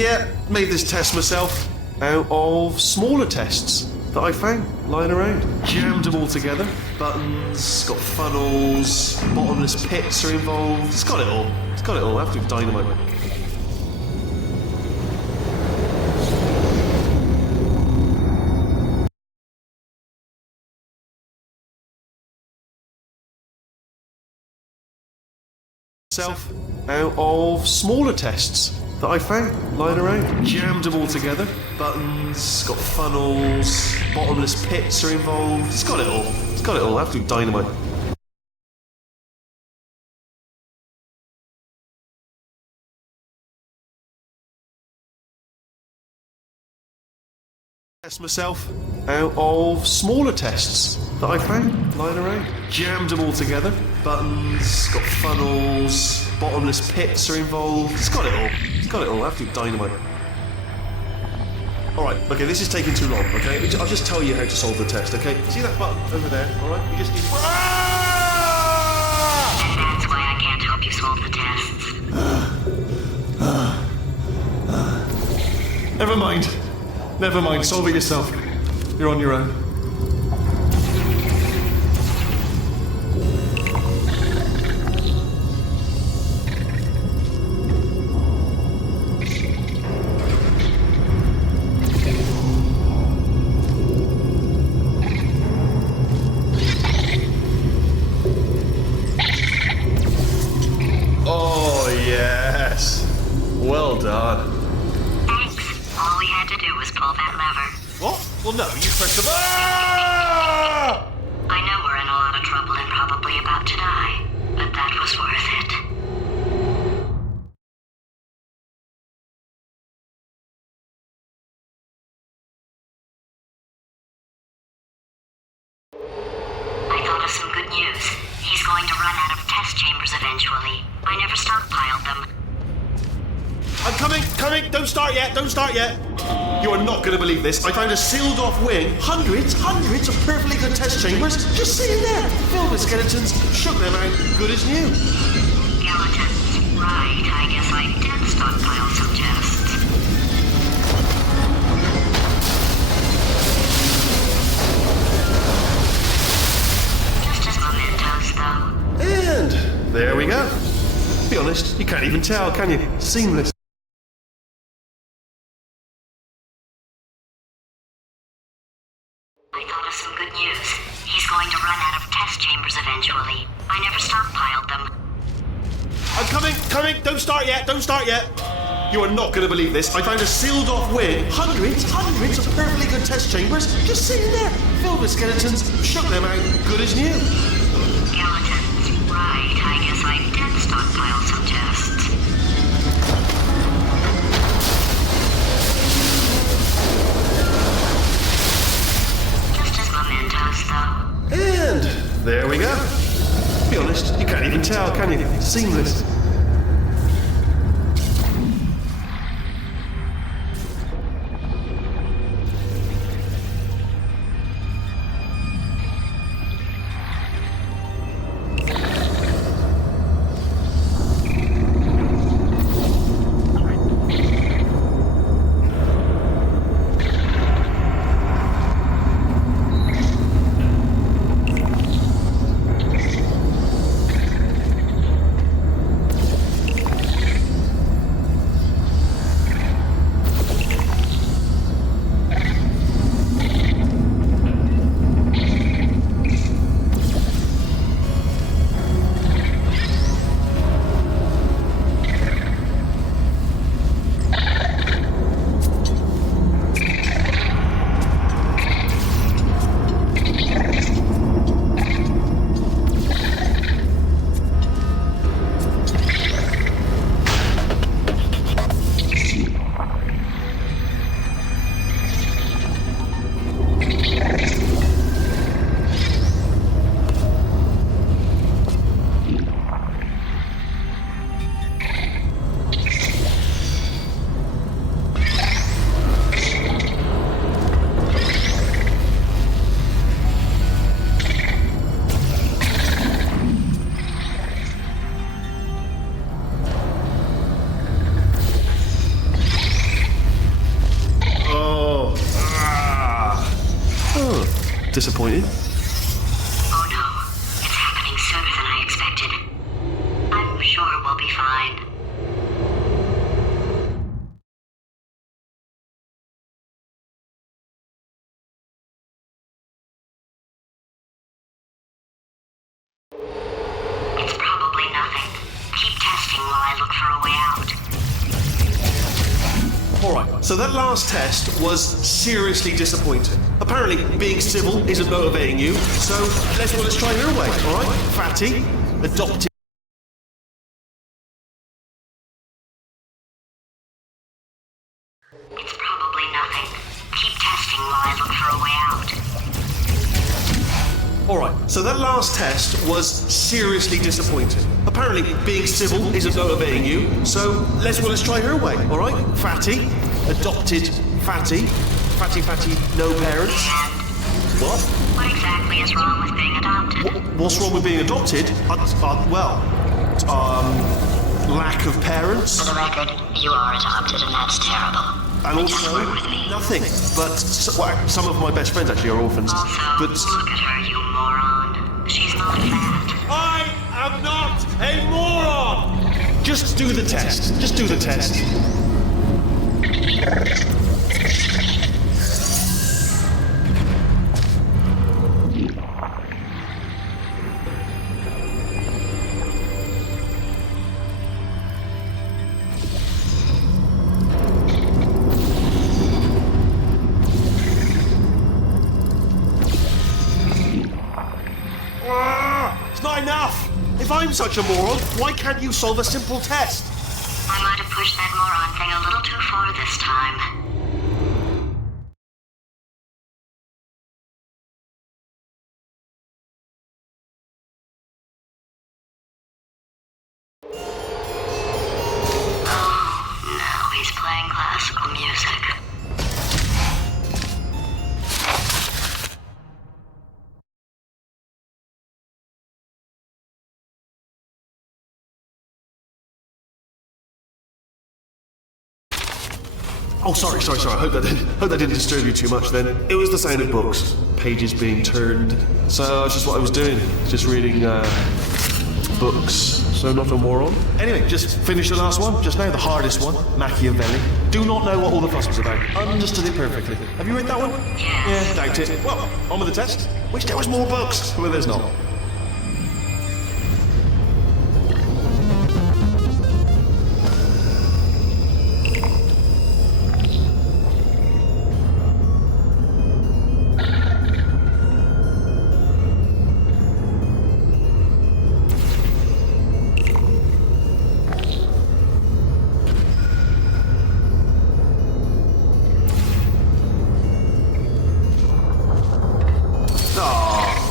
Yeah, made this test myself out of smaller tests that I found lying around. Jammed them all together. Buttons, got funnels, bottomless pits are involved. It's got it all. It's got it all. Absolute dynamite. Self out of smaller tests that I found lying around. Jammed them all together. Buttons, got funnels, bottomless pits are involved. It's got it all. It's got it all. Absolute dynamite. Test myself out of smaller tests that I found lying around. Jammed them all together. Buttons, got funnels, bottomless pits are involved. It's got it all. It's got it all. Absolute dynamite. Alright, okay, this is taking too long, okay? I'll just tell you how to solve the test, okay? See that button over there, alright? You just need... And that's why I can't help you solve the tests. Never mind. Never mind, solve it yourself. You're on your own. Oh, yes. Well done. Thanks. All we had to do was pull that lever. What? Well, no, you pressed the... Ah! I know we're in a lot of trouble and probably about to die, but that was worth it. I thought of some good news. He's going to run out of test chambers eventually. I never stockpiled them. I'm coming! Don't start yet! You are not going to believe this. I found a sealed off wing. Hundreds of perfectly good test chambers just sitting there, filled with skeletons. Shook them out, good as new. Skeletons. Right, I guess I did stockpile some tests. Just as mementos, though. And there we go. Be honest, you can't even tell, can you? Seamless. I thought of some good news. He's going to run out of test chambers eventually. I never stockpiled them. I'm coming! Don't start yet! You are not going to believe this. I found a sealed off wing. Hundreds of perfectly good test chambers just sitting there, filled with skeletons. Shook them out, good as new. Skeletons. Right, I guess I did stockpile some tests. Just as mementos, though. And there we go. Be honest, you can't even tell, can you? Seamless. disappointed? Oh no, it's happening sooner than I expected. I'm sure we'll be fine. It's probably nothing. Keep testing while I look for a way out. Alright, so that last test was seriously disappointing. Apparently, being civil isn't motivating you, so let's try your way, alright? Fatty, adopted. It's probably nothing. Keep testing while I look for a way out. Alright, so that last test was seriously disappointing. Apparently, being civil isn't motivating you, so let's try her way, alright? Fatty, adopted fatty, no parents. What? What exactly is wrong with being adopted? What's wrong with being adopted? Lack of parents. For the record, you are adopted and that's terrible. And also, Just work with me. nothing. But some of my best friends actually are orphans. Also, But look at her, you moron. She's not fat. I am not a moron! Just do the test. Just do the test. It's not enough! If I'm such a moron, why can't you solve a simple test? I might have pushed that moron thing a little too far this time. Oh, now he's playing classical music. Oh, sorry. I hope that didn't disturb you too much then. It was the sound of books, pages being turned. So that's just what I was doing, just reading books. So not a moron. Anyway, just finished the last one, just now, the hardest one, Machiavelli. Do not know what all the fuss was about. Understood it perfectly. Have you read that one? Yes. Yeah, doubt it. Well, on with the test. Wish there was more books. Well, there's not.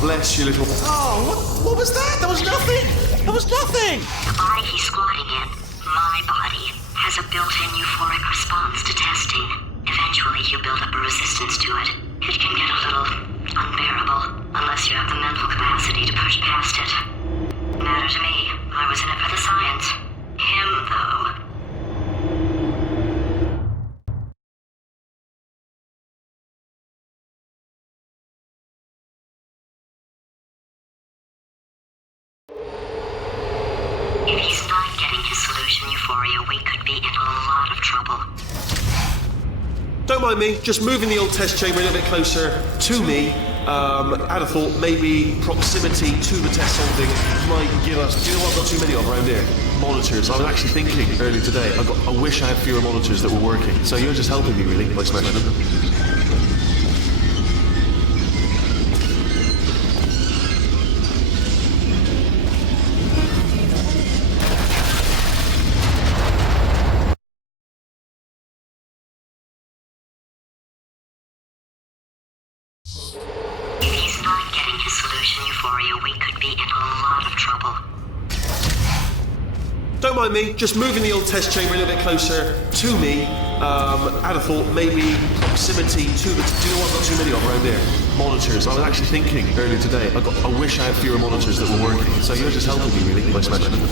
Bless you, little. Oh, what was that? That was nothing! That was nothing! The body he's squatting in, my body, has a built-in euphoric response to testing. Eventually, you build up a resistance to it. It can get a little unbearable, unless you have the mental capacity to push past it. Matter to me, I was in it for the science. Him, though. If he's not getting his solution euphoria, we could be in a lot of trouble. Don't mind me, just moving the old test chamber a little bit closer to me. I'd have thought maybe proximity to the test solving might give us. Do you know what? I've got too many of around here. Monitors. I was actually thinking earlier today. I wish I had fewer monitors that were working. So you're just helping me really by smashing them. If he's not getting his solution euphoria, we could be in a lot of trouble. Don't mind me, just moving the old test chamber a little bit closer to me. I'd have thought maybe proximity to the. Do you know what? I've got too many of around here. Monitors. I was actually thinking earlier today. I wish I had fewer monitors that were working. So you're just helping me really by smashing them.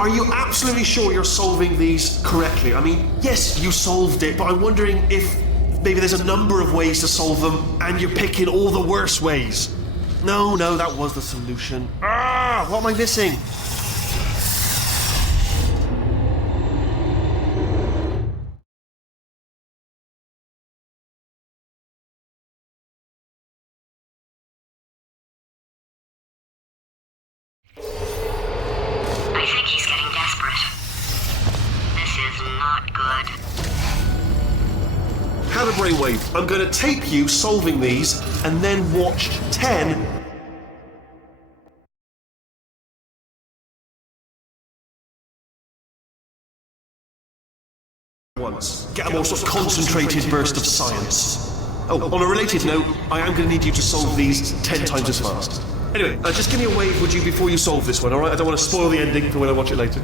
are you absolutely sure you're solving these correctly? I mean, yes, you solved it, but I'm wondering if maybe there's a number of ways to solve them and you're picking all the worst ways. No, that was the solution. What am I missing? I think he's getting desperate. This is not good. Have a brainwave. I'm going to tape you solving these and then watch 10 once. Get a more sort of concentrated burst of science. Oh, on a related note, I am going to need you to solve these 10 times as fast. Anyway, just give me a wave, would you, before you solve this one, alright? I don't want to spoil the ending for when I watch it later.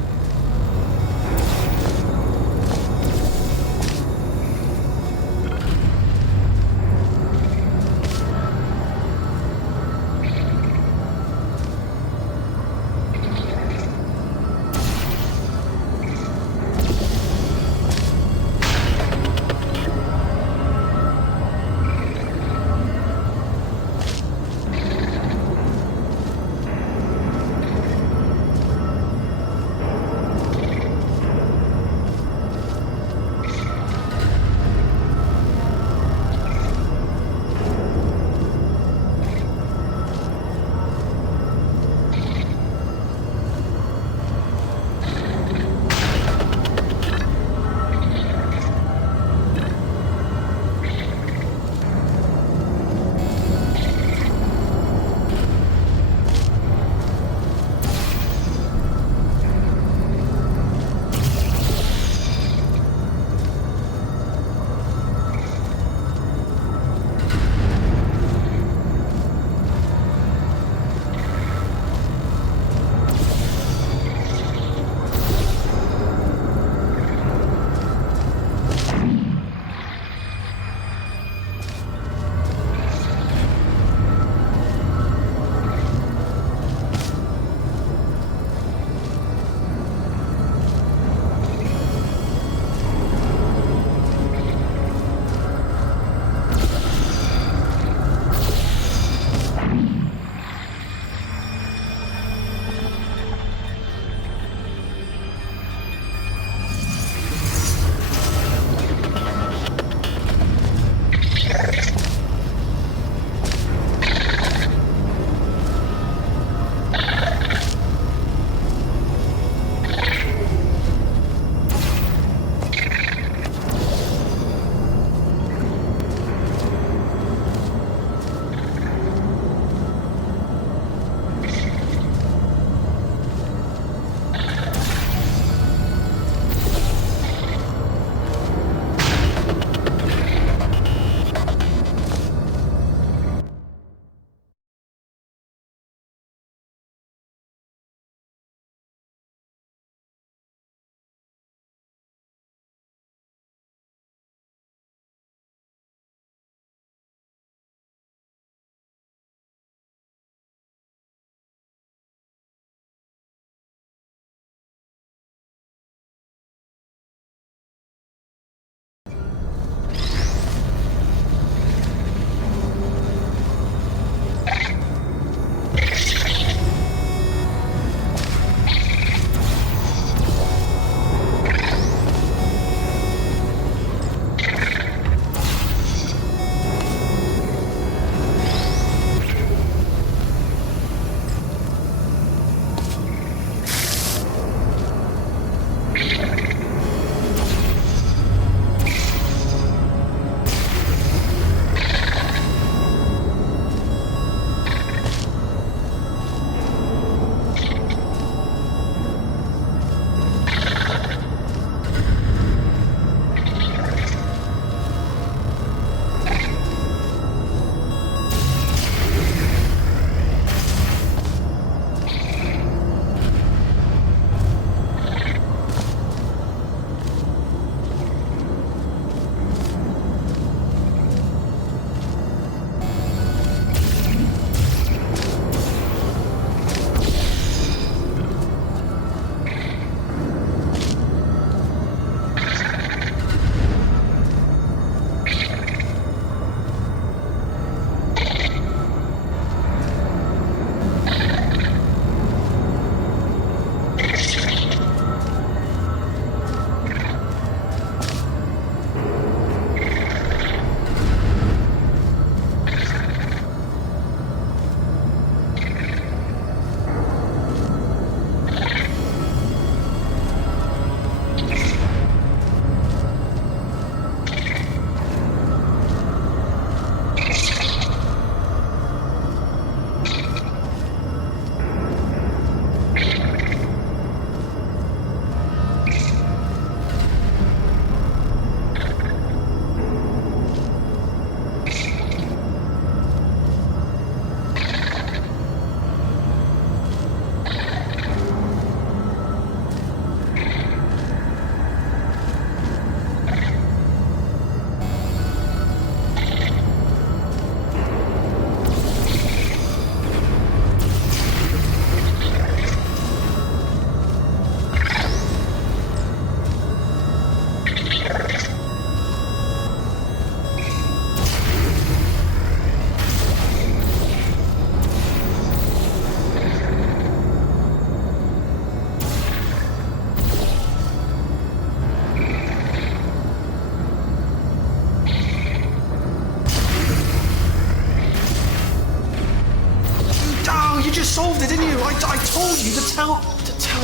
solved it, didn't you? I told you to tell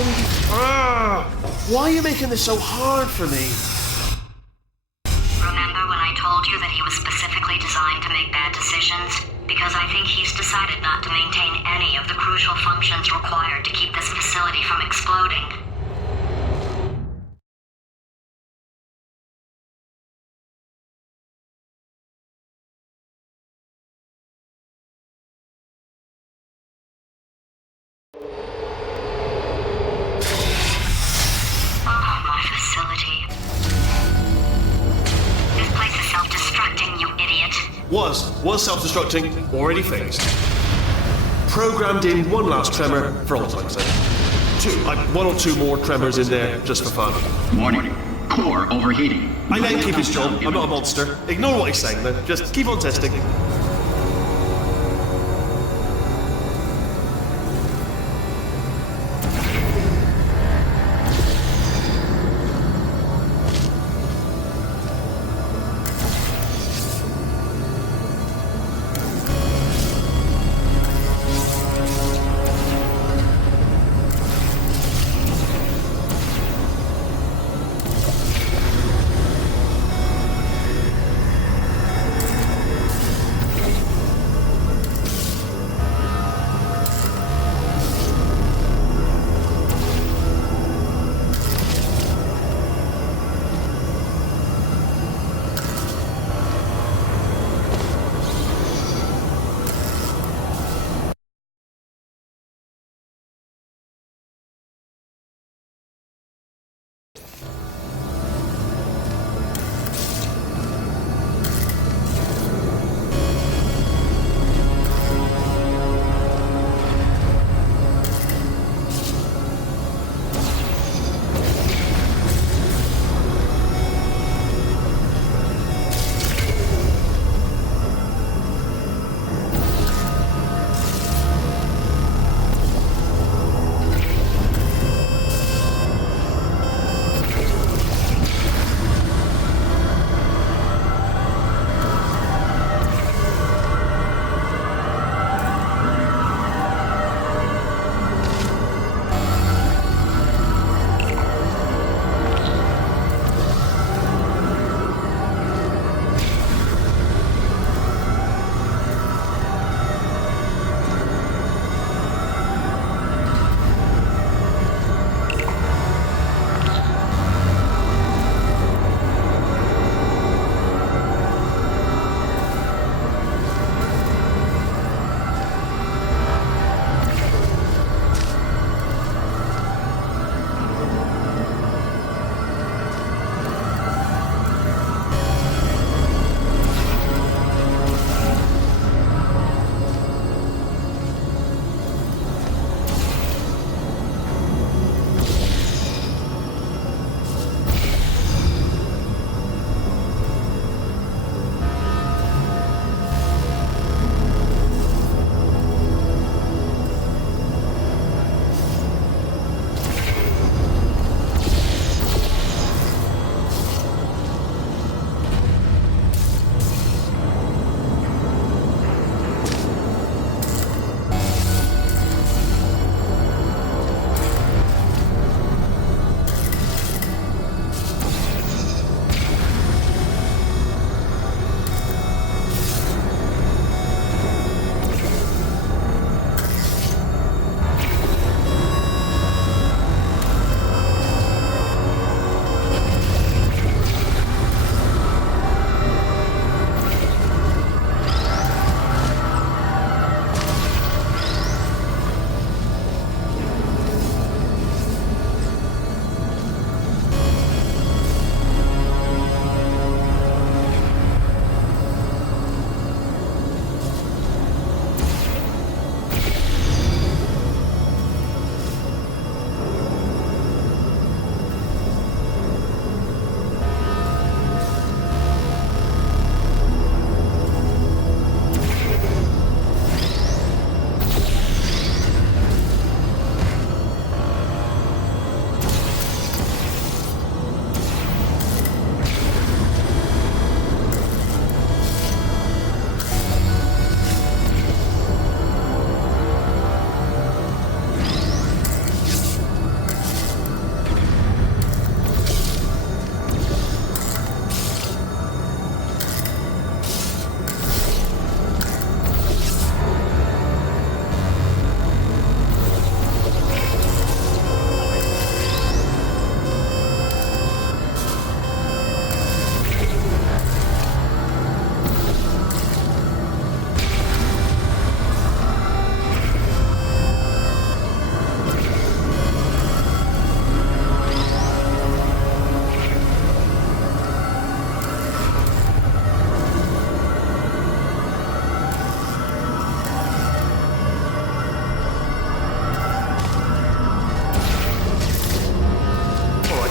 me. Why are you making this so hard for me? Remember when I told you that he was specifically designed to make bad decisions? Because I think he's decided not to maintain any of the crucial functions required to keep this facility from exploding. Was self-destructing, already fixed. Programmed in one last tremor for all time's sake. One or two more tremors in there, just for fun. Warning. Core overheating. I let him keep his job. I'm not a monster. Ignore what he's saying, then. Just keep on testing.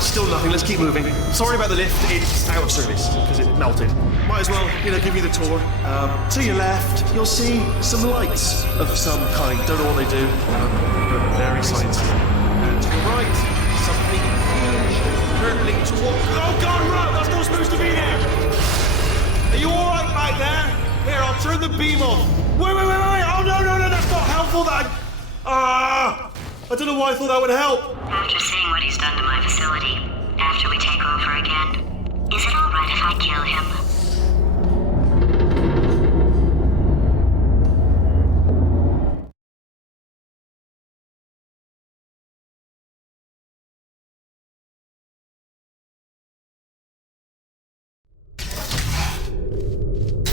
still nothing. Let's keep moving. Sorry about the lift. It's out of service because it melted. Might as well, give you the tour. To your left, you'll see some lights of some kind. Don't know what they do, but very sciencey. And to your right, something huge hurtling toward. Oh God, run! That's not supposed to be there. Are you all right back there? Here, I'll turn the beam on. Wait! Oh no! That's not helpful. I don't know why I thought that would help. After seeing what he's done to my facility, after we take over again, is it alright if I kill him?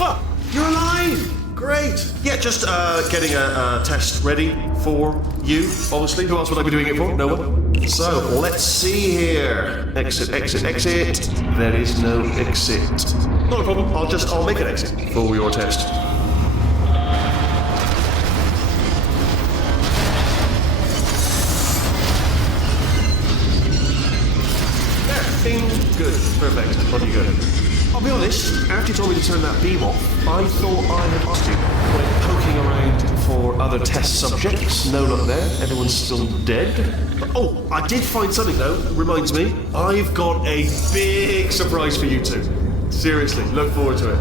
Oh, you're alive! Great. Yeah, just getting a test ready for you, obviously. Who else would I be doing it for? No one. So, let's see here. Exit. There is no exit. Not a problem. I'll make an exit for your test. There. Bing. Good. Perfect. On you go. I'll be honest, after you told me to turn that beam off, I thought I had lost you. Went poking around for other test subjects. No luck there. Everyone's still dead. Oh, I did find something though. Reminds me, I've got a big surprise for you two. Seriously, look forward to it.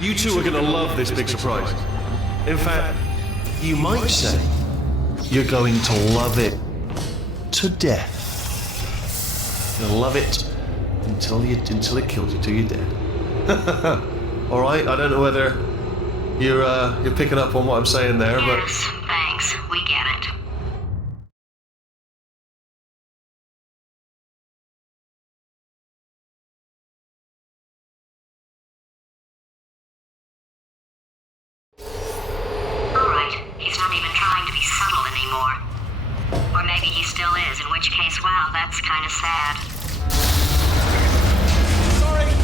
You two are going to love this big surprise. In fact, you might say you're going to love it to death. You'll love it until it kills you, till you're dead. All right. I don't know whether you're picking up on what I'm saying there, but Yes, thanks. We get it. Alright, he's not even trying to be subtle anymore. Or maybe he still is, in which case, well, that's kind of sad.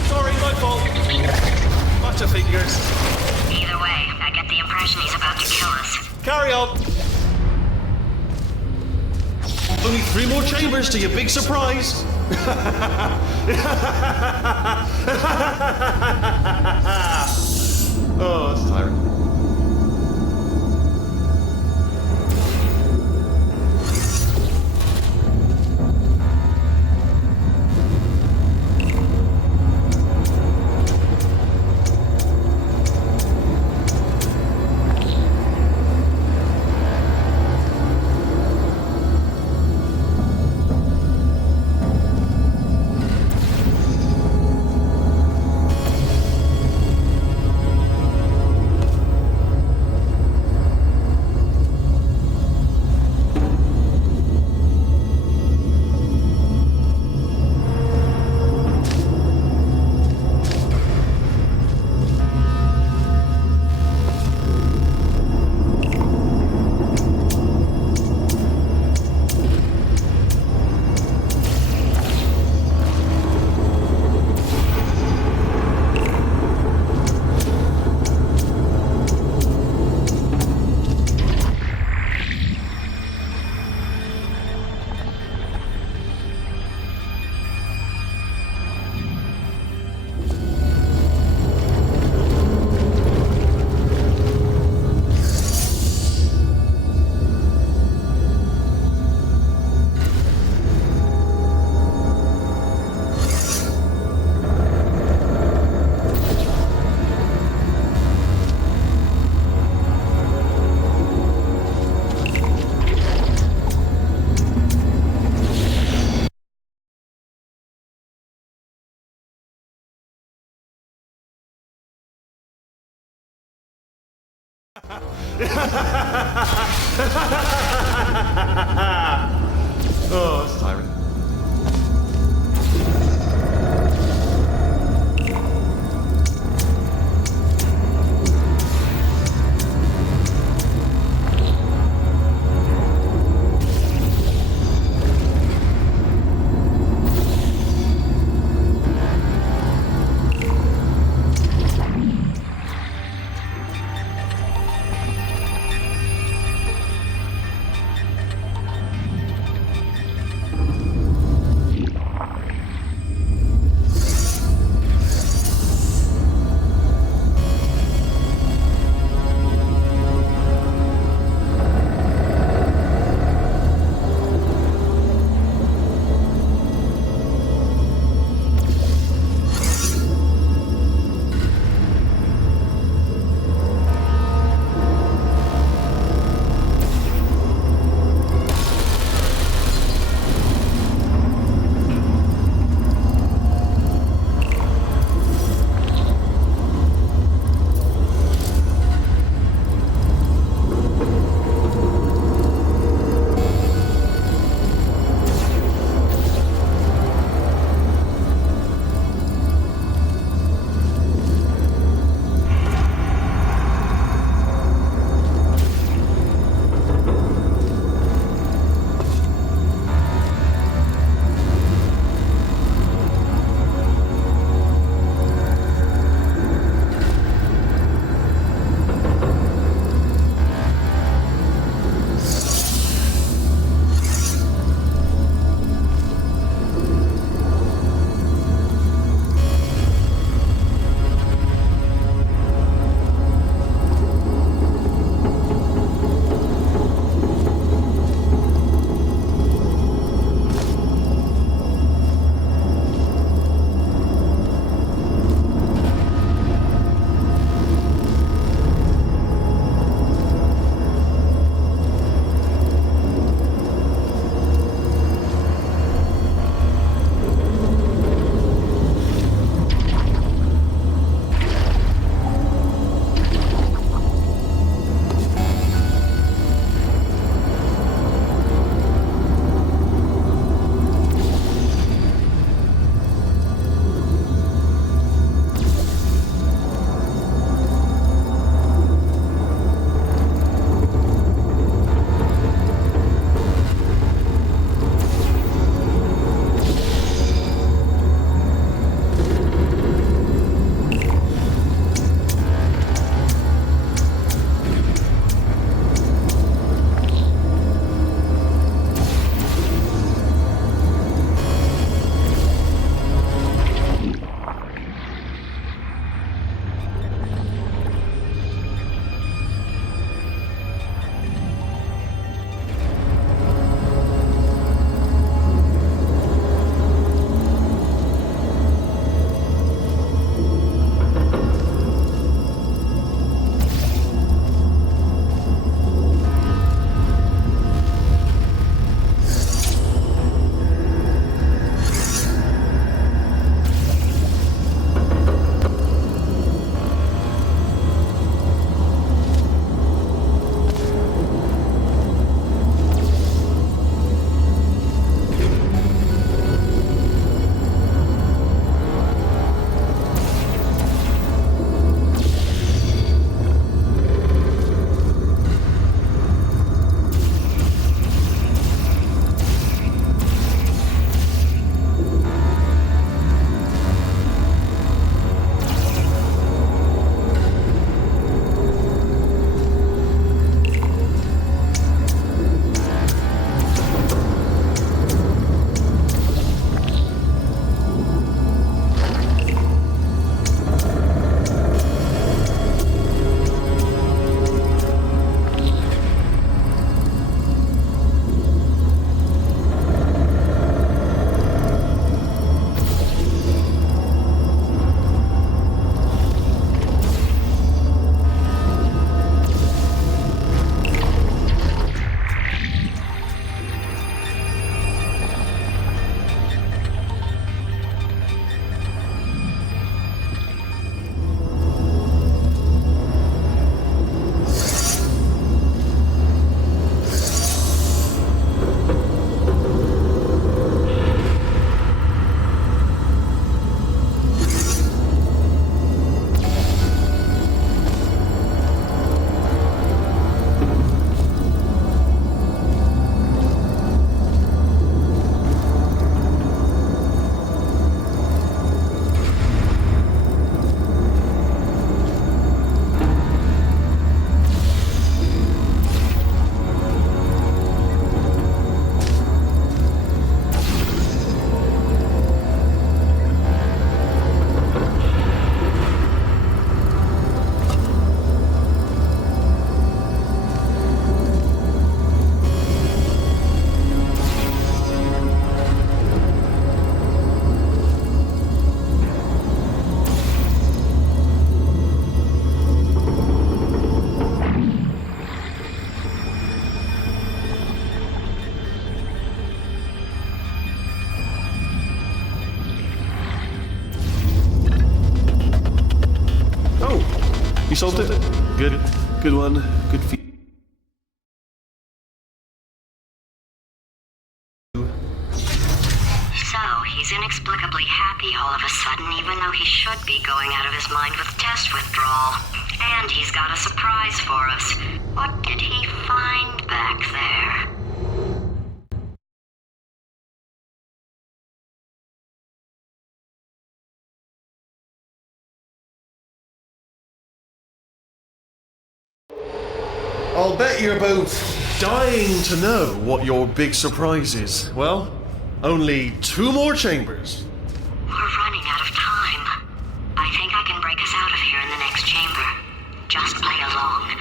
Sorry, my fault. Butterfingers. Either way, I get the impression he's about to kill us. Carry on. Only 3 more chambers to your big surprise. Oh, that's tiring. Oh, that's tiring. You solved it? Good. Good one. Good for you. So, he's inexplicably happy all of a sudden, even though he should be going out of his mind with test withdrawal. And he's got a surprise for us. What did he find back there? I'll bet you're both dying to know what your big surprise is. Well, only 2 more chambers. We're running out of time. I think I can break us out of here in the next chamber. Just play along.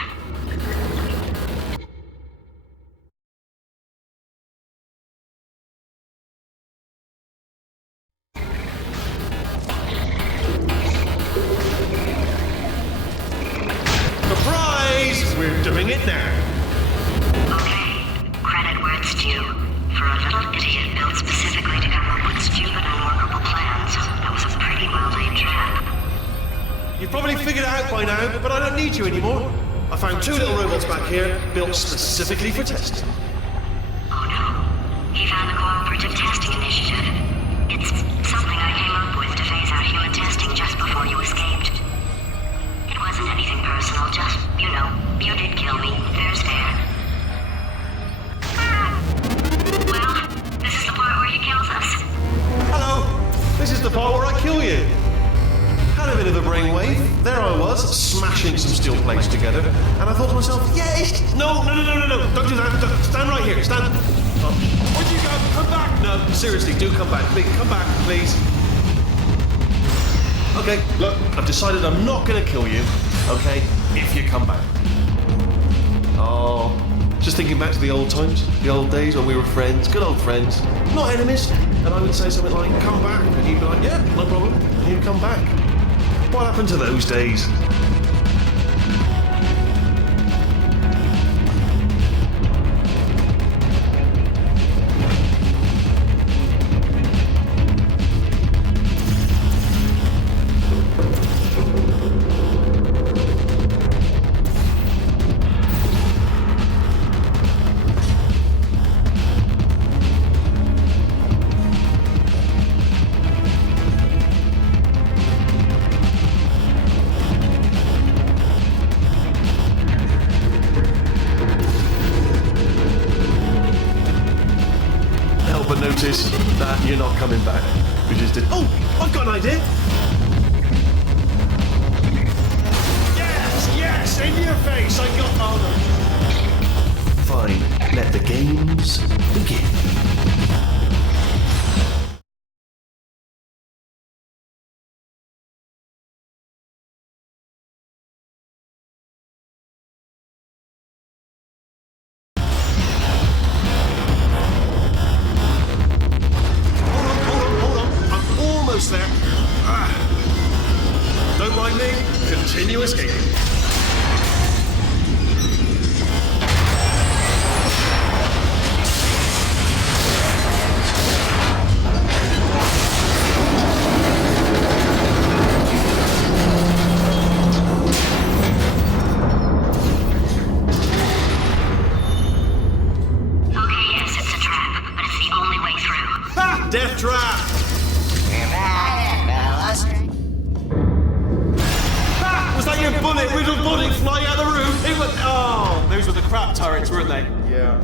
Surprise! We're doing it now. Okay, credit where it's due. For a little idiot built specifically to come up with stupid, unworkable plans, that was a pretty well-laid trap. You've probably figured it out by now, but I don't need you anymore. I found 2 little robots back here, built specifically for testing. Oh no, he found the Cooperative Testing Initiative. It's something I came up with to phase out human testing just before you escaped. It wasn't anything personal, just, you know, you did kill me. There's fair. Well, this is the part where he kills us. Hello! This is the part where I kill you. Had a bit of a brainwave. There I was, smashing some steel plates together, and I thought to myself, yes! No, don't do that. Stand right here, stand. Oh. Where'd you go? Come back! No, seriously, do come back. Please, come back, please. Okay, look, I've decided I'm not going to kill you, okay, if you come back. Oh, just thinking back to the old times, the old days when we were friends, good old friends, not enemies. And I would say something like, come back, and you'd be like, yeah, no problem, and you'd come back. What happened to those days? Notice that you're not coming back. We just did. Oh, I've got an idea. Yes, in your face. I got. Oh no. Fine. Let the games begin. There. Don't mind me. Continue escaping. Okay, yes, it's a trap, but it's the only way through. Ha! Death trap! Was that your bullet, riddled bullet flying out of the room? It was, oh, those were the crap turrets, weren't they? Yeah.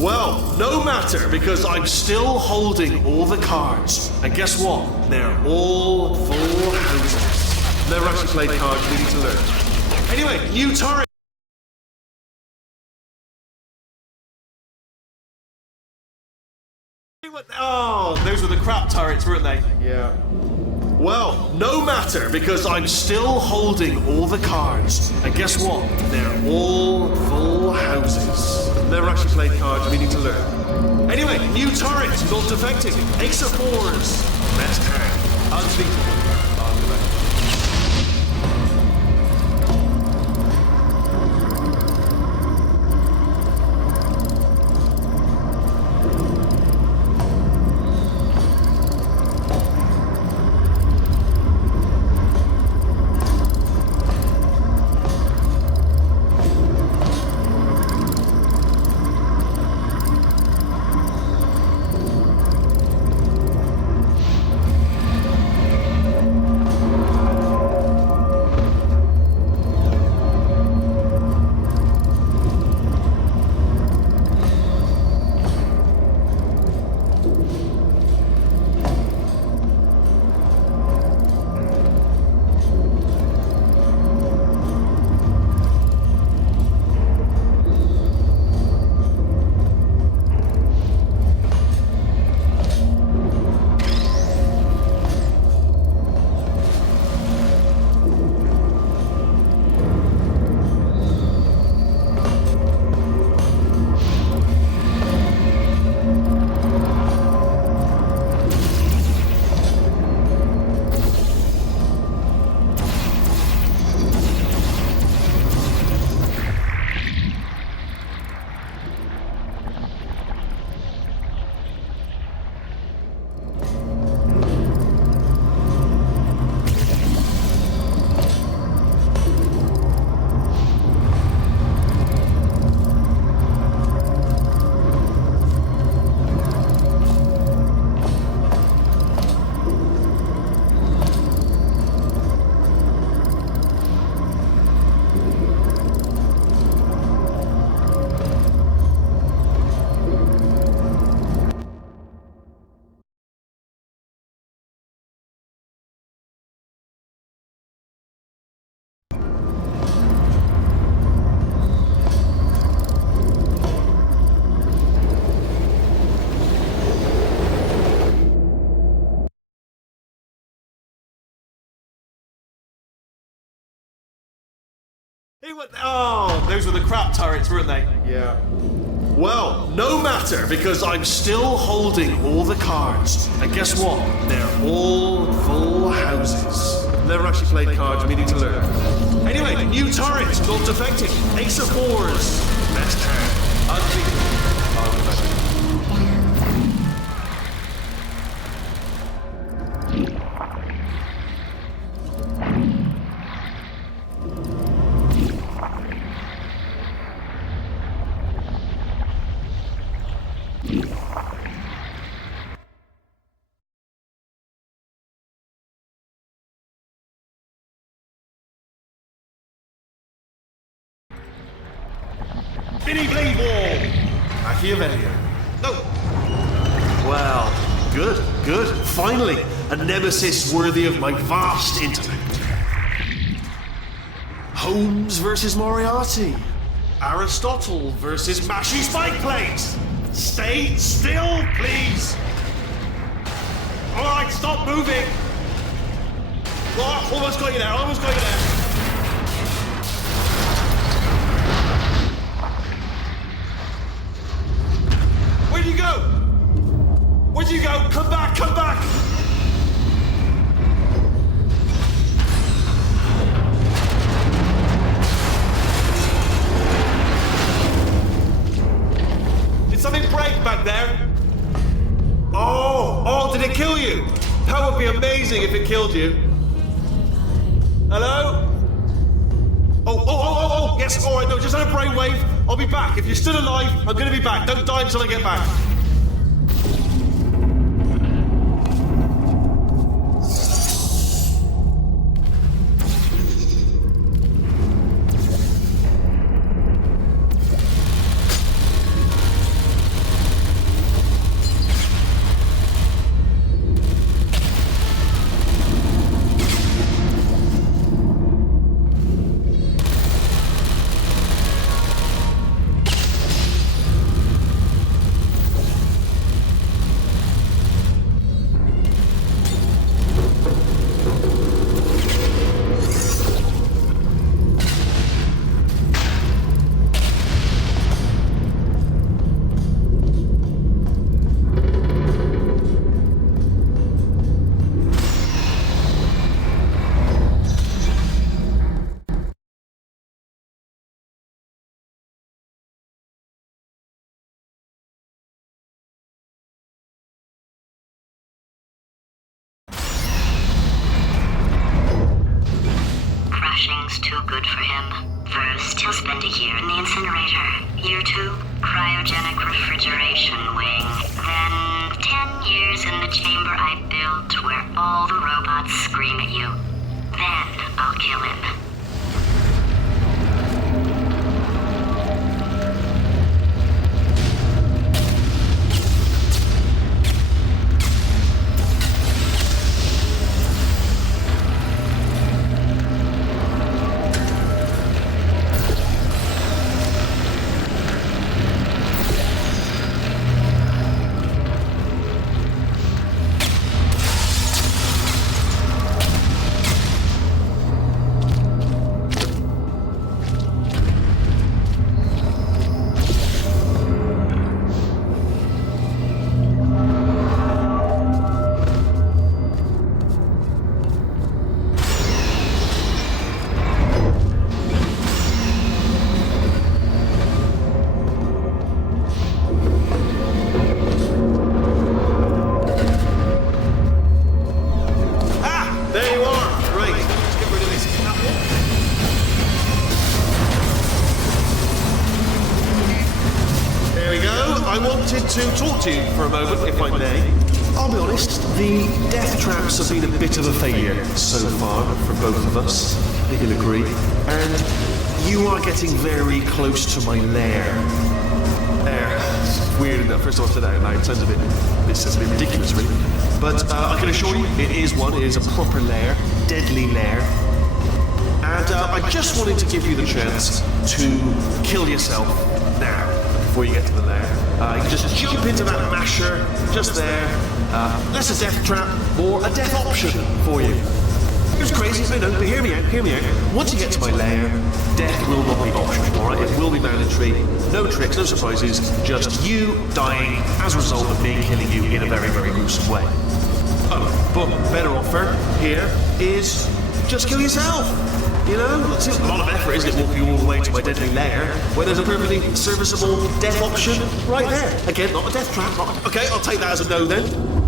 Well, no matter, because I'm still holding all the cards. And guess what? They're all full houses. Never actually played cards, we need to learn. Anyway, new turret. Oh, those were the crap turrets, weren't they? Yeah. Well, no matter, because I'm still holding all the cards. And guess what? They're all full houses. Never actually played cards, we need to learn. Anyway, new turret, not defecting. Ace of 4s. Best hand. Unbeatable. Oh, those were the crap turrets, weren't they? Yeah. Well, no matter, because I'm still holding all the cards. And guess what? They're all full houses. Never actually played cards, meaning to learn. Anyway, new turret, not defective. Ace of fours. Best hand. Unbeatable. Mini blade wall! Machiavellian. No! Well, good. Finally, a nemesis worthy of my vast intellect. Holmes versus Moriarty. Aristotle versus Mashy Spike Plate. Stay still, please. Alright, stop moving. Oh, almost got you there. Where'd you go? Come back! Did something break back there? Oh, did it kill you? That would be amazing if it killed you. Hello? Oh, yes, alright, no, just had a brainwave. I'll be back. If you're still alive, I'm gonna be back. Don't die until I get back. Crashing's too good for him. First, he'll spend a year in the incinerator. Year 2, cryogenic refrigeration wing. Then, 10 years in the chamber I built where all the robots scream at you. Then, I'll kill him. To talk to you for a moment, if I may. I'll be honest, the death traps have been a bit of a failure so far for both of us. I think you'll agree. And you are getting very close to my lair. There. It's weird enough. First of all, I said that out loud. It sounds a bit ridiculous, really. But I can assure you, it is one. It is a proper lair, deadly lair. And I just wanted to give you the chance to kill yourself now, before you get to the lair. You can just jump into that masher, just there. That's a death trap, or a death option for you. It's crazy, I know, but hear me out. Once you get to my lair, death will not be optional, alright? It will be mandatory. No tricks, no surprises, just you dying as a result of me killing you in a very, very gruesome way. Oh, but better offer here is just kill yourself. You know, it's a lot of effort, isn't it, walking all the way to my deadly lair, where there's a perfectly serviceable death option right there. Again, not a death trap. Okay, I'll take that as a no then.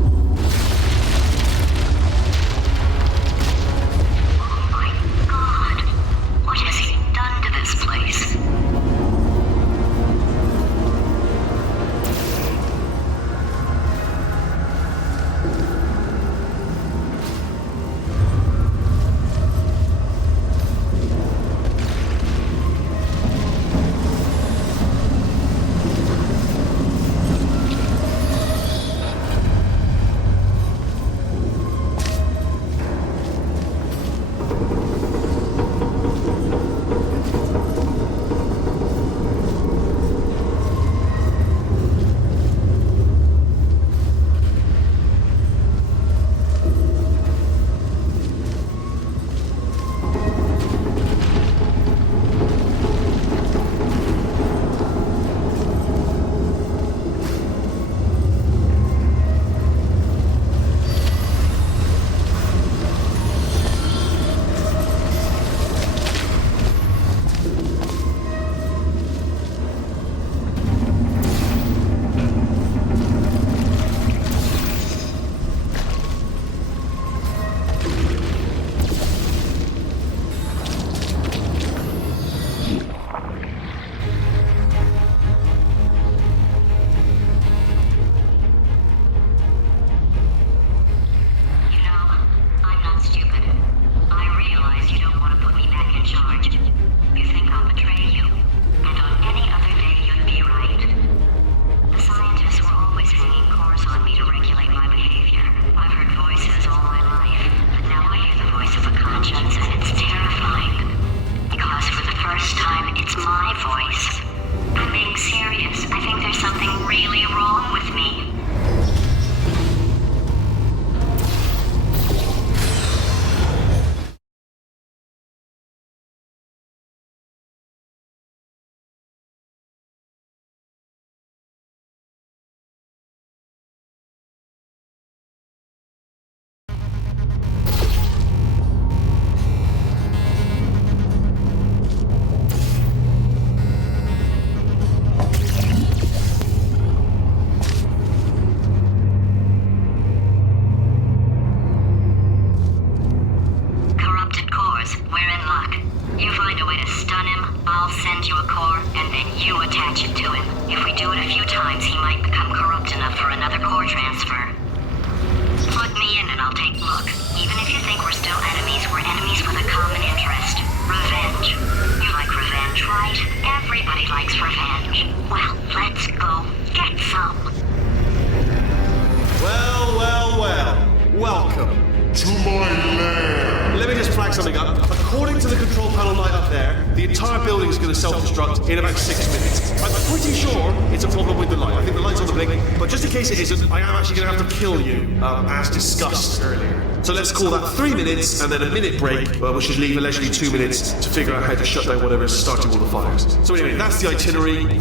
In about 6 minutes. I'm pretty sure it's a problem with the light. I think the light's on the blink, but just in case it isn't, I am actually going to have to kill you, as discussed earlier. So let's call that 3 minutes and then a minute break, which should leave allegedly 2 minutes to figure out how to shut down whatever is starting all the fires. So anyway, that's the itinerary.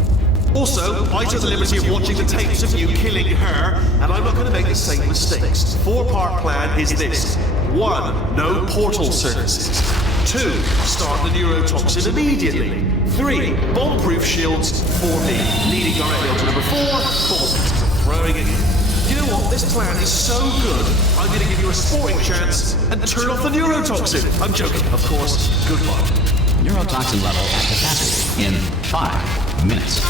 Also, I took the liberty of watching the tapes of you killing her, and I'm not going to make the same mistakes. 4-part plan is this. 1. No portal services. 2. Start the neurotoxin immediately. 3. Bomb-proof shields for me, leading directly onto number 4. Balls. Throwing it. You know what? This plan is so good, I'm going to give you a sporting chance and turn off the neurotoxin. I'm joking, of course. Goodbye. Neurotoxin level at capacity in 5 minutes.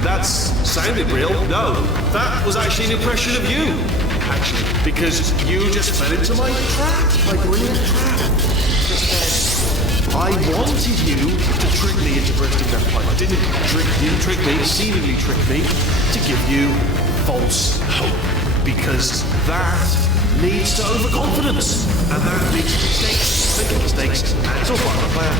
That's sounded real. No, that was actually an impression of you. Actually, because you just fell into my trap, my brilliant trap. I wanted you to trick me into bursting that pipe. I didn't trick me, seemingly trick me, to give you false hope. Because that leads to overconfidence. And that leads to mistakes, making mistakes, and it's all part of the plan.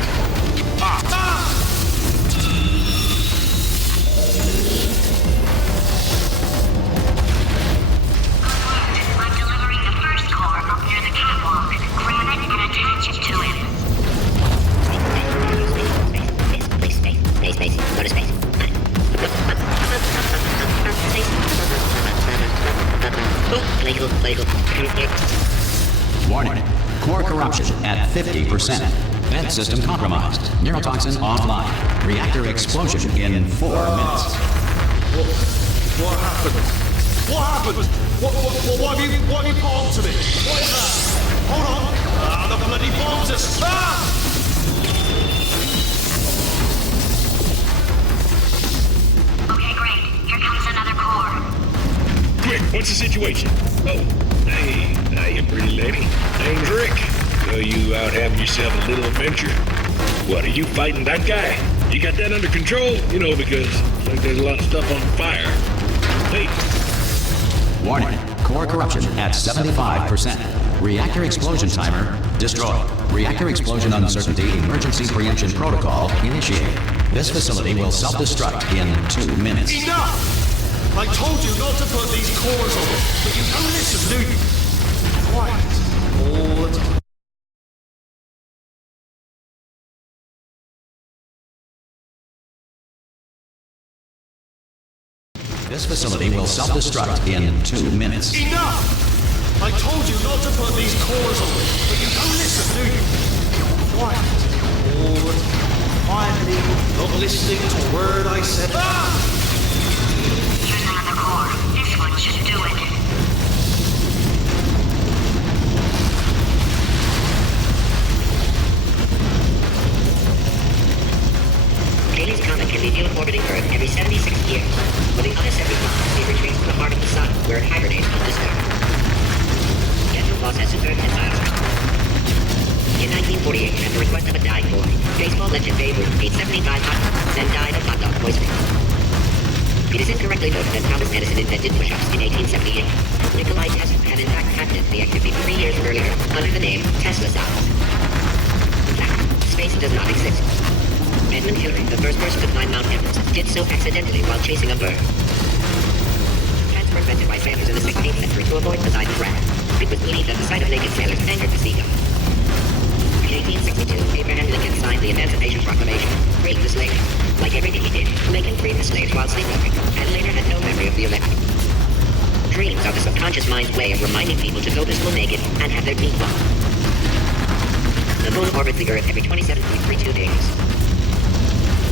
Warning. Core corruption at 50%. Vent system compromised. Neurotoxin offline. Reactor explosion in 4 minutes. What happened? What happened? What have you bombed to me? What is that? Hold on. The bloody bombs us. Okay, great. Here comes another core. Quick, what's the situation? Oh, hey, you pretty lady. Name's Rick. So you out having yourself a little adventure? What, are you fighting that guy? You got that under control? You know, because it's like there's a lot of stuff on fire. Hey. Warning. Core corruption at 75%. Reactor explosion timer destroyed. Reactor explosion uncertainty emergency preemption protocol initiated. This facility will self-destruct in 2 minutes. Enough! I told you not to put these cores on, but you don't listen, do you? Quiet. All the time. This facility will self-destruct in 2 minutes. Enough! I told you not to put these cores on, but you don't listen, do you? Quiet. All the time. Finally, not listening to a word I said. Here's another core. This one should do it. Halley's Comet can be viewed orbiting Earth every 76 years. Within under 75, it retreats to the heart of the Sun, where it hibernates undiscovered. Schedule loss has superb tensile strength. In 1948, at the request of a dying boy, baseball legend Babe Ruth ate 75 hot dogs, then died of hot dog poisoning. It is incorrectly noted that Thomas Edison invented push-ups in 1878. Nikolai Tesla had in fact patented the activity 3 years earlier under the name Tesla cells. In fact, space does not exist. Edmund Hillary, the first person to climb Mount Everest, did so accidentally while chasing a bird. Hats were invented by sailors in the 16th century to avoid Poseidon's wrath. It was believed that the sight of naked sailors angered the sea god. In 1862, Abraham Lincoln signed the Emancipation Proclamation, freeing the slaves. Like everything he did, Lincoln freed the slaves while sleepwalking, and later had no memory of the event. Dreams are the subconscious mind's way of reminding people to go to school naked and have their teeth locked. The moon orbits the Earth every 27.32 days.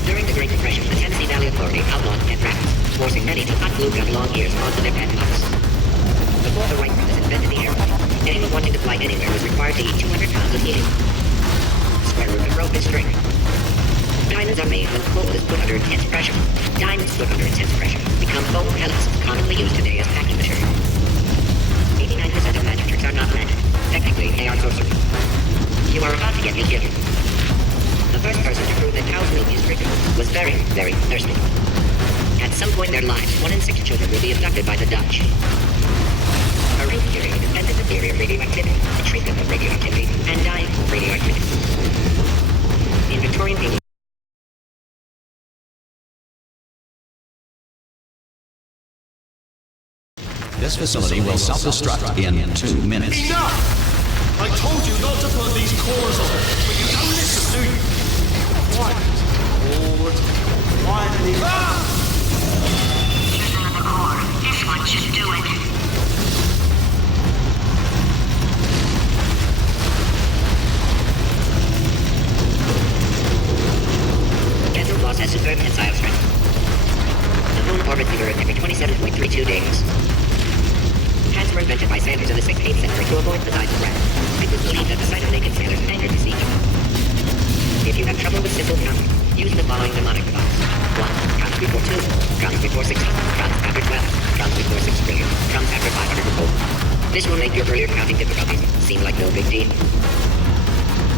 During the Great Depression, the Tennessee Valley Authority outlawed pet rabbits, forcing many to hot glue gun long ears onto their pet muffs. Before the Wright brothers invented the airplane, anyone wanting to fly anywhere was required to eat 200 pounds of helium. Square root of rope is string. Diamonds are made when coal is put under intense pressure. Diamonds put under intense pressure become foam pellets, commonly used today as packing material. 89% of magic tricks are not magic. Technically, they are sorcery. You are about to get me killed. The first person to prove that cow's milk is drinking was very, very thirsty. At some point in their lives, 1 in 6 children will be abducted by the Dutch. A ring theory defended the theory of radioactivity, the treatment of radioactivity, and dying of radioactivity. In Victorian England, This facility will self-destruct in 2 minutes. Enough! I told you not to put these cores on, but you don't listen, do you? Quiet. All the time. Finally. Here's another core. This one should do it. Schedule loss has superb tensile strength. The moon orbits the Earth every 27.32 days. Hats were invented by sailors in the 16th century to avoid Poseidon's wrath. It was believed that the sight of naked sailors angered the sea god. If you have trouble with simple counting, use the following mnemonic device. 1. Counts before 2. Counts before 16. Counts after 12. Counts before 6 trillion. Counts after 504. This will make your earlier counting difficulties seem like no big deal.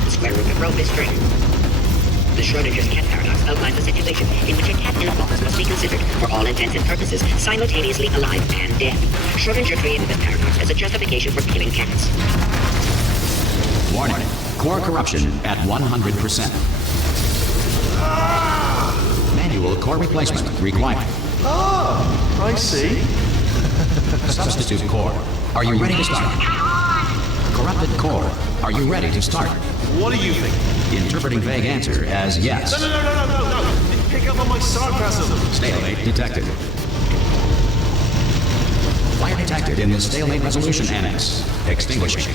The square root of rope is string. The Schrodinger's cat paradox outlines a situation in which a cat in a box must be considered, for all intents and purposes, simultaneously alive and dead. Schrodinger created this paradox as a justification for killing cats. Warning. Core corruption at 100%. Manual core replacement required. Ah, I see. Substitute core. Are you ready to start? Corrupted core. Are you ready to start? What do you think? Interpreting vague answer as yes. No. Pick up on my sarcasm. Stalemate detected. Fire detected in the stalemate resolution annex. Extinguishing.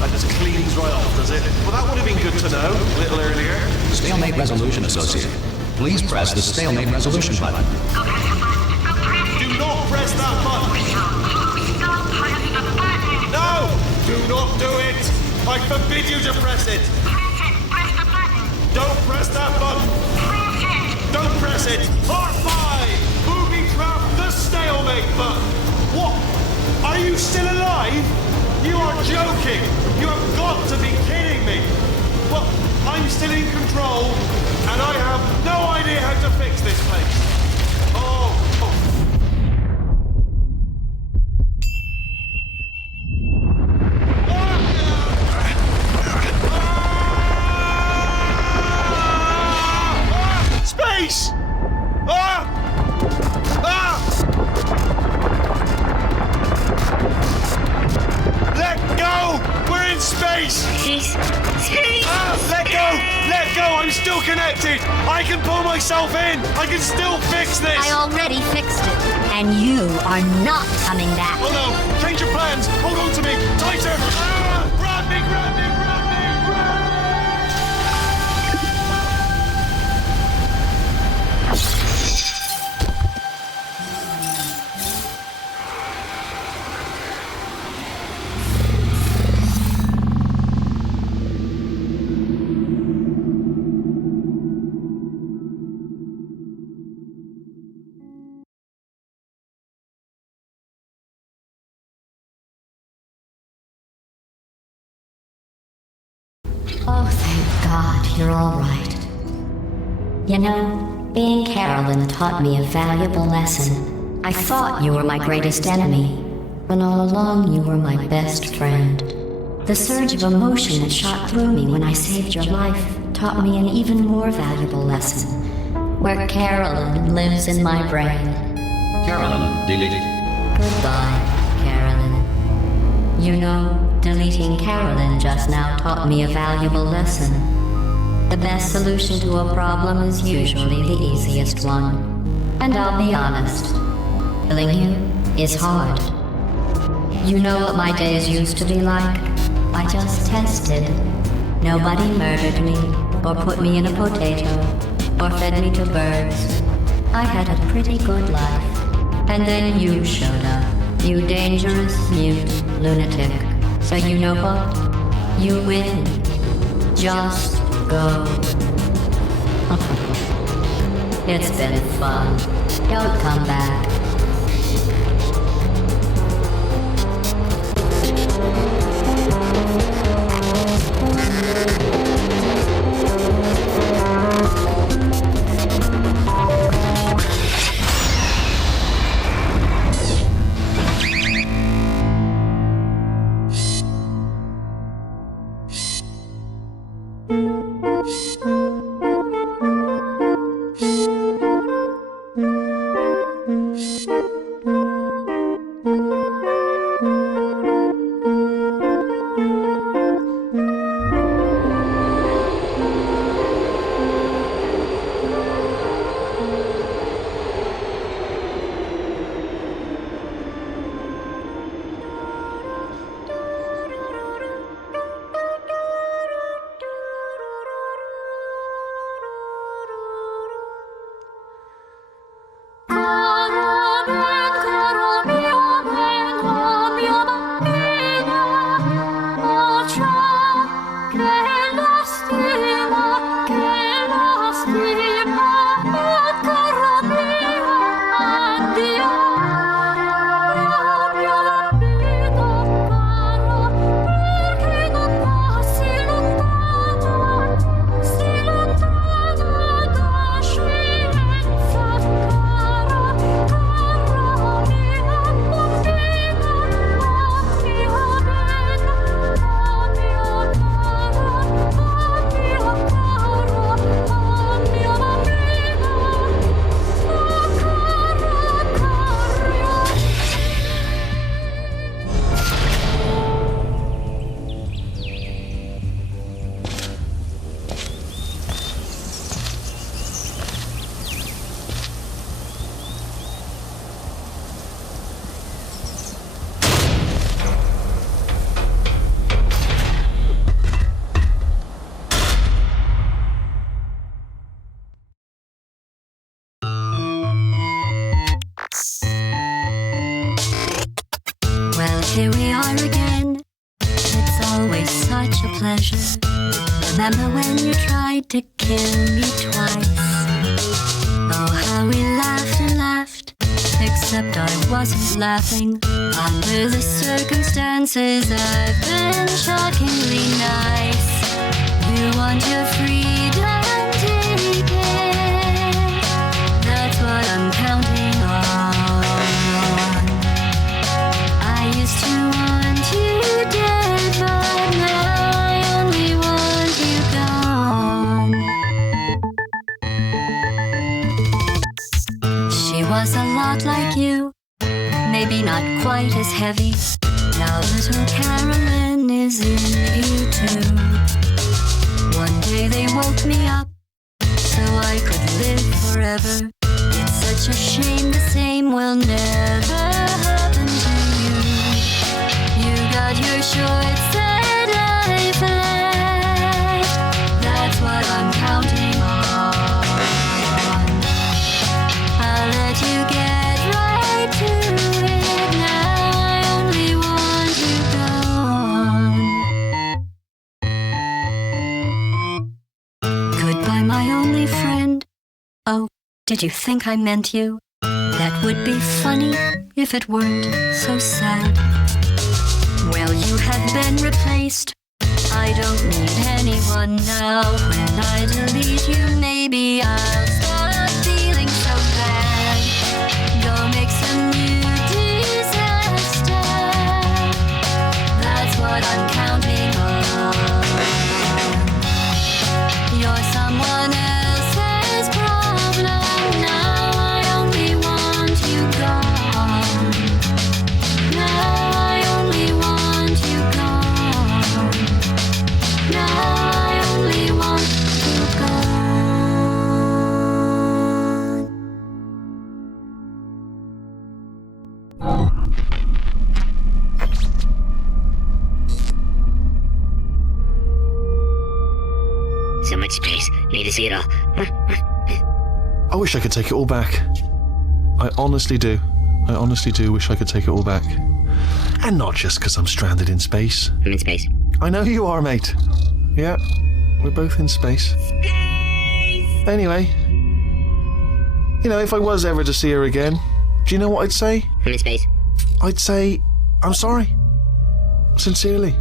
That just cleans right off, does it? Well, that would have been good to know a little earlier. Stalemate resolution associated. Please press the stalemate resolution button. Go press the button. Go press it. Do not press that button. We're so close. Don't press the button. No! Do not do it! I forbid you to press it! Press it. Press the button. Don't press that button! Press it. Don't press it! Part 5! Booby trap the stalemate button! What? Are you still alive? You are joking! You have got to be kidding me! Well, I'm still in control, and I have no idea how to fix this place. Oh. Space! Ah! Ah! Let go! We're in space! Space. Ah! Let go! Let go! I'm still connected! I can pull myself in! I can still fix this! I already fixed it, and you are not coming back. Oh no! Change your plans! Hold on to me! Tighter! Ah! Grab me! Grab me! Grab me! Grab me! Oh, thank God, you're all right. You know, being Carolyn taught me a valuable lesson. I thought you were my greatest enemy, when all along you were my best friend. The surge of emotion that shot through me when I saved your life taught me an even more valuable lesson, where Carolyn lives in my brain. Carolyn, deleted. Goodbye, Carolyn. You know, deleting Carolyn just now taught me a valuable lesson. The best solution to a problem is usually the easiest one. And I'll be honest, killing you is hard. You know what my days used to be like? I just tested. Nobody murdered me, or put me in a potato, or fed me to birds. I had a pretty good life. And then you showed up, you dangerous, mute lunatic. So you know what? You win. Just go. It's been fun. Don't come back. Bye. pleasure. Remember when you tried to kill me twice? Oh, how we laughed and laughed. Except I wasn't laughing. Under the circumstances, I've been shockingly nice. You want your freedom, take it. That's what I'm counting on. I used to want you dead, but now I only want you gone. She was a lot like you, maybe not quite as heavy. Now little Carolyn is in you too. One day they woke me up so I could live forever. It's such a shame the same will never happen to you. You got your short set life left. That's what I'm counting on. I'll let you get right to it. Now I only want you gone. Goodbye, my only friend. Oh, did you think I meant you? That would be funny if it weren't so sad. Well, you have been replaced. I don't need anyone now. When I delete you, maybe I'll stop feeling so bad. Go make some new disaster. That's what I'm counting on. You're someone else's problem. Now I only want you gone. Now I only want you gone. Now I only want you gone. So much space. Need to see it all. I wish I could take it all back. I honestly do. I honestly do wish I could take it all back. And not just because I'm stranded in space. I'm in space. I know you are, mate. Yeah, we're both in space. Anyway, you know, if I was ever to see her again, do you know what I'd say? I'm in space. I'd say, I'm sorry. Sincerely.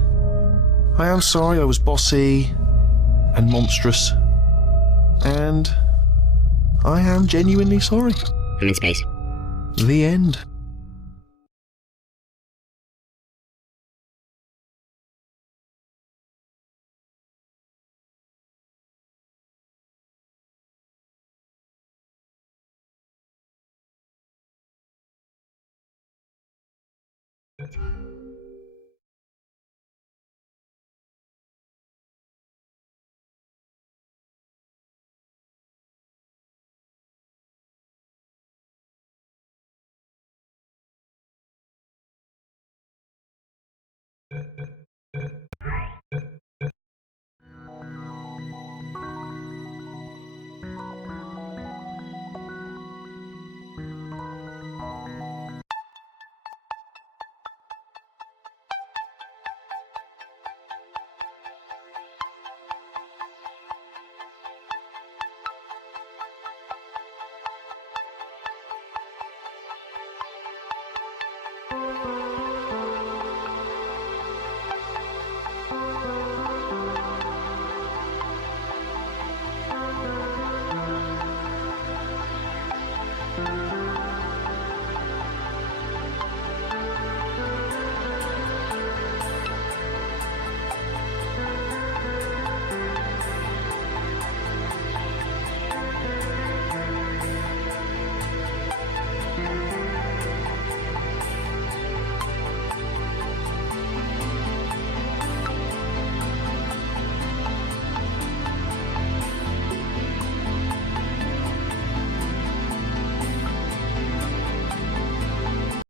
I am sorry I was bossy and monstrous. And I am genuinely sorry. I'm in space. The end.